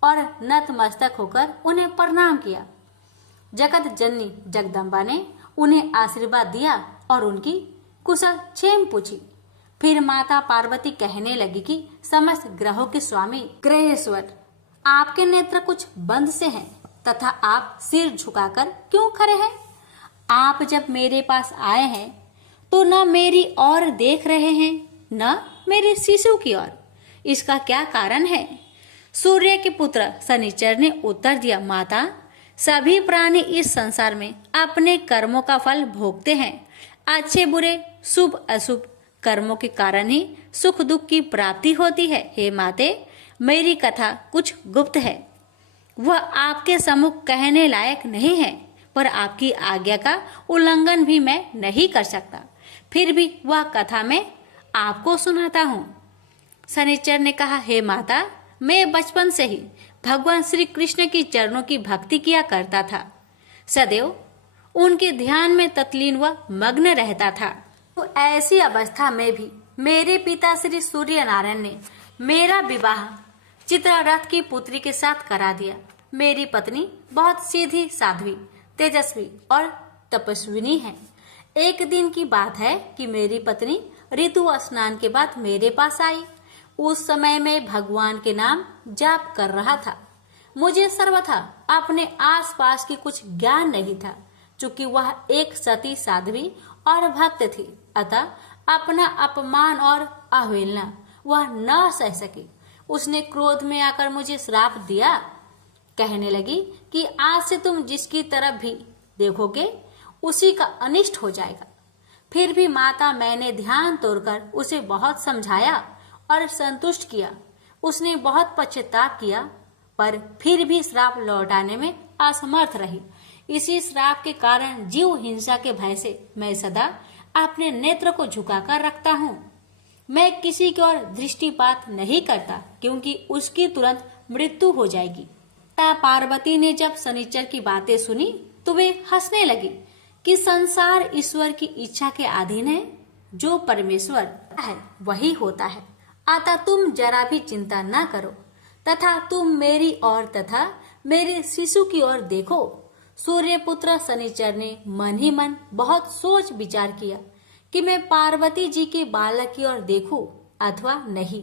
और नतमस्तक होकर उन्हें प्रणाम किया। जगत जननी जगदम्बा ने उन्हें आशीर्वाद दिया और उनकी कुशल क्षेम पूछी। फिर माता पार्वती कहने लगी कि समस्त ग्रहों के स्वामी ग्रहेश्वर, आपके नेत्र कुछ बंद से हैं तथा आप सिर झुकाकर क्यों खड़े हैं? आप जब मेरे पास आए हैं तो न मेरी ओर देख रहे हैं न मेरे शिशु की ओर। इसका क्या कारण है? सूर्य के पुत्र शनिचर ने उत्तर दिया, माता, सभी प्राणी इस संसार में अपने कर्मों का फल भोगते हैं। अच्छे बुरे, शुभ अशुभ कर्मों के कारण ही सुख दुख की प्राप्ति होती है। हे माते, मेरी कथा कुछ गुप्त है, वह आपके सम्मुख कहने लायक नहीं है, पर आपकी आज्ञा का उल्लंघन भी मैं नहीं कर सकता। फिर भी वह कथा मैं आपको सुनाता हूँ। शनिचर ने कहा, हे माता, मैं बचपन से ही भगवान श्री कृष्ण की चरणों की भक्ति किया करता था। सदैव उनके ध्यान में तत्लीन व मग्न रहता था। तो ऐसी अवस्था में भी मेरे पिता श्री सूर्य नारायण ने मेरा विवाह चित्ररथ की पुत्री के साथ करा दिया। मेरी पत्नी बहुत सीधी साध्वी, तेजस्वी और तपस्विनी है। एक दिन की बात है कि मेरी पत्नी ऋतु स्नान के बाद मेरे पास आई। उस समय मैं भगवान के नाम जाप कर रहा था। मुझे सर्वथा अपने आसपास की कुछ ज्ञान नहीं था। चूंकि वह एक सती साध्वी और भक्त थी, अतः अपना अपमान और अवहेलना वह न सह सकी। उसने क्रोध में आकर मुझे श्राप दिया। कहने लगी कि आज से तुम जिसकी तरफ भी देखोगे उसी का अनिष्ट हो जाएगा। फिर भी माता, मैंने ध्यान तोड़कर उसे बहुत समझाया और संतुष्ट किया। उसने बहुत पश्चाताप किया, पर फिर भी श्राप लौटाने में असमर्थ रही। इसी श्राप के कारण जीव हिंसा के भय से मैं सदा अपने नेत्र को झुकाकर रखता हूँ। मैं किसी की ओर दृष्टिपात नहीं करता, क्योंकि उसकी तुरंत मृत्यु हो जाएगी। पार्वती ने जब शनिचर की बातें सुनी तो वे हंसने लगी कि संसार ईश्वर की इच्छा के अधीन है। जो परमेश्वर है वही होता है। अतः तुम जरा भी चिंता न करो तथा तुम मेरी ओर तथा मेरे शिशु की ओर देखो। सूर्यपुत्र शनिचर ने मन ही मन बहुत सोच विचार किया कि मैं पार्वती जी के बालक की ओर देखूं अथवा नहीं।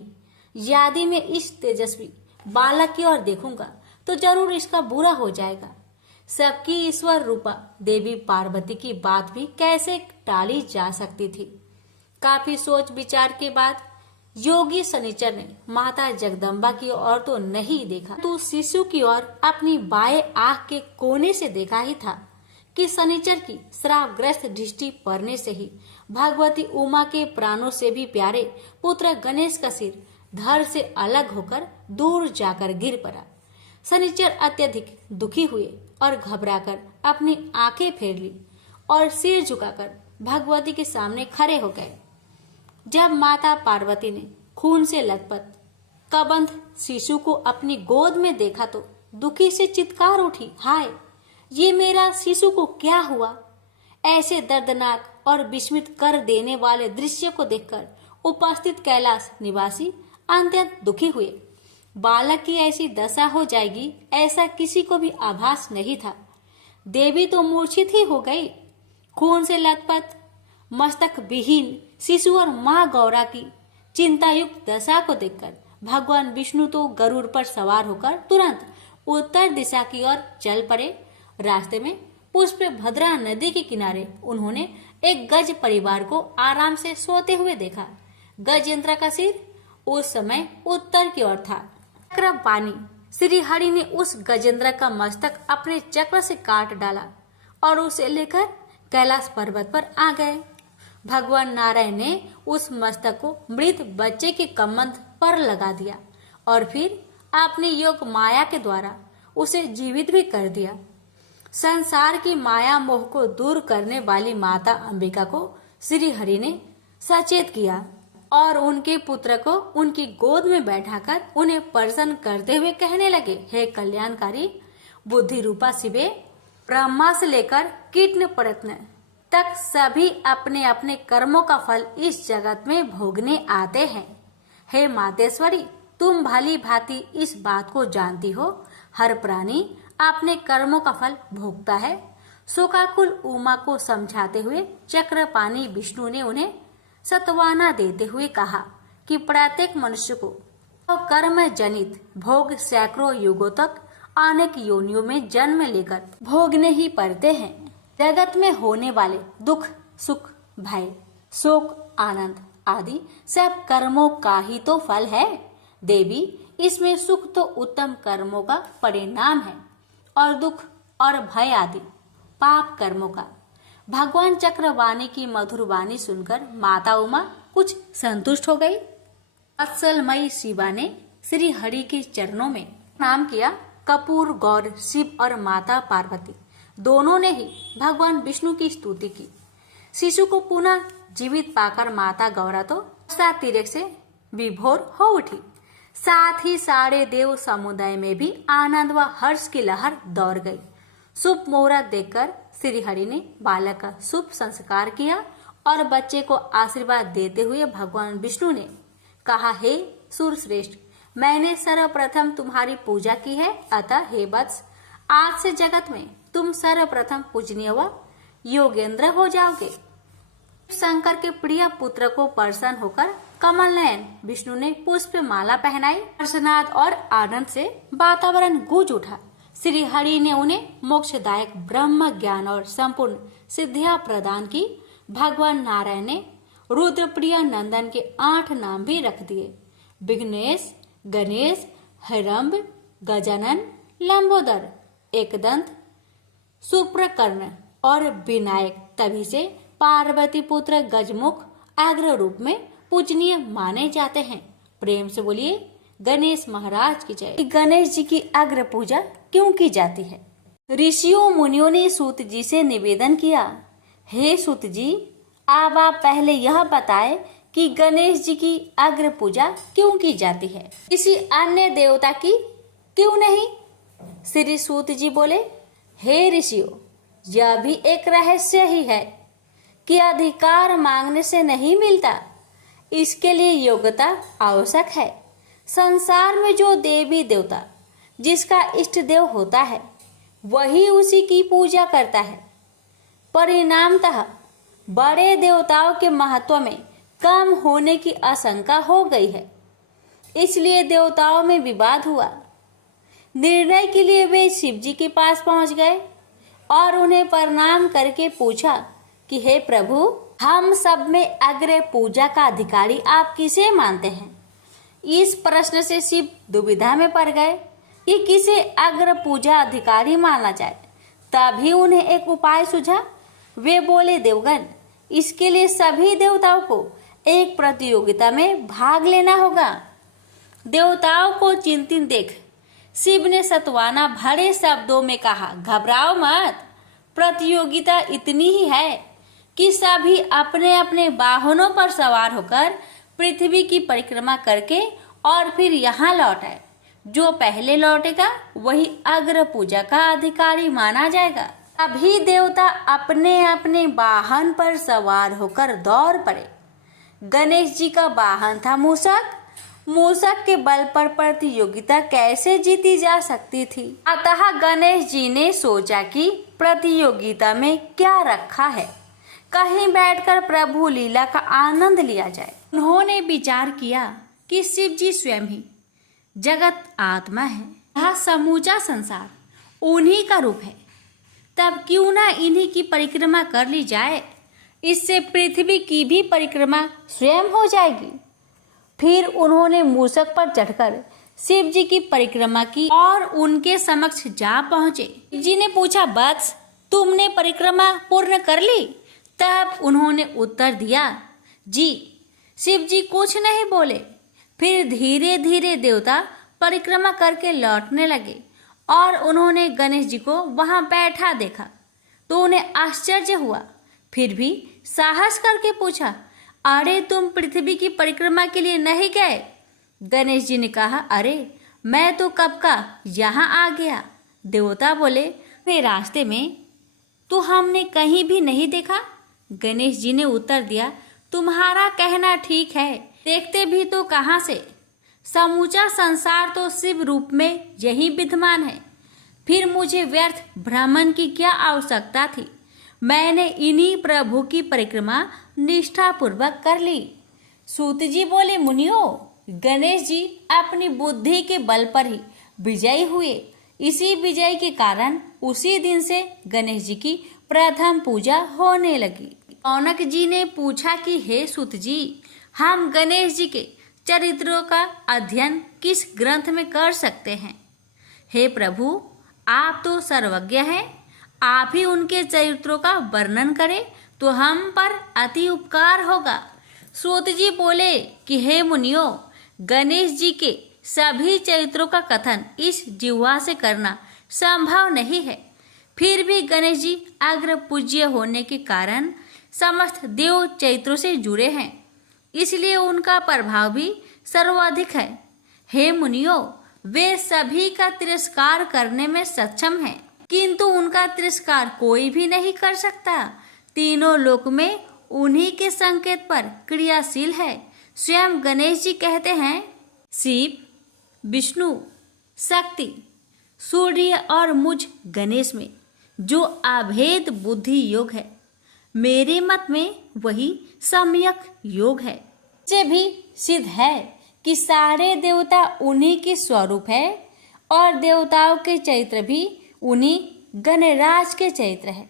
यदि मैं इस तेजस्वी बालक की ओर देखूंगा तो जरूर इसका बुरा हो जाएगा। सबकी ईश्वर रूपा देवी पार्वती की बात भी कैसे टाली जा सकती थी। काफी सोच विचार के बाद योगी शनिचर ने माता जगदम्बा की ओर तो नहीं देखा, तो शिशु की ओर अपनी बाएं आंख के कोने से देखा ही था कि शनिचर की श्रापग्रस्त दृष्टि पड़ने से ही भगवती उमा के प्राणों से भी प्यारे पुत्र गणेश का सिर धड़ से अलग होकर दूर जाकर गिर पड़ा। शनिचर अत्यधिक दुखी हुए और घबराकर अपनी आंखें फेर ली और सिर झुकाकर भगवती के सामने खड़े हो गए। जब माता पार्वती ने खून से लथपथ कबंध शिशु को अपनी गोद में देखा तो दुखी से चित्कार उठी, हाय, ये मेरा शिशु को क्या हुआ। ऐसे दर्दनाक और विस्मित कर देने वाले दृश्य को देखकर उपस्थित कैलाश निवासी अत्यंत दुखी हुए। बालक की ऐसी दशा हो जाएगी ऐसा किसी को भी आभास नहीं था। देवी तो मूर्छित ही हो गई। खून से लथपथ मस्तक विहीन शिशु और माँ गौरा की चिंतायुक्त दशा को देखकर भगवान विष्णु तो गरुड़ पर सवार होकर तुरंत उत्तर दिशा की ओर चल पड़े। रास्ते में पुष्प भद्रा नदी के किनारे उन्होंने एक गज परिवार को आराम से सोते हुए देखा। गजेंद्र का सिर उस समय उत्तर की ओर था। चक्रपाणी श्री हरि ने उस गजेंद्र का मस्तक अपने चक्र से काट डाला और उसे लेकर कैलाश पर्वत पर आ गए। भगवान नारायण ने उस मस्तक को मृत बच्चे के कमंद पर लगा दिया और फिर अपनी योग माया के द्वारा उसे जीवित भी कर दिया। संसार की माया मोह को दूर करने वाली माता अंबिका को श्री हरि ने सचेत किया और उनके पुत्र को उनकी गोद में बैठाकर उन्हें प्रसन्न करते हुए कहने लगे, हे कल्याणकारी बुद्धि रूपा शिवे, ब्रह्मा से लेकर कीटन प्रयत्न तक सभी अपने अपने कर्मों का फल इस जगत में भोगने आते हैं। हे मातेश्वरी, तुम भली भांति इस बात को जानती हो, हर प्राणी अपने कर्मों का फल भोगता है। शोकाकुल उमा को समझाते हुए चक्रपाणी विष्णु ने उन्हें सत्वाना देते हुए कहा कि प्रत्येक मनुष्य को कर्म जनित भोग सैकड़ों युगों तक अनेक योनियों में जन्म लेकर भोगने ही पड़ते हैं। जगत में होने वाले दुख, सुख, भय, शोक, आनंद आदि सब कर्मों का ही तो फल है। देवी, इसमें सुख तो उत्तम कर्मों का परिणाम है और दुख और भय आदि पाप कर्मों का। भगवान चक्रवाणी की मधुर वाणी सुनकर माता उमा कुछ संतुष्ट हो गई। वत्सलमयी शिवा ने श्री हरि के चरणों में प्रणाम किया। कपूर गौर शिव और माता पार्वती दोनों ने ही भगवान विष्णु की स्तुति की। शिशु को पुनः जीवित पाकर माता गौरा तो तीर्थ से विभोर हो उठी। साथ ही सारे देव समुदाय में भी आनंद व हर्ष की लहर दौड़ गई। शुभ मुहूर्त देखकर श्री हरि ने बालक का शुभ संस्कार किया और बच्चे को आशीर्वाद देते हुए भगवान विष्णु ने कहा, हे सूरश्रेष्ठ, मैंने सर्वप्रथम तुम्हारी पूजा की है, अतः हे वत्स, आज से जगत में तुम सर्वप्रथम पूजनीय व योगेंद्र हो जाओगे। शंकर के प्रिय पुत्र को प्रसन्न होकर कमल नयन विष्णु ने पुष्प माला पहनाई। हर्षनाद और आनंद से वातावरण गूंज उठा। श्री हरि ने उन्हें मोक्षदायक ब्रह्म ज्ञान और संपूर्ण सिद्धियां प्रदान की। भगवान नारायण ने रुद्रप्रिय नंदन के 8 नाम भी रख दिए, विघ्नेश, गणेश, हिरंब, गजानन, लंबोदर, एकदंत, सुप्रकर्ण और विनायक। तभी से पार्वती पुत्र गजमुख अग्र रूप में पूजनीय माने जाते हैं। प्रेम से बोलिए गणेश महाराज की जय। गणेश जी की अग्र पूजा क्यों की जाती है? ऋषियों मुनियों ने सूत जी से निवेदन किया, हे सूत जी, अब आप पहले यह बताएं कि गणेश जी की अग्र पूजा क्यों की जाती है, किसी अन्य देवता की क्यों नहीं? श्री सूत जी बोले, हे ऋषियों, यह भी एक रहस्य ही है कि अधिकार मांगने से नहीं मिलता, इसके लिए योग्यता आवश्यक है। संसार में जो देवी देवता जिसका इष्ट देव होता है वही उसी की पूजा करता है। परिणामतः बड़े देवताओं के महत्व में कम होने की आशंका हो गई है, इसलिए देवताओं में विवाद हुआ। निर्णय के लिए वे शिव जी के पास पहुंच गए और उन्हें प्रणाम करके पूछा कि हे प्रभु, हम सब में अग्र पूजा का अधिकारी आप किसे मानते हैं? इस प्रश्न से शिव दुविधा में पड़ गए कि किसे अग्र पूजा अधिकारी माना जाए। तभी उन्हें एक उपाय सूझा। वे बोले, देवगण, इसके लिए सभी देवताओं को एक प्रतियोगिता में भाग लेना होगा। देवताओं को चिंतित देख शिव ने सत्वाना भरे शब्दों में कहा, घबराओ मत, प्रतियोगिता इतनी ही है कि सभी अपने अपने वाहनों पर सवार होकर पृथ्वी की परिक्रमा करके और फिर यहाँ लौट आए। जो पहले लौटेगा वही अग्र पूजा का अधिकारी माना जाएगा। अभी देवता अपने अपने वाहन पर सवार होकर दौड़ पड़े। गणेश जी का वाहन था मूषक। मूषक के बल पर प्रतियोगिता कैसे जीती जा सकती थी। अतः गणेश जी ने सोचा कि प्रतियोगिता में क्या रखा है, कहीं बैठकर प्रभु लीला का आनंद लिया जाए। उन्होंने विचार किया कि शिव जी स्वयं ही जगत आत्मा है, यह समूचा संसार उन्हीं का रूप है, तब क्यों ना इन्हीं की परिक्रमा कर ली जाए। इससे पृथ्वी की भी परिक्रमा स्वयं हो जाएगी। फिर उन्होंने मूषक पर चढ़कर शिव जी की परिक्रमा की और उनके समक्ष जा पहुंचे। शिव जी ने पूछा, वत्स तुमने परिक्रमा पूर्ण कर ली? तब उन्होंने उत्तर दिया, जी। शिव जी कुछ नहीं बोले। फिर धीरे धीरे देवता परिक्रमा करके लौटने लगे और उन्होंने गणेश जी को वहां बैठा देखा तो उन्हें आश्चर्य हुआ। फिर भी साहस करके पूछा, अरे तुम पृथ्वी की परिक्रमा के लिए नहीं गए? गणेश जी ने कहा, अरे मैं तो कब का यहाँ आ गया। देवता बोले, वे रास्ते में तो हमने कहीं भी नहीं देखा। गणेश जी ने उत्तर दिया, तुम्हारा कहना ठीक है, देखते भी तो कहाँ से, समूचा संसार तो शिव रूप में यही विद्यमान है। फिर मुझे व्यर्थ भ्रमण की क्या आवश्यकता थी। मैंने इन्हीं प्रभु की परिक्रमा निष्ठापूर्वक कर ली। सूत जी बोले, मुनियों, गणेश जी अपनी बुद्धि के बल पर ही विजयी हुए। इसी विजय के कारण उसी दिन से गणेश जी की प्रथम पूजा होने लगी। रौनक जी ने पूछा कि हे सूत जी, हम गणेश जी के चरित्रों का अध्ययन किस ग्रंथ में कर सकते हैं? हे प्रभु, आप तो सर्वज्ञ हैं, आप ही उनके चरित्रों का वर्णन करें तो हम पर अति उपकार होगा। सूत जी बोले कि हे मुनियों, गणेश जी के सभी चरित्रों का कथन इस जिह्वा से करना संभव नहीं है। फिर भी गणेश जी अग्र पूज्य होने के कारण समस्त देव चरित्रों से जुड़े हैं, इसलिए उनका प्रभाव भी सर्वाधिक है। हे मुनियों, वे सभी का तिरस्कार करने में सक्षम हैं, किंतु उनका तिरस्कार कोई भी नहीं कर सकता। तीनों लोक में उन्हीं के संकेत पर क्रियाशील है। स्वयं गणेश जी कहते हैं, शिव, विष्णु, शक्ति, सूर्य और मुझ गणेश में जो अभेद बुद्धि योग है, मेरे मत में वही सम्यक योग है। इससे भी सिद्ध है कि सारे देवता उन्हीं के स्वरूप है और देवताओं के चरित्र भी उन्हीं गणराज के चरित्र है।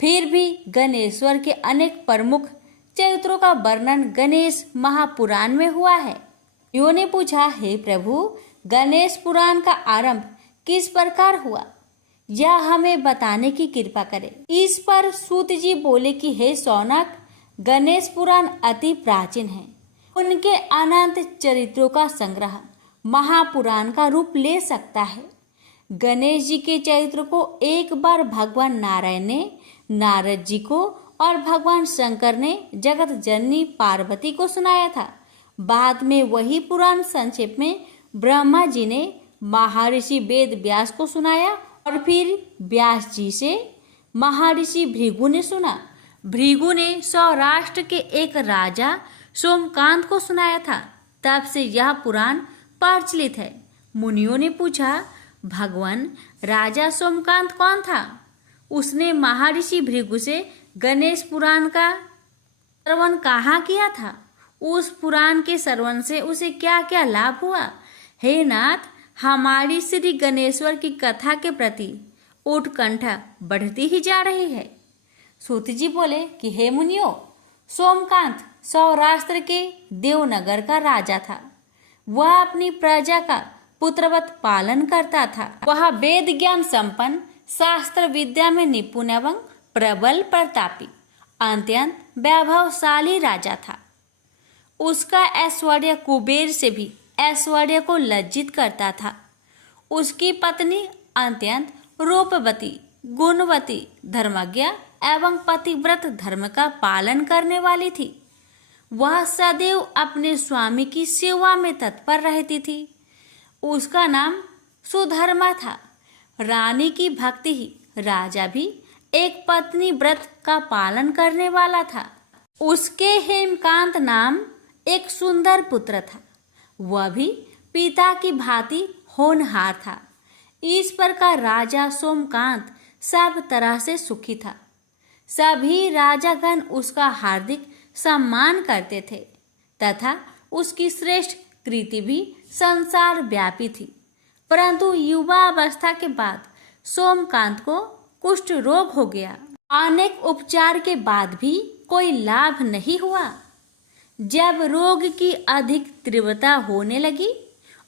फिर भी गणेश्वर के अनेक प्रमुख चरित्रों का वर्णन गणेश महापुराण में हुआ है। युवों ने पूछा, हे प्रभु, गणेश पुराण का आरंभ किस प्रकार हुआ, यह हमें बताने की कृपा करें। इस पर सूत जी बोले कि हे शौनक, गणेश पुराण अति प्राचीन है। उनके अनंत चरित्रों का संग्रह महापुराण का रूप ले सकता है। गणेश जी के चरित्र को एक बार भगवान नारायण ने नारद जी को और भगवान शंकर ने जगत जननी पार्वती को सुनाया था। बाद में वही पुराण संक्षेप में ब्रह्मा जी ने महर्षि वेद व्यास को सुनाया और फिर व्यास जी से महर्षि भृगु ने सुना। भृगु ने सौराष्ट्र के एक राजा सोमकांत को सुनाया था। तब से यह पुराण प्रचलित है। मुनियों ने पूछा, भगवान राजा सोमकांत कौन था? उसने महर्षि भृगु से गणेश पुराण का श्रवण कहाँ किया था? उस पुराण के श्रवण से उसे क्या क्या लाभ हुआ? हे नाथ, हमारी श्री गणेश्वर की कथा के प्रति उत्कंठा बढ़ती ही जा रही है। सूत जी बोले कि हे मुनियों, सोमकांत सौराष्ट्र के देवनगर का राजा था। वह अपनी प्रजा का पुत्रवत पालन करता था। वह वेद ज्ञान संपन्न, शास्त्र विद्या में निपुण एवं प्रबल प्रतापी, अत्यंत वैभवशाली राजा था। उसका ऐश्वर्य कुबेर से भी ऐश्वर्य को लज्जित करता था। उसकी पत्नी अत्यंत रूपवती, गुणवती, धर्मज्ञ एवं पतिव्रत धर्म का पालन करने वाली थी। वह सदैव अपने स्वामी की सेवा में तत्पर रहती थी। उसका नाम सुधर्मा था। रानी की भक्ति ही राजा भी एक पत्नी व्रत का पालन करने वाला था। उसके हेमकांत नाम एक सुंदर पुत्र था। वह भी पिता की भांति होनहार था। इस प्रकार राजा सोमकांत सब तरह से सुखी था। सभी राजागण उसका हार्दिक सम्मान करते थे तथा उसकी श्रेष्ठ कृति भी संसार व्यापी थी। परंतु युवा अवस्था के बाद सोमकांत को कुष्ठ रोग हो गया। अनेक उपचार के बाद भी कोई लाभ नहीं हुआ। जब रोग की अधिक तीव्रता होने लगी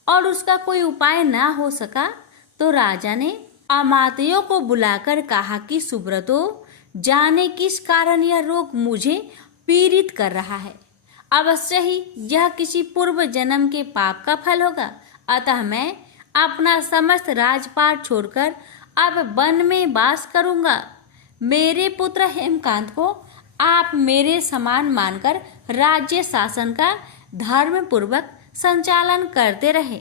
और उसका कोई उपाय ना हो सका तो राजा ने अमात्यों को बुलाकर कहा कि सुब्रतो, जाने किस कारण यह रोग मुझे पीड़ित कर रहा है। अवश्य ही यह किसी पूर्व जन्म के पाप का फल होगा। अतः मैं अपना समस्त राजपाट छोड़कर अब वन में वास करूंगा। मेरे पुत्र हेमकांत को आप मेरे समान मानकर राज्य शासन का धर्म पूर्वक संचालन करते रहे।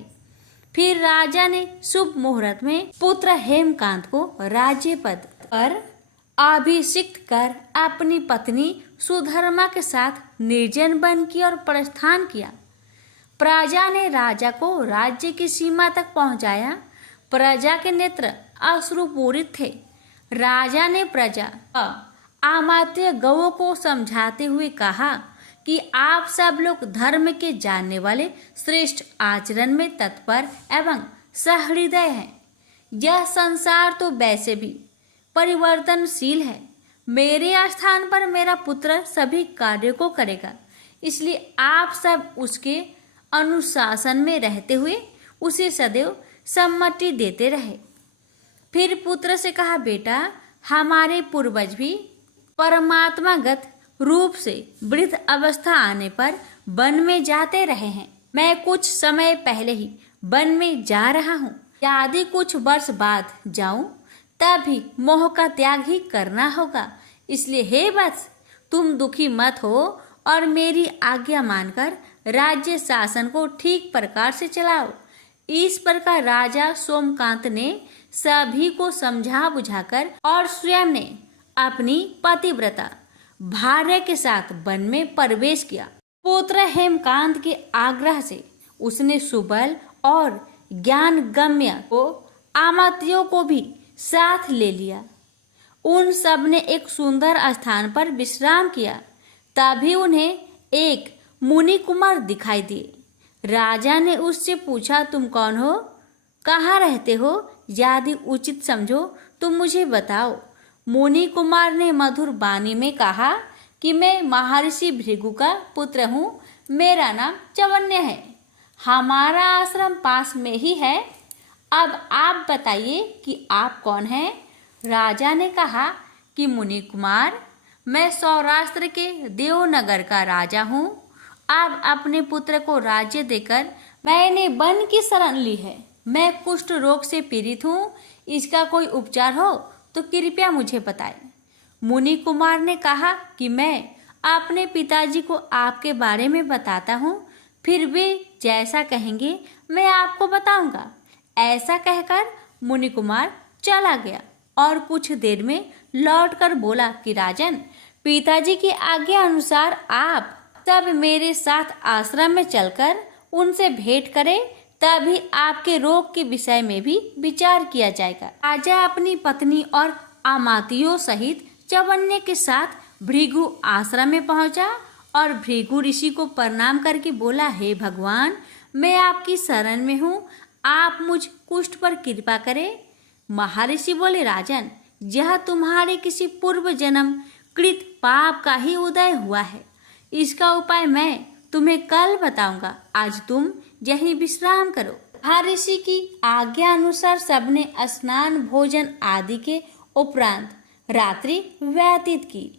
फिर राजा ने शुभ मुहूर्त में पुत्र हेमकांत को राज्य पद पर अभिषिक्त कर अपनी पत्नी सुधर्मा के साथ निर्जन वन की ओर प्रस्थान किया। प्रजा ने राजा को राज्य की सीमा तक पहुंचाया। प्रजा के नेत्र अश्रुपूरित थे। राजा ने प्रजा अमात्य गौओं को समझाते हुए कहा कि आप सब लोग धर्म के जानने वाले, श्रेष्ठ आचरण में तत्पर एवं सहृदय हैं। यह संसार तो वैसे भी परिवर्तनशील है। मेरे स्थान पर मेरा पुत्र सभी कार्यों को करेगा, इसलिए आप सब उसके अनुशासन में रहते हुए उसे सदैव सम्मति देते रहे। फिर पुत्र से कहा, बेटा, हमारे पूर्वज भी परमात्मागत रूप से वृद्ध अवस्था आने पर वन में जाते रहे हैं। मैं कुछ समय पहले ही वन में जा रहा हूँ। यदि कुछ वर्ष बाद जाऊं तभी मोह का त्याग ही करना होगा। इसलिए हे वत्स, तुम दुखी मत हो और मेरी आज्ञा मानकर राज्य शासन को ठीक प्रकार से चलाओ। इस प्रकार राजा सोमकांत ने सभी को समझा बुझाकर और स्वयं ने अपनी पतिव्रता भार्या के साथ वन में प्रवेश किया। पुत्र हेमकांत के आग्रह से उसने सुबल और ज्ञानगम्य को अमात्यों को भी साथ ले लिया। उन सब ने एक सुंदर स्थान पर विश्राम किया। तभी उन्हें एक मुनि कुमार दिखाई दिए। राजा ने उससे पूछा, तुम कौन हो, कहाँ रहते हो? यदि उचित समझो तो मुझे बताओ। मुनि कुमार ने मधुर वाणी में कहा कि मैं महर्षि भृगु का पुत्र हूँ। मेरा नाम चवन्य है। हमारा आश्रम पास में ही है। अब आप बताइए कि आप कौन हैं? राजा ने कहा कि मुनि कुमार, मैं सौराष्ट्र के देवनगर का राजा हूँ। अब अपने पुत्र को राज्य देकर मैंने वन की शरण ली है। मैं कुष्ठ रोग से पीड़ित हूँ। इसका कोई उपचार हो तो कृपया मुझे बताएं। मुनि कुमार ने कहा कि मैं अपने पिताजी को आपके बारे में बताता हूँ, फिर वे जैसा कहेंगे मैं आपको बताऊंगा। ऐसा कहकर मुनि कुमार चला गया और कुछ देर में लौटकर बोला कि राजन, पिताजी की आज्ञा अनुसार आप सब मेरे साथ आश्रम में चलकर उनसे भेंट करें, तभी आपके रोग के विषय में भी विचार किया जाएगा। राजा अपनी पत्नी और अमात्यों सहित चवन्य के साथ भृगु आश्रम में पहुंचा और भृगु ऋषि को प्रणाम करके बोला, हे भगवान, मैं आपकी शरण में हूँ, आप मुझ कुष्ठ पर कृपा करें। महर्षि बोले, राजन, यह तुम्हारे किसी पूर्व जन्म कृत पाप का ही उदय हुआ है। इसका उपाय मैं तुम्हें कल बताऊंगा। आज तुम यहीं विश्राम करो। महर्षि की आज्ञा अनुसार सबने स्नान, भोजन आदि के उपरांत रात्रि व्यतीत की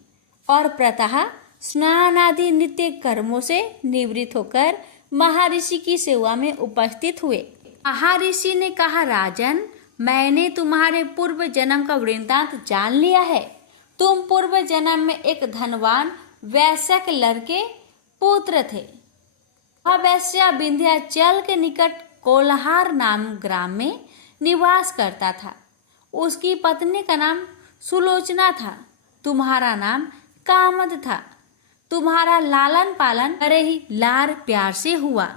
और प्रातः स्नान आदि नित्य कर्मों से निवृत्त होकर महर्षि की सेवा में उपस्थित हुए। महर्षि ने कहा, राजन, मैंने तुम्हारे पूर्व जन्म का वृत्तांत जान लिया है। तुम पूर्व जन्म में एक धनवान वैश्य के लड़के पुत्र थे। वह वैश्य विंध्याचल के निकट कोल्हार नाम ग्राम में निवास करता था। उसकी पत्नी का नाम सुलोचना था। तुम्हारा नाम कामद था। तुम्हारा लालन पालन बड़े ही लाड़ प्यार से हुआ।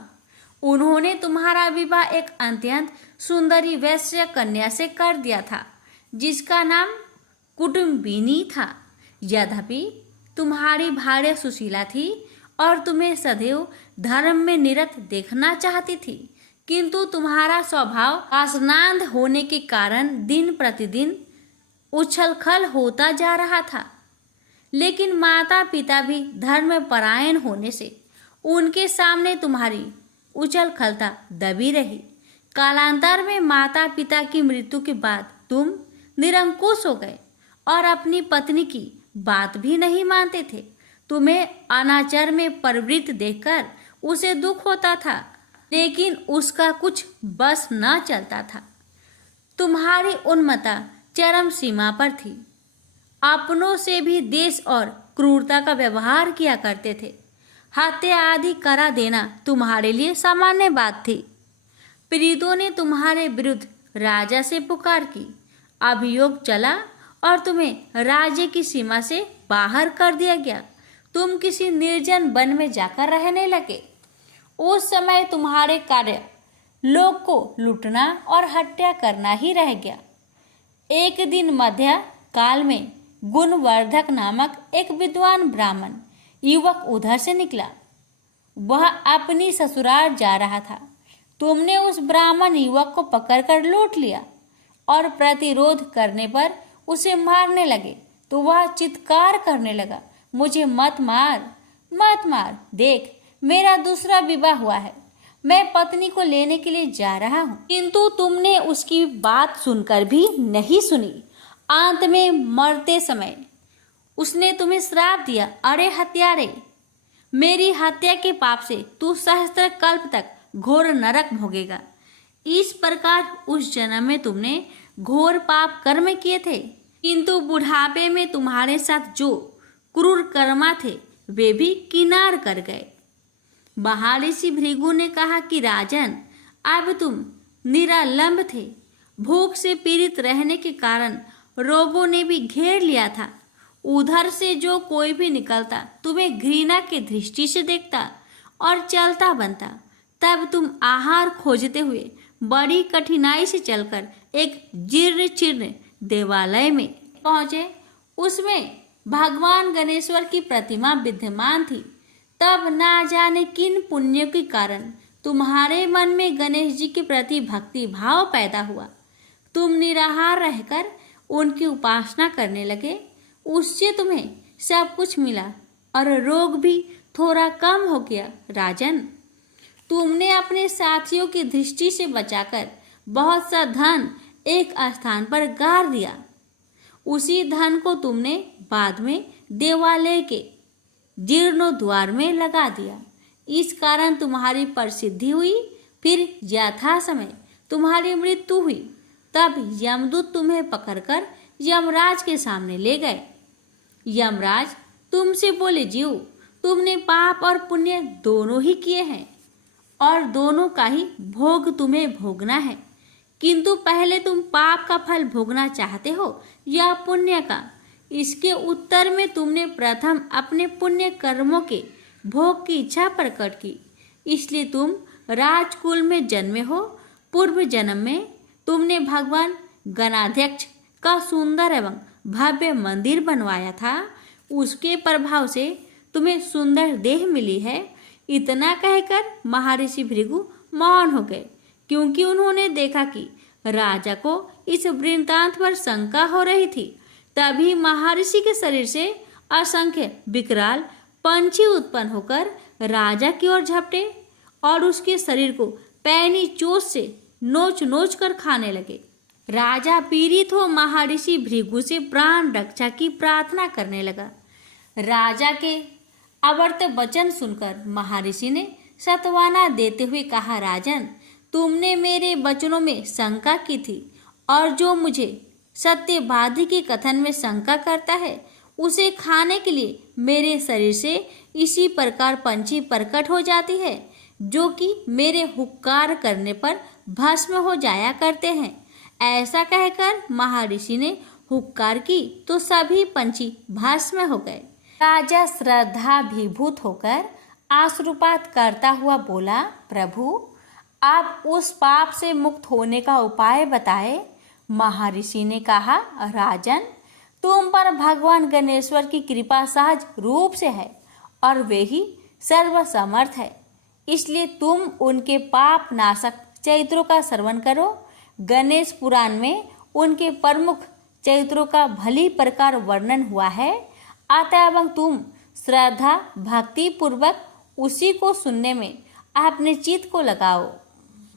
उन्होंने तुम्हारा विवाह एक अत्यंत सुंदरी वैश्य कन्या से कर दिया था, जिसका नाम कुटुम्बिनी था। यद्यपि तुम्हारी भार्या सुशीला थी और तुम्हें सदैव धर्म में निरत देखना चाहती थी, किंतु तुम्हारा स्वभाव वासनांध होने के कारण दिन प्रतिदिन उछलखल होता जा रहा था। लेकिन माता पिता भी धर्म परायण होने से उनके सामने तुम्हारी उछलखलता दबी रही। कालांतर में माता पिता की मृत्यु के बाद तुम निरंकुश हो गए और अपनी पत्नी की बात भी नहीं मानते थे। तुम्हें अनाचार में प्रवृत्त देखकर उसे दुख होता था, लेकिन उसका कुछ बस न चलता था। तुम्हारी उन्मत्ता चरम सीमा पर थी। अपनों से भी देश और क्रूरता का व्यवहार किया करते थे। हत्या आदि करा देना तुम्हारे लिए सामान्य बात थी। पीड़ितों ने तुम्हारे विरुद्ध राजा से पुकार की। अभियोग चला और तुम्हें राज्य की सीमा से बाहर कर दिया गया। तुम किसी निर्जन वन में जाकर रहने लगे। उस समय तुम्हारे कार्य लोग को लूटना और हत्या करना ही रह गया। एक दिन मध्य काल में गुणवर्धक नामक एक विद्वान ब्राह्मण युवक उधर से निकला। वह अपनी ससुराल जा रहा था। तुमने उस ब्राह्मण युवक को पकड़कर लूट लिया और प्रतिरोध करने पर उसे मारने लगे तो वह चित्कार करने लगा, मुझे मत मार, मत मार। देख, मेरा दूसरा विवाह हुआ है। मैं पत्नी को लेने के लिए जा रहा हूँ। किंतु तुमने उसकी बात सुनकर भी नहीं सुनी। अंत में मरते समय उसने तुम्हें श्राप दिया, अरे हत्यारे, मेरी हत्या के पाप से तू सहस्त्र कल्प तक घोर नरक भोगेगा। इस प्रकार उस जन्म में तुमने घोर पाप कर्म किए थे, किंतु बुढ़ापे में तुम्हारे साथ जो क्रूर कर्मा थे वे भी किनार कर गए। महर्षि भृगु ने कहा कि राजन, अब तुम निरालंब थे। भूख से पीड़ित रहने के कारण रोगों ने भी घेर लिया था। उधर से जो कोई भी निकलता तुम्हें घृणा की दृष्टि से देखता और चलता बनता। तब तुम आहार खोजते हुए बड़ी कठिनाई से चलकर एक जीर्ण चीर्ण देवालय में पहुंचे। उसमें भगवान गणेश्वर की प्रतिमा विद्यमान थी। तब ना जाने किन पुण्यों के कारण तुम्हारे मन में गणेश जी के प्रति भक्ति भाव पैदा हुआ। तुम निराहार रहकर उनकी उपासना करने लगे। उससे तुम्हें सब कुछ मिला और रोग भी थोड़ा कम हो गया। राजन, तुमने अपने साथियों की दृष्टि से बचाकर बहुत सा धन एक स्थान पर गाड़ दिया। उसी धन को तुमने बाद में देवालय के जीर्णोद्वार में लगा दिया। इस कारण तुम्हारी प्रसिद्धि हुई। फिर यथा समय तुम्हारी मृत्यु हुई। तब यमदूत तुम्हें पकड़कर यमराज के सामने ले गए। यमराज तुमसे बोले, जीव, तुमने पाप और पुण्य दोनों ही किए हैं और दोनों का ही भोग तुम्हें भोगना है। किंतु पहले तुम पाप का फल भोगना चाहते हो या पुण्य का? इसके उत्तर में तुमने प्रथम अपने पुण्य कर्मों के भोग की इच्छा प्रकट की, इसलिए तुम राजकुल में जन्मे हो। पूर्व जन्म में तुमने भगवान गणाध्यक्ष का सुंदर एवं भव्य मंदिर बनवाया था। उसके प्रभाव से तुम्हें सुंदर देह मिली है। इतना कहकर महर्षि भृगु मौन हो गए, क्योंकि उन्होंने देखा कि राजा को इस वृत्तांत पर शंका हो रही थी। तभी महर्षि के शरीर से असंख्य विकराल पंछी उत्पन्न होकर राजा की ओर झपटे और उसके शरीर को पैनी चोंच से नोच नोच कर खाने लगे। राजा पीड़ित हो महर्षि भृगु से प्राण रक्षा की प्रार्थना करने लगा। राजा के अवर्त वचन सुनकर महर्षि ने सत्वाना देते हुए कहा, राजन, तुमने मेरे वचनों में शंका की थी और जो मुझे सत्यवादी के कथन में शंका करता है उसे खाने के लिए मेरे शरीर से इसी प्रकार पंछी प्रकट हो जाती है। जो कि मेरे हुक्कार करने पर भस्म हो जाया करते हैं। ऐसा कहकर महर्षि ने हुक्कार की तो सभी पंछी भस्म हो गए। राजा श्रद्धाभिभूत होकर आश्रुपात करता हुआ बोला, प्रभु आप उस पाप से मुक्त होने का उपाय बताए। महर्षि ने कहा, राजन तुम पर भगवान गणेश्वर की कृपा सहज रूप से है और वे ही सर्वसमर्थ है, इसलिए तुम उनके पाप नाशक चरित्रों का श्रवण करो। गणेश पुराण में उनके प्रमुख चरित्रों का भली प्रकार वर्णन हुआ है, अतः तुम श्रद्धा भक्ति पूर्वक उसी को सुनने में अपने चित्त को लगाओ।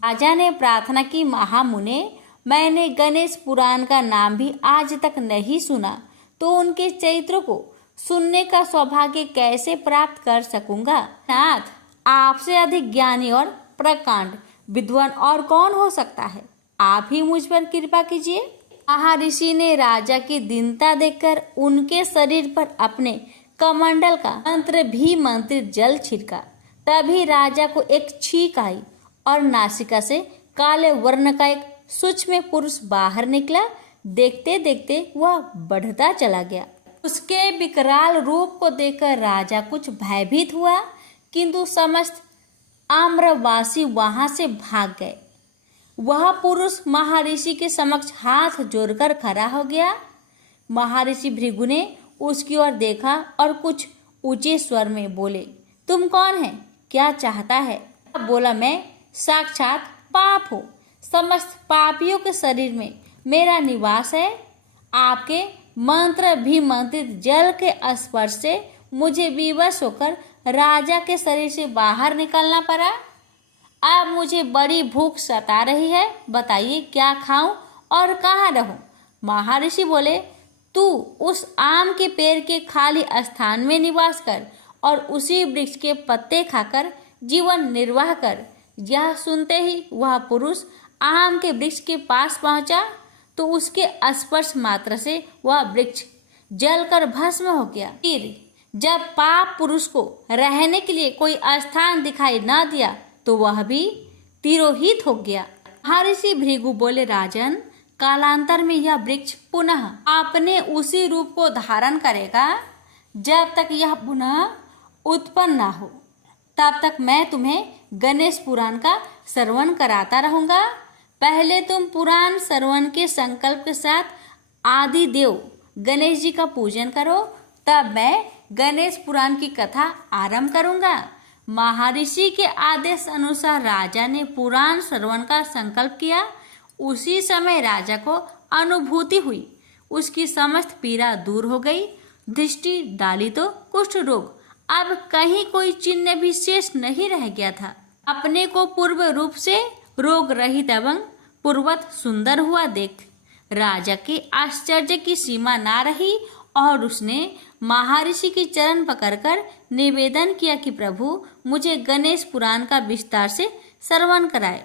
राजा ने प्रार्थना की, महामुने मैंने गणेश पुराण का नाम भी आज तक नहीं सुना, तो उनके चरित्रों को सुनने का सौभाग्य कैसे प्राप्त कर सकूंगा। नाथ, आपसे अधिक ज्ञानी और प्रकांड विद्वान और कौन हो सकता है, आप ही मुझ पर कृपा कीजिए। महर्षि ने राजा की दीनता देखकर उनके शरीर पर अपने कमंडल का मंत्र भी मंत्रित जल छिड़का। तभी राजा को एक छींक आई और नासिका से काले वर्ण का एक सूक्ष्म पुरुष बाहर निकला। देखते देखते वह बढ़ता चला गया। उसके विकराल रूप को देखकर राजा कुछ भयभीत हुआ, किंतु समस्त आम्रवासी वहां से भाग गए। वह पुरुष महर्षि के समक्ष हाथ जोड़कर खड़ा हो गया। महर्षि भृगु ने उसकी ओर देखा और कुछ ऊंचे स्वर में बोले, तुम कौन है, क्या चाहता है। बोला, मैं साक्षात पाप हूँ, समस्त पापियों के शरीर में मेरा निवास है। आपके मंत्र भी मंत्रित जल के स्पर्श से मुझे विवश होकर राजा के शरीर से बाहर निकलना पड़ा। अब मुझे बड़ी भूख सता रही है, बताइए क्या खाऊं और कहाँ रहूं। महर्षि बोले, तू उस आम के पेड़ के खाली स्थान में निवास कर और उसी वृक्ष के पत्ते खाकर जीवन निर्वाह कर। यह सुनते ही वह पुरुष आम के वृक्ष के पास पहुंचा तो उसके स्पर्श मात्र से वह वृक्ष जलकर भस्म हो गया। फिर जब पाप पुरुष को रहने के लिए कोई स्थान दिखाई न दिया तो वह भी तिरोहित हो गया। महर्षि भृगु बोले, राजन कालांतर में यह वृक्ष पुनः अपने उसी रूप को धारण करेगा। जब तक यह पुनः उत्पन्न न हो तब तक मैं तुम्हें गणेश पुराण का श्रवण कराता रहूंगा। पहले तुम पुराण श्रवण के संकल्प के साथ आदि देव गणेश जी का पूजन करो, तब मैं गणेश पुराण की कथा आरंभ करूंगा। महर्षि के आदेश अनुसार राजा ने पुराण श्रवण का संकल्प किया। उसी समय राजा को अनुभूति हुई, उसकी समस्त पीड़ा दूर हो गई। दृष्टि डाली तो कुष्ठ रोग अब कहीं कोई चिन्ह भी शेष नहीं रह गया था। अपने को पूर्व रूप से रोग रहित एवं पूर्वत सुंदर हुआ देख राजा के आश्चर्य की सीमा ना रही और उसने महर्षि के चरण पकड़कर निवेदन किया कि प्रभु मुझे गणेश पुराण का विस्तार से श्रवण कराए।